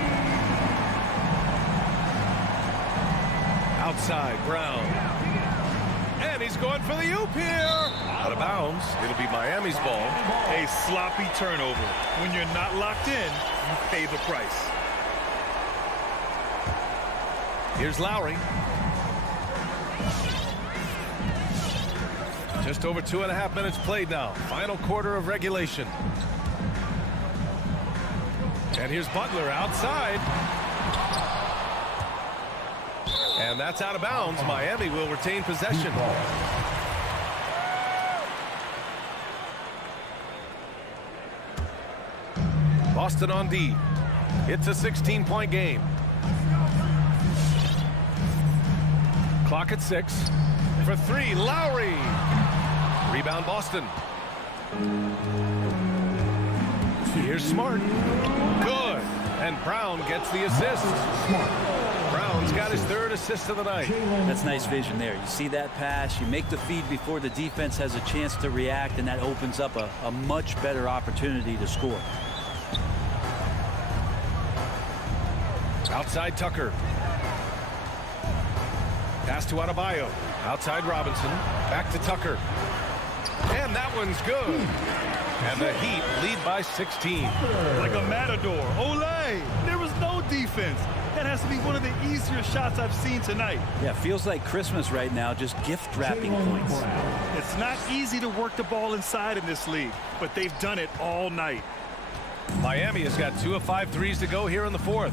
Outside, Brown. And he's going for the oop here. Out of bounds. It'll be Miami's ball. A sloppy turnover. When you're not locked in, you pay the price. Here's Lowry. Just over 2.5 minutes played now. Final quarter of regulation. And here's Butler outside. And that's out of bounds. Miami will retain possession. Boston on D. It's a 16-point game. Clock at 6. For 3, Lowry. Rebound Boston. Here's Smart. Good. And Brown gets the assist. Brown's got his 3rd assist of the night. That's nice vision there. You see that pass, you make the feed before the defense has a chance to react, and that opens up a much better opportunity to score. Outside Tucker. Pass to Adebayo. Outside Robinson. Back to Tucker. And that one's good. And the Heat lead by 16. Like a matador. Olay! There was no defense. That has to be one of the easier shots I've seen tonight. Yeah, feels like Christmas right now, just gift wrapping points. It's not easy to work the ball inside in this league, but they've done it all night. Miami has got 2 of 5 threes to go here in the fourth.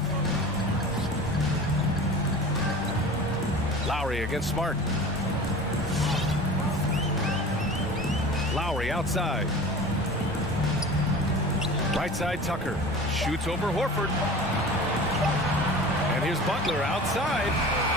Lowry against Smart. Lowry outside. Right side Tucker. Shoots over Horford. And here's Butler outside.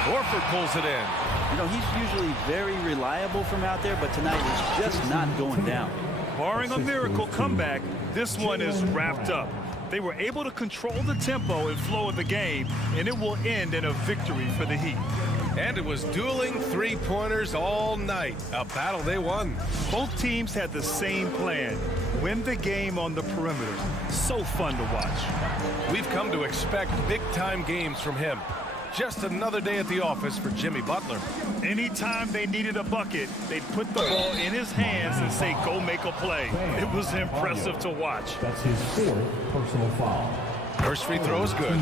Horford pulls it in. You know, he's usually very reliable from out there, but tonight it's just not going down. Barring a miracle comeback, this one is wrapped up. They were able to control the tempo and flow of the game, and it will end in a victory for the Heat. And it was dueling three-pointers all night. A battle they won. Both teams had the same plan. Win the game on the perimeter. So fun to watch. We've come to expect big-time games from him. Just another day at the office for Jimmy Butler. Anytime they needed a bucket, they'd put the ball in his hands and say, go make a play. It was impressive to watch. That's his 4th personal foul. First free throw is good.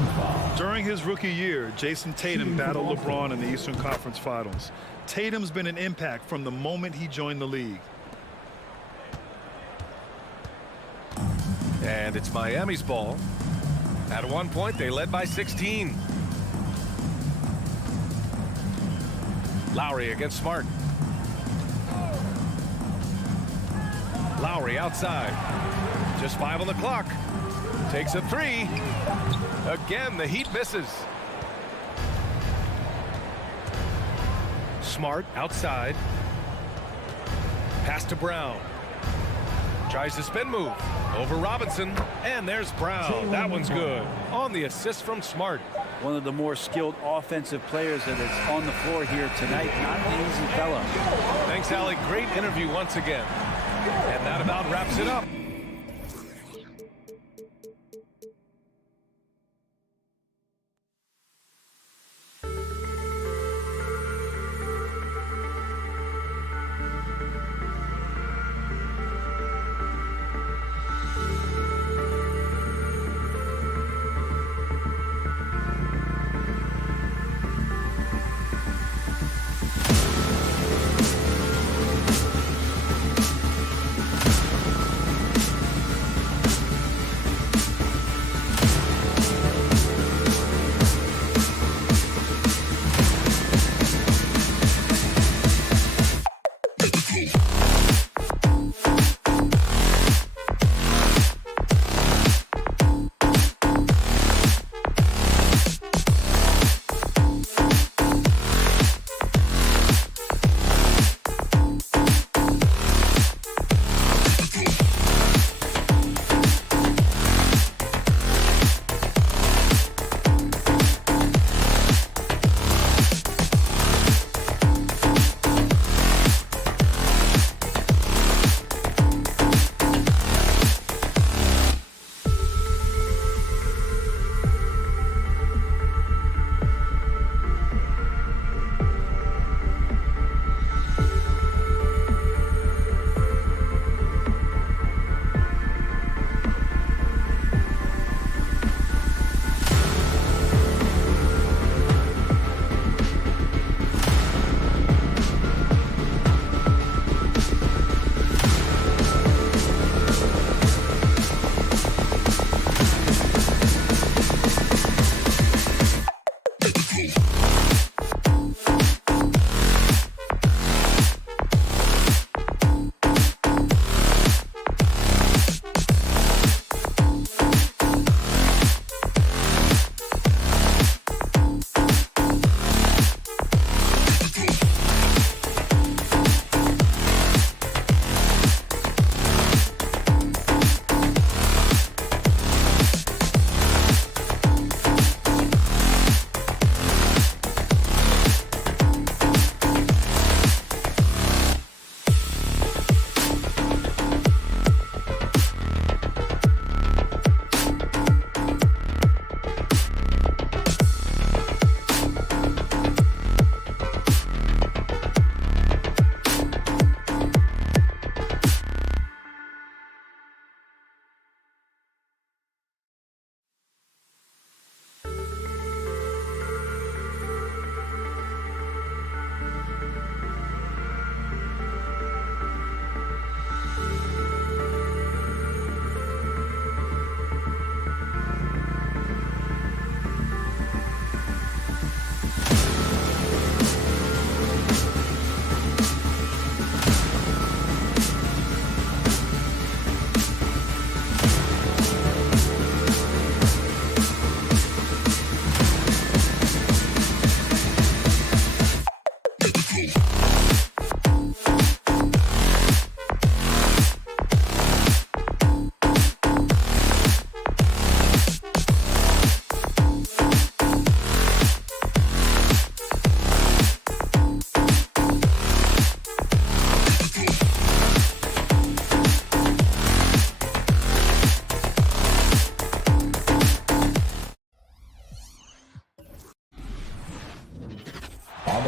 During his rookie year, Jason Tatum battled LeBron in the Eastern Conference Finals. Tatum's been an impact from the moment he joined the league. And it's Miami's ball. At one point, they led by 16. Lowry against Smart. Lowry outside. Just 5 on the clock. Takes a 3. Again, the Heat misses. Smart outside. Pass to Brown. Tries the spin move. Over Robinson. And there's Brown. That one's good. On the assist from Smart. One of the more skilled offensive players that is on the floor here tonight. Not an easy fella. Thanks, Allie. Great interview once again. And that about wraps it up.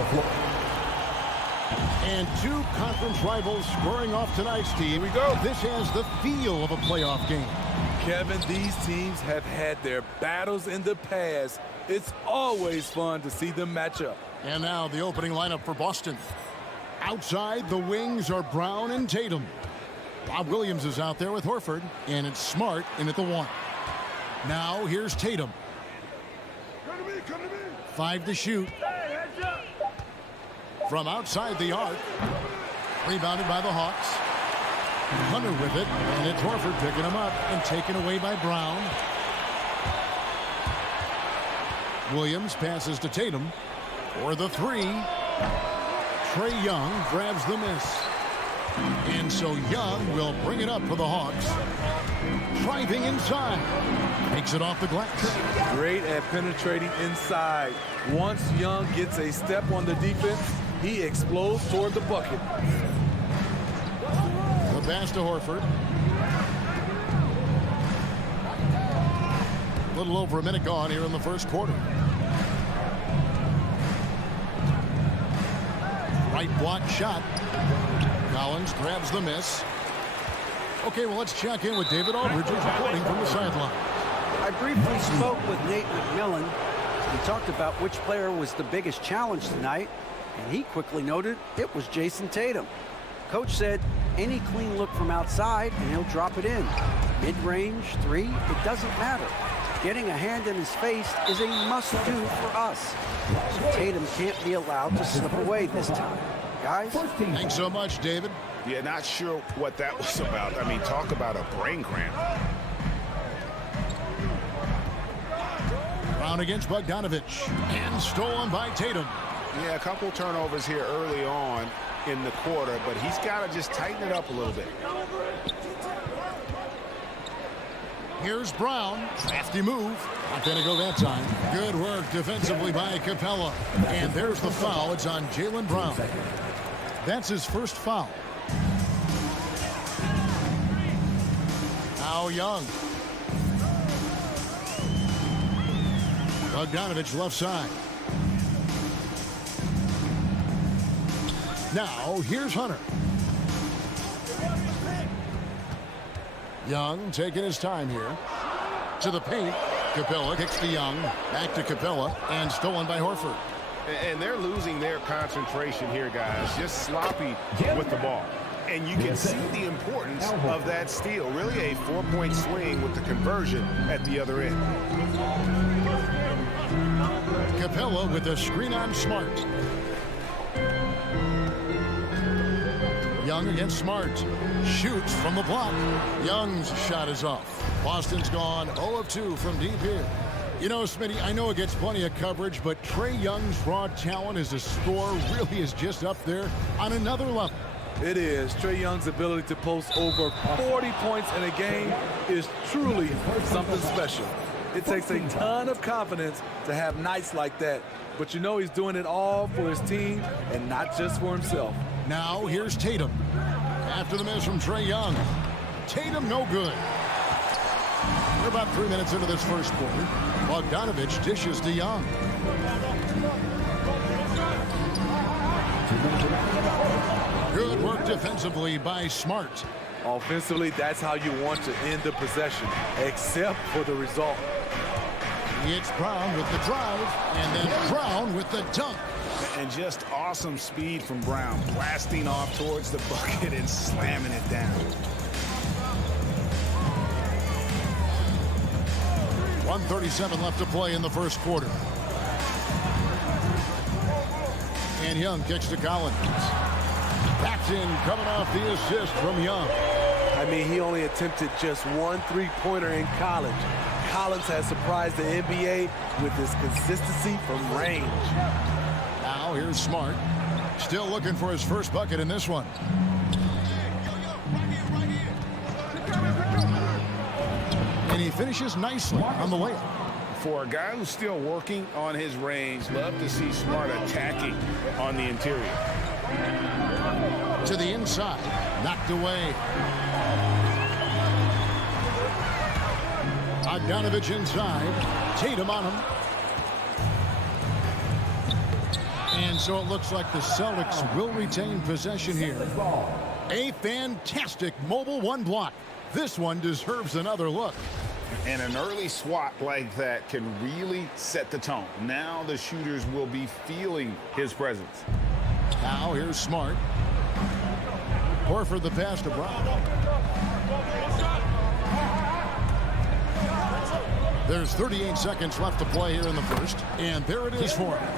the floor. And two conference rivals squaring off tonight's team. Here we go. This has the feel of a playoff game. Kevin, these teams have had their battles in the past. It's always fun to see them match up. And now the opening lineup for Boston. Outside, the wings are Brown and Tatum. Bob Williams is out there with Horford, and it's Smart in at the 1. Now here's Tatum. 5 to shoot. From outside the arc. Rebounded by the Hawks. Hunter with it, and it's Horford picking him up and taken away by Brown. Williams passes to Tatum for the 3. Trae Young grabs the miss. And so Young will bring it up for the Hawks. Driving inside. Takes it off the glass. Great at penetrating inside. Once Young gets a step on the defense, he explodes toward the bucket. The pass to Horford. A little over a minute gone here in the first quarter. Right block shot. Collins grabs the miss. Okay, well, let's check in with David Aldridge, who's reporting from the sideline. I briefly spoke with Nate McMillan. He talked about which player was the biggest challenge tonight, and he quickly noted it was Jason Tatum. Coach said any clean look from outside, and he'll drop it in. Mid-range, 3, it doesn't matter. Getting a hand in his face is a must-do for us. Tatum can't be allowed to slip away this time. Guys? Thanks so much, David. Yeah, not sure what that was about. I mean, talk about a brain cramp. Brown against Bogdanovich. And stolen by Tatum. Yeah, a couple turnovers here early on in the quarter, but he's got to just tighten it up a little bit. Here's Brown. Crafty move. Not going to go that time. Good work defensively by Capella. And there's the foul. It's on Jaylen Brown. That's his first foul. Now Young. Bogdanovich left side. Now here's Hunter. Young taking his time here. To the paint. Capella kicks to Young. Back to Capella. And stolen by Horford. And they're losing their concentration here, guys. Just sloppy with the ball. And you can see the importance of that steal. Really a 4-point swing with the conversion at the other end. Capella with a screen on Smart. Young against Smart. Shoots from the block. Young's shot is off. Boston's gone 0 of 2 from deep here. You know, Smitty, I know it gets plenty of coverage, but Trae Young's raw talent as a scorer really is just up there on another level. It is. Trae Young's ability to post over 40 points in a game is truly something special. It takes a ton of confidence to have nights like that. But you know he's doing it all for his team and not just for himself. Now here's Tatum. After the miss from Trae Young. Tatum no good. We're about 3 minutes into this first quarter. Bogdanovich dishes to Young. Good work defensively by Smart. Offensively, that's how you want to end the possession, except for the result. It's Brown with the drive, and then Brown with the dunk. And just awesome speed from Brown, blasting off towards the bucket and slamming it down. 1:37 left to play in the first quarter. And Young kicks to Collins. Backs in, coming off the assist from Young. I mean, he only attempted just 1 3-pointer in college. Collins has surprised the NBA with his consistency from range. Now here's Smart. Still looking for his first bucket in this one. And he finishes nicely on the layup. For a guy who's still working on his range, love to see Smart attacking on the interior. To the inside, knocked away. Bogdanovich inside. Tatum on him. And so it looks like the Celtics will retain possession here. A fantastic mobile one block. This one deserves another look. And an early swat like that can really set the tone. Now the shooters will be feeling his presence. Now here's Smart. Horford the pass to Brown. There's 38 seconds left to play here in the first. And there it is for him.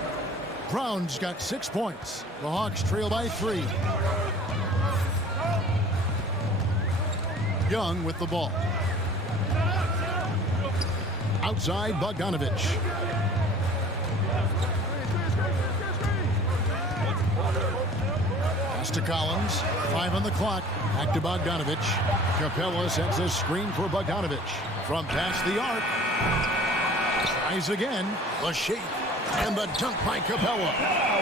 Brown's got 6 points. The Hawks trail by 3. Young with the ball. Outside, Bogdanovich. Pass to Collins. 5 on the clock. Back to Bogdanovich. Capella sends a screen for Bogdanovich. From past the arc. Tries again. The shake. And the dunk by Capella.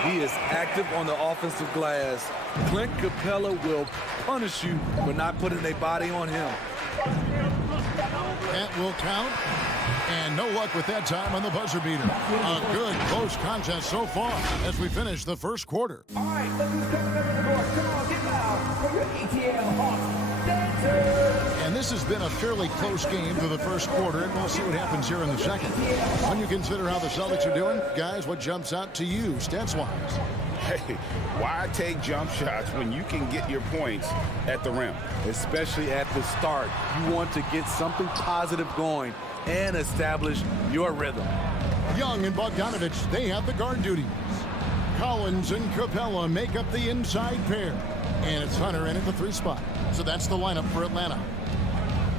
He is active on the offensive glass. Clint Capella will punish you for not putting a body on him. That will count. And no luck with that time on the buzzer beater. A good close contest so far as we finish the first quarter. All right, let's just come to the court. Come on, get loud for your ATL Hawks dancers. And this has been a fairly close game for the first quarter, and we'll see what happens here in the second. When you consider how the Celtics are doing, guys, what jumps out to you, stats-wise? Hey, why take jump shots when you can get your points at the rim? Especially at the start. You want to get something positive going and establish your rhythm. Young and Bogdanovich, they have the guard duties. Collins and Capella make up the inside pair. And it's Hunter in at the 3 spot. So that's the lineup for Atlanta.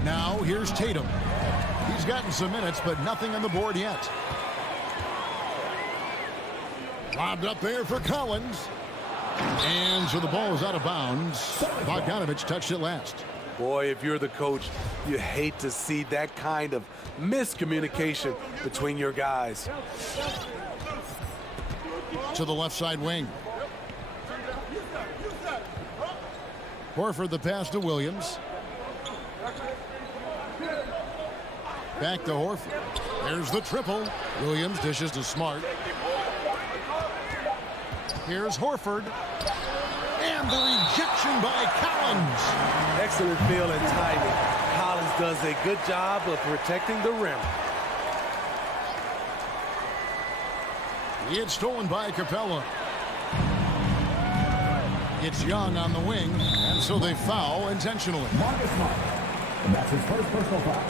Now here's Tatum. He's gotten some minutes, but nothing on the board yet. Lobbed up there for Collins. And so the ball is out of bounds. Bogdanovich touched it last. Boy, if you're the coach, you hate to see that kind of miscommunication between your guys. To the left side wing. Horford the pass to Williams. Back to Horford. There's the triple. Williams dishes to Smart. Here's Horford. And the rejection by Collins. Excellent feel and timing. Collins does a good job of protecting the rim. It's stolen by Capella. It's Young on the wing, and so they foul intentionally. Marcus Smart. And that's his first personal foul.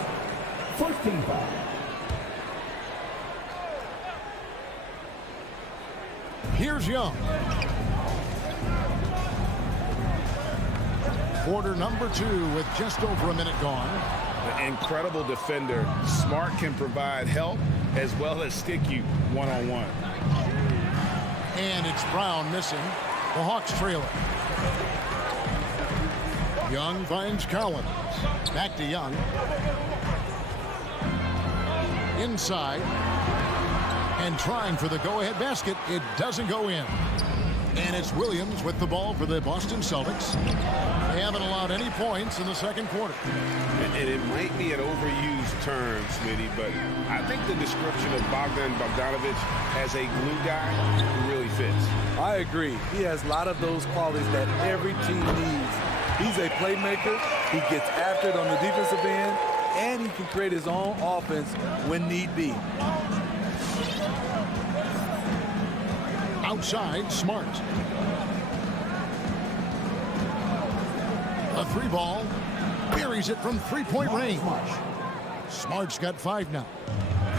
First team foul. Here's Young. Quarter number 2 with just over a minute gone. An incredible defender. Smart can provide help as well as stick you one-on-one. And it's Brown missing. The Hawks trail it. Young finds Collins. Back to Young. Inside. And trying for the go-ahead basket. It doesn't go in. And it's Williams with the ball for the Boston Celtics. They haven't allowed any points in the second quarter. And it might be an overused term, Smitty, but I think the description of Bogdanovich as a glue guy really fits. I agree. He has a lot of those qualities that every team needs. He's a playmaker. He gets after it on the defensive end, and he can create his own offense when need be. Outside, Smart. A 3 ball. Buries it from 3-point range. Smart's got 5 now.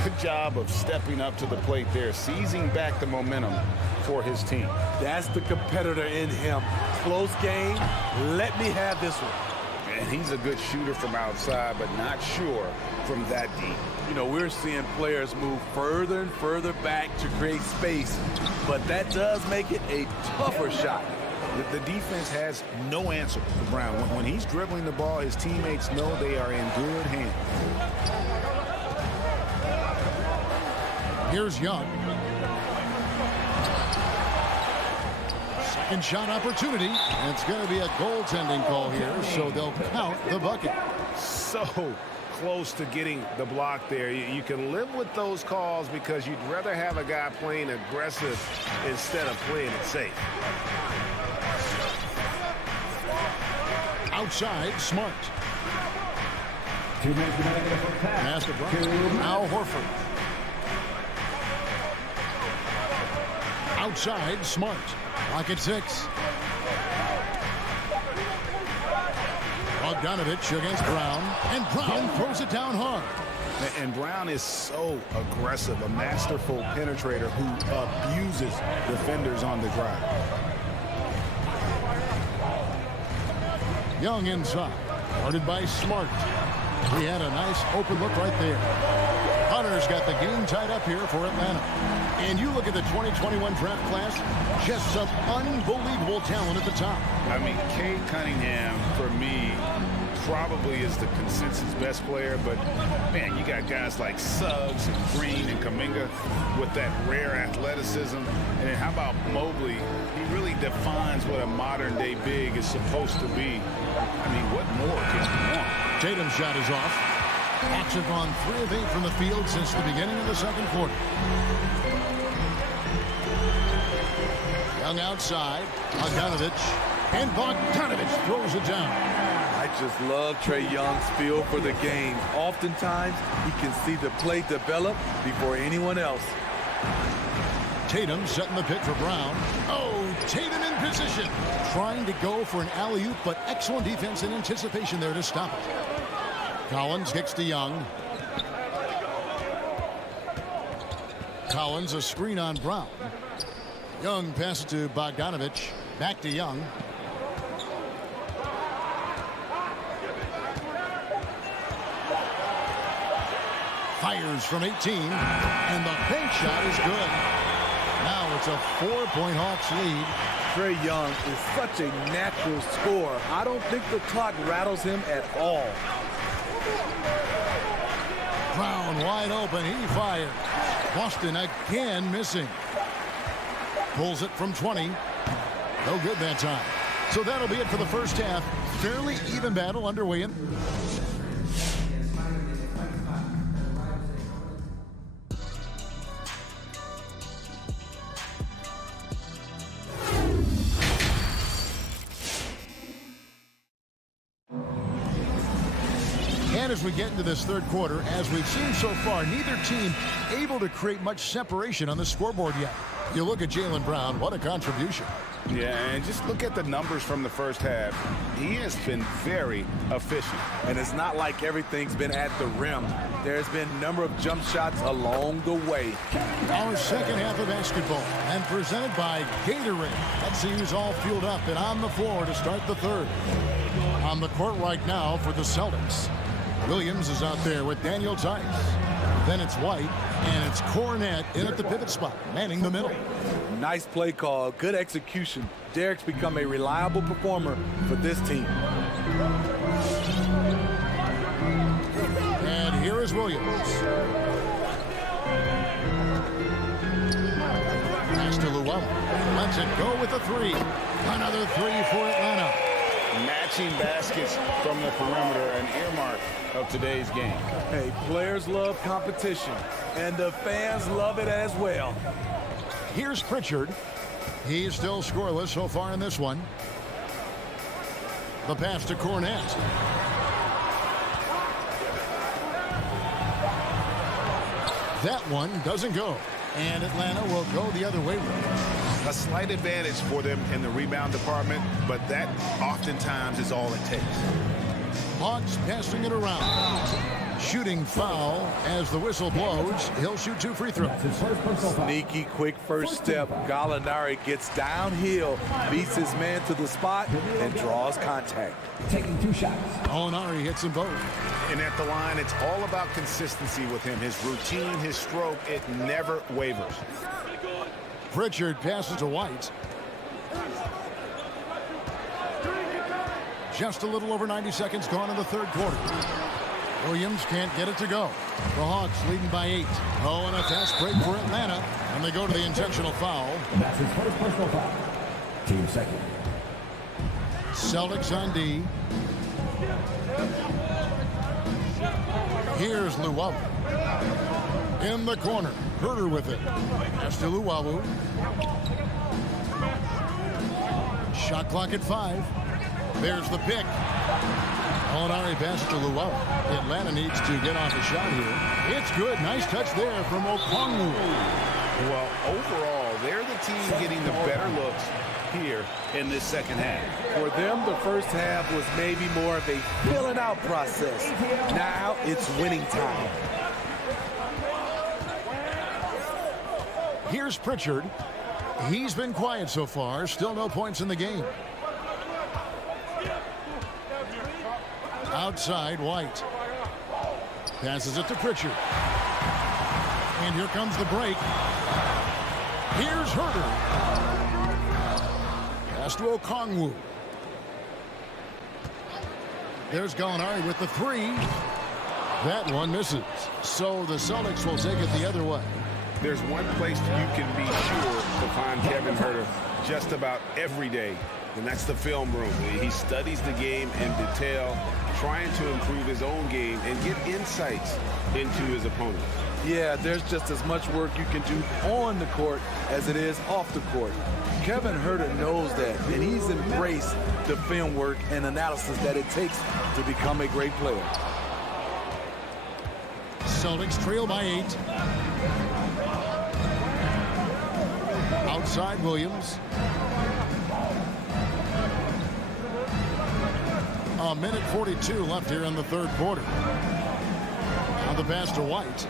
Good job of stepping up to the plate there, seizing back the momentum for his team. That's the competitor in him. Close game. Let me have this one. And he's a good shooter from outside, but not sure from that deep. You know, we're seeing players move further and further back to create space, but that does make it a tougher shot. The defense has no answer for Brown. When he's dribbling the ball, his teammates know they are in good hands. Here's Young. Second shot opportunity. And it's going to be a goaltending call here, so they'll count the bucket. So close to getting the block there. You can live with those calls because you'd rather have a guy playing aggressive instead of playing it safe. Outside, Smart. Pass to Brown. Al Horford. Outside, Smart. Lock at 6. Bogdanovich against Brown. And Brown throws it down hard. And Brown is so aggressive, a masterful penetrator who abuses defenders on the drive. Young inside. Guarded by Smart. He had a nice open look right there. Hunter's got the game tied up here for Atlanta. And you look at the 2021 draft class, just some unbelievable talent at the top. I mean, Cade Cunningham, for me, probably is the consensus best player. But, man, you got guys like Suggs and Green and Kuminga with that rare athleticism. And then how about Mobley? He really defines what a modern-day big is supposed to be. I mean, what more can you want? Tatum's shot is off. Hawks have gone 3 of 8 from the field since the beginning of the second quarter. Young outside. Bogdanovich. And Bogdanovich throws it down. I just love Trae Young's feel for the game. Oftentimes, he can see the play develop before anyone else. Tatum setting the pick for Brown. Oh, Tatum in position. Trying to go for an alley-oop, but excellent defense and anticipation there to stop it. Collins kicks to Young. Collins a screen on Brown. Young passes to Bogdanovich. Back to Young. Fires from 18. And the bank shot is good. Now it's a 4-point Hawks lead. Trae Young is such a natural scorer. I don't think the clock rattles him at all. Brown wide open. He fires. Boston again missing. Pulls it from 20. No good that time. So that'll be it for the first half. Fairly even battle underway in. And as we get into this third quarter, as we've seen so far, neither team able to create much separation on the scoreboard yet. You look at Jaylen Brown, what a contribution. Yeah, and just look at the numbers from the first half. He has been very efficient. And it's not like everything's been at the rim. There's been a number of jump shots along the way. Our second half of basketball, and presented by Gatorade. Let's see who's all fueled up and on the floor to start the third. On the court right now for the Celtics. Williams is out there with Daniel Tice. Then it's White, and it's Cornette in at the pivot spot, manning the middle. Nice play call, good execution. Derek's become a reliable performer for this team. And here is Williams. Pass to Llewellyn. Lets it go with a 3. Another 3 for Atlanta. Matching baskets from the perimeter, an earmark of today's game. Hey, players love competition, and the fans love it as well. Here's Pritchard. He's still scoreless so far in this one. The pass to Cornette. That one doesn't go. And Atlanta will go the other way with it. A slight advantage for them in the rebound department, but that oftentimes is all it takes. Hawks passing it around. Shooting foul as the whistle blows. He'll shoot 2 free throws. Sneaky quick first step. Gallinari gets downhill, beats his man to the spot, and draws contact. Taking 2 shots. Gallinari hits them both. And at the line, it's all about consistency with him. His routine, his stroke, it never wavers. Pritchard passes to White. Just a little over 90 seconds gone in the third quarter. Williams can't get it to go. The Hawks leading by 8. Oh, and a fast break for Atlanta. And they go to the intentional foul. That's his first personal foul. Team second. Celtics on D. Here's Luwawu. In the corner. Herder with it. Pass to Luwawu. Shot clock at 5. There's the pick. Molinari passes to Luwawu. Atlanta needs to get off a shot here. It's good. Nice touch there from Okongwu. Well, overall, they're the team getting the better looks here in this second half. For them, the first half was maybe more of a filling out process. Now it's winning time. Here's Pritchard. He's been quiet so far. Still no points in the game. Outside, White. Passes it to Pritchard. And here comes the break. Here's Herder. Pass to Okongwu. There's Gallinari with the 3. That one misses. So the Celtics will take it the other way. There's one place you can be sure to find Kevin Herder just about every day, and that's the film room. He studies the game in detail, trying to improve his own game and get insights into his opponents. Yeah, there's just as much work you can do on the court as it is off the court. Kevin Herder knows that, and he's embraced the film work and analysis that it takes to become a great player. Celtics trail by 8. Outside Williams. A minute 42 left here in the third quarter. Now the pass to White.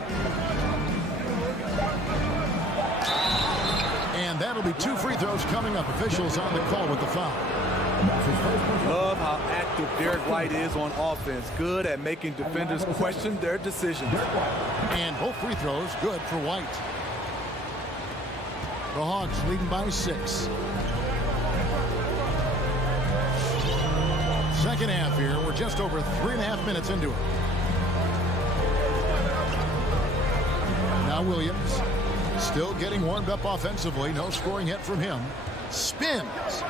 And that'll be 2 free throws coming up. Officials on the call with the foul. Love how active Derek White is on offense. Good at making defenders question their decisions. And both free throws good for White. The Hawks leading by 6. Second half here. We're just over 3.5 minutes into it. Now Williams still getting warmed up offensively. No scoring hit from him. Spins.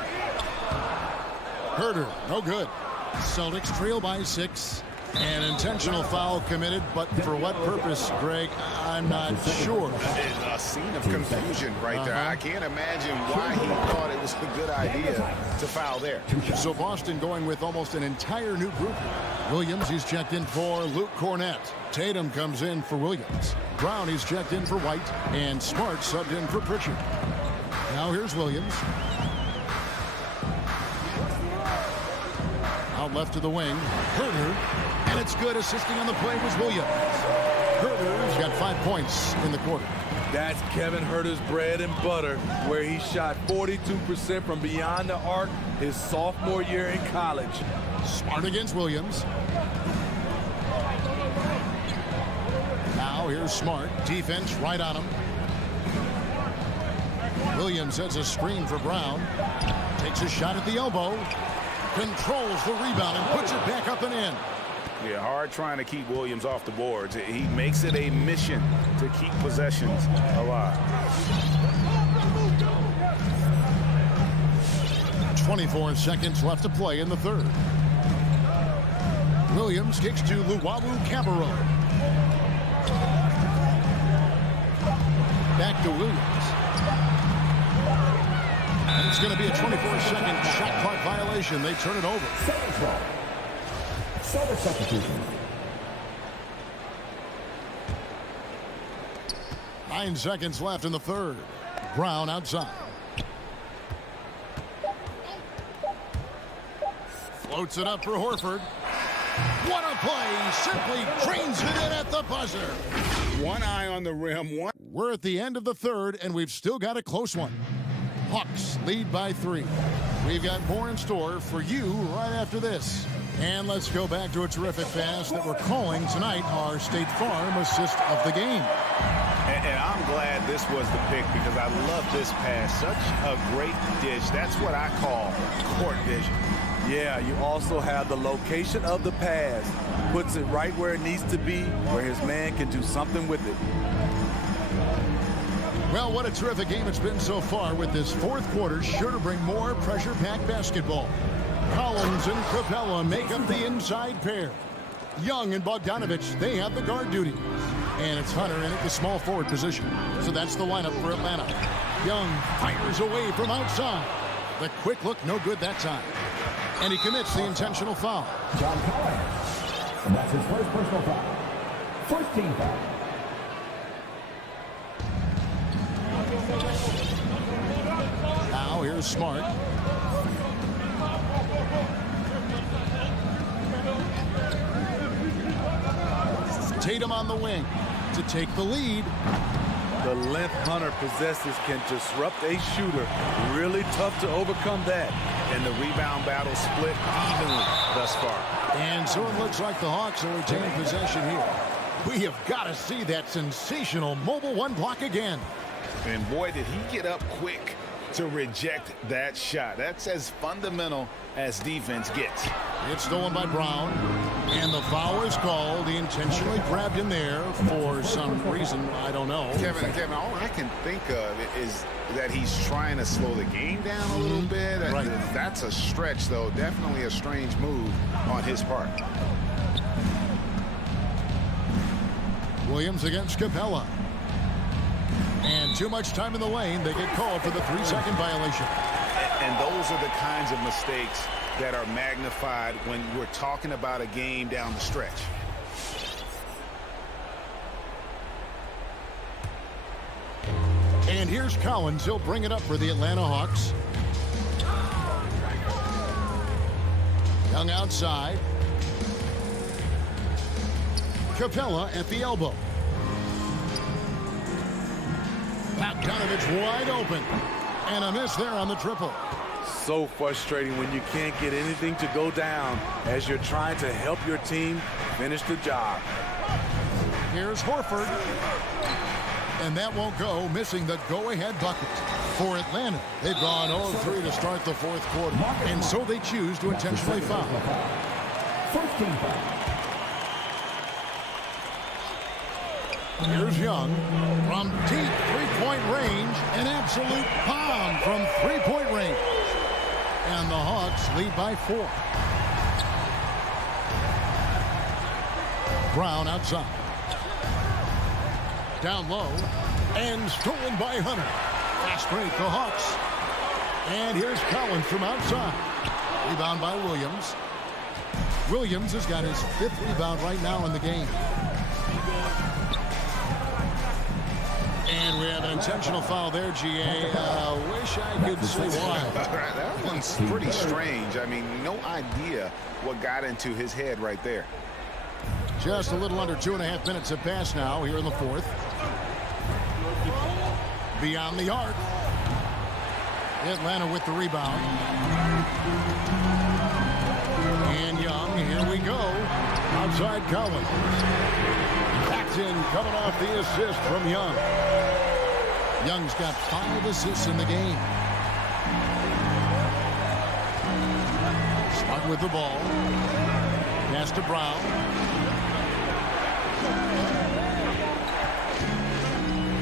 Herder, no good. Celtics trail by 6. An intentional foul committed, but for what purpose, Greg, I'm not sure. A scene of confusion right there. I can't imagine why he thought it was a good idea to foul there. So Boston going with almost an entire new group. Williams, he's checked in for Luke Cornett. Tatum comes in for Williams. Brown, he's checked in for White. And Smart subbed in for Pritchard. Now here's Williams. Out left to the wing. Herder. And it's good. Assisting on the play was Williams. Herder's got 5 points in the quarter. That's Kevin Herder's bread and butter, where he shot 42% from beyond the arc his sophomore year in college. Smart against Williams. Now here's Smart. Defense right on him. Williams sets a screen for Brown. Takes a shot at the elbow. Controls the rebound and puts it back up and in. Yeah, hard trying to keep Williams off the boards. He makes it a mission to keep possessions alive. 24 seconds left to play in the third. Williams kicks to Luwawu-Cabarrot. Back to Williams. And it's going to be a 24-second shot clock violation. They turn it over. 9 seconds left in the third. Brown outside. Floats it up for Horford. What a play! Simply trains it in at the buzzer. One eye on the rim. We're at the end of the third, and we've still got a close one. Hawks lead by 3. We've got more in store for you right after this. And let's go back to a terrific pass that we're calling tonight our State Farm assist of the game. And I'm glad this was the pick because I love this pass. Such a great dish. That's what I call court vision. Yeah, you also have the location of the pass. Puts it right where it needs to be, where his man can do something with it. Well, what a terrific game it's been so far, with this fourth quarter sure to bring more pressure-packed basketball. Collins and Capella make up the inside pair. Young and Bogdanovich, they have the guard duty. And it's Hunter in at the small forward position. So that's the lineup for Atlanta. Young fires away from outside. The quick look, no good that time. And he commits the intentional foul. John Collins. And that's his first personal foul. First team foul. Now here's Smart. Tatum on the wing to take the lead. The length Hunter possesses can disrupt a shooter. Really tough to overcome that. And the rebound battle split evenly thus far. And so it looks like the Hawks will retain possession here. We have got to see that sensational mobile one block again. And boy, did he get up quick to reject that shot. That's as fundamental as defense gets. It's stolen by Brown. And the foul is called. He intentionally grabbed him there for some reason. I don't know. Kevin, all I can think of is that he's trying to slow the game down a little bit. Right. That's a stretch, though. Definitely a strange move on his part. Williams against Capella. And too much time in the lane. They get called for the 3-second violation. And those are the kinds of mistakes that are magnified when we're talking about a game down the stretch. And here's Collins. He'll bring it up for the Atlanta Hawks. Young outside. Capella at the elbow. Bogdanovich wide open. And a miss there on the triple. So frustrating when you can't get anything to go down as you're trying to help your team finish the job. Here's Horford. And that won't go, missing the go-ahead bucket. For Atlanta, they've gone 0-3 to start the fourth quarter. And so they choose to intentionally foul. First team foul. Here's Young from deep three-point range. An absolute bomb from three-point range. And the Hawks lead by 4. Brown outside. Down low. And stolen by Hunter. Fast break, the Hawks. And here's Collins from outside. Rebound by Williams. Williams has got his 5th rebound right now in the game. And we have an intentional foul there, GA. Wish I could say why. That one's pretty strange. I mean, no idea what got into his head right there. Just a little under 2.5 minutes have passed now here in the fourth. Beyond the arc. Atlanta with the rebound. And Young, here we go. Outside Collins. Paxton coming off the assist from Young. Young's got 5 assists in the game. Smart with the ball. Pass to Brown.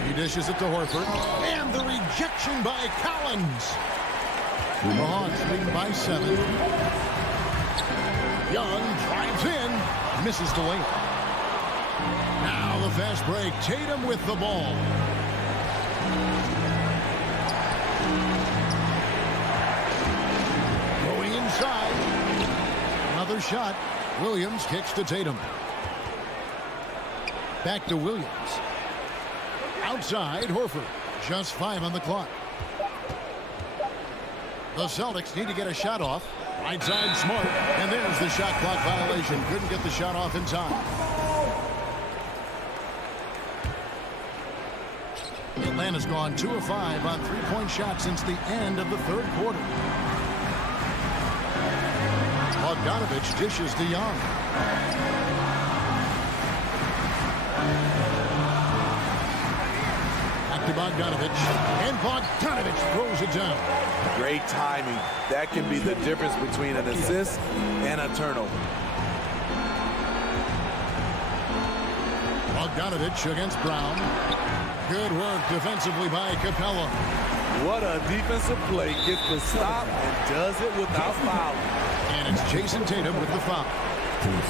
He dishes it to Horford. And the rejection by Collins. The Hawks lead by 7. Young drives in. Misses the layup. Now the fast break. Tatum with the ball. Going inside. Another shot. Williams kicks to Tatum. Back to Williams. Outside, Horford. Just 5 on the clock. The Celtics need to get a shot off. Right side, Smart. And there's the shot clock violation. Couldn't get the shot off in time. Atlanta's gone 2 of 5 on three-point shots since the end of the third quarter. Bogdanovich dishes to Young. Back to Bogdanovich. And Bogdanovich throws it down. Great timing. That can be the difference between an assist and a turnover. Bogdanovich against Brown. Good work defensively by Capella. What a defensive play. Gets the stop and does it without fouling. And it's Jason Tatum with the foul.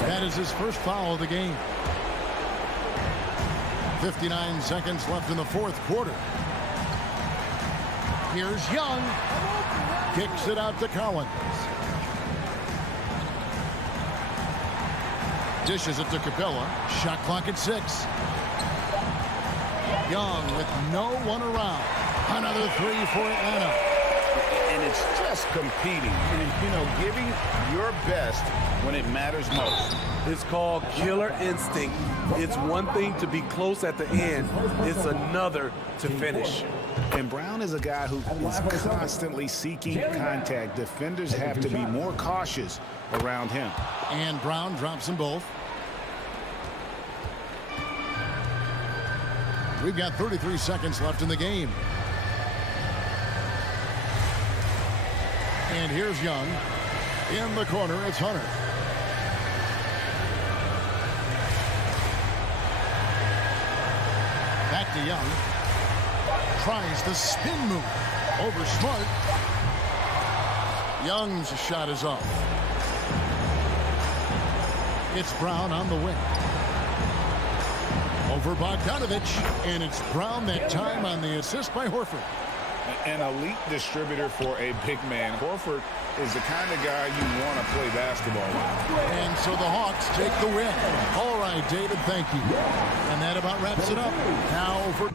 That is his first foul of the game. 59 seconds left in the fourth quarter. Here's Young. Kicks it out to Collins. Dishes it to Capella. Shot clock at 6. Young with no one around. Another three for Atlanta. And it's just competing and, giving your best when it matters most. It's called killer instinct. It's one thing to be close at the end. It's another to finish. And Brown is a guy who is constantly seeking contact. Defenders have to be more cautious around him. And Brown drops them both. We've got 33 seconds left in the game. And here's Young. In the corner, it's Hunter. Back to Young. Tries the spin move. Over Smart. Young's shot is off. It's Brown on the wing. Over Bogdanovich. And it's Brown that time on the assist by Horford. An elite distributor for a big man. Horford is the kind of guy you want to play basketball with. And so the Hawks take the win. All right, David, thank you. And that about wraps it up. Now for...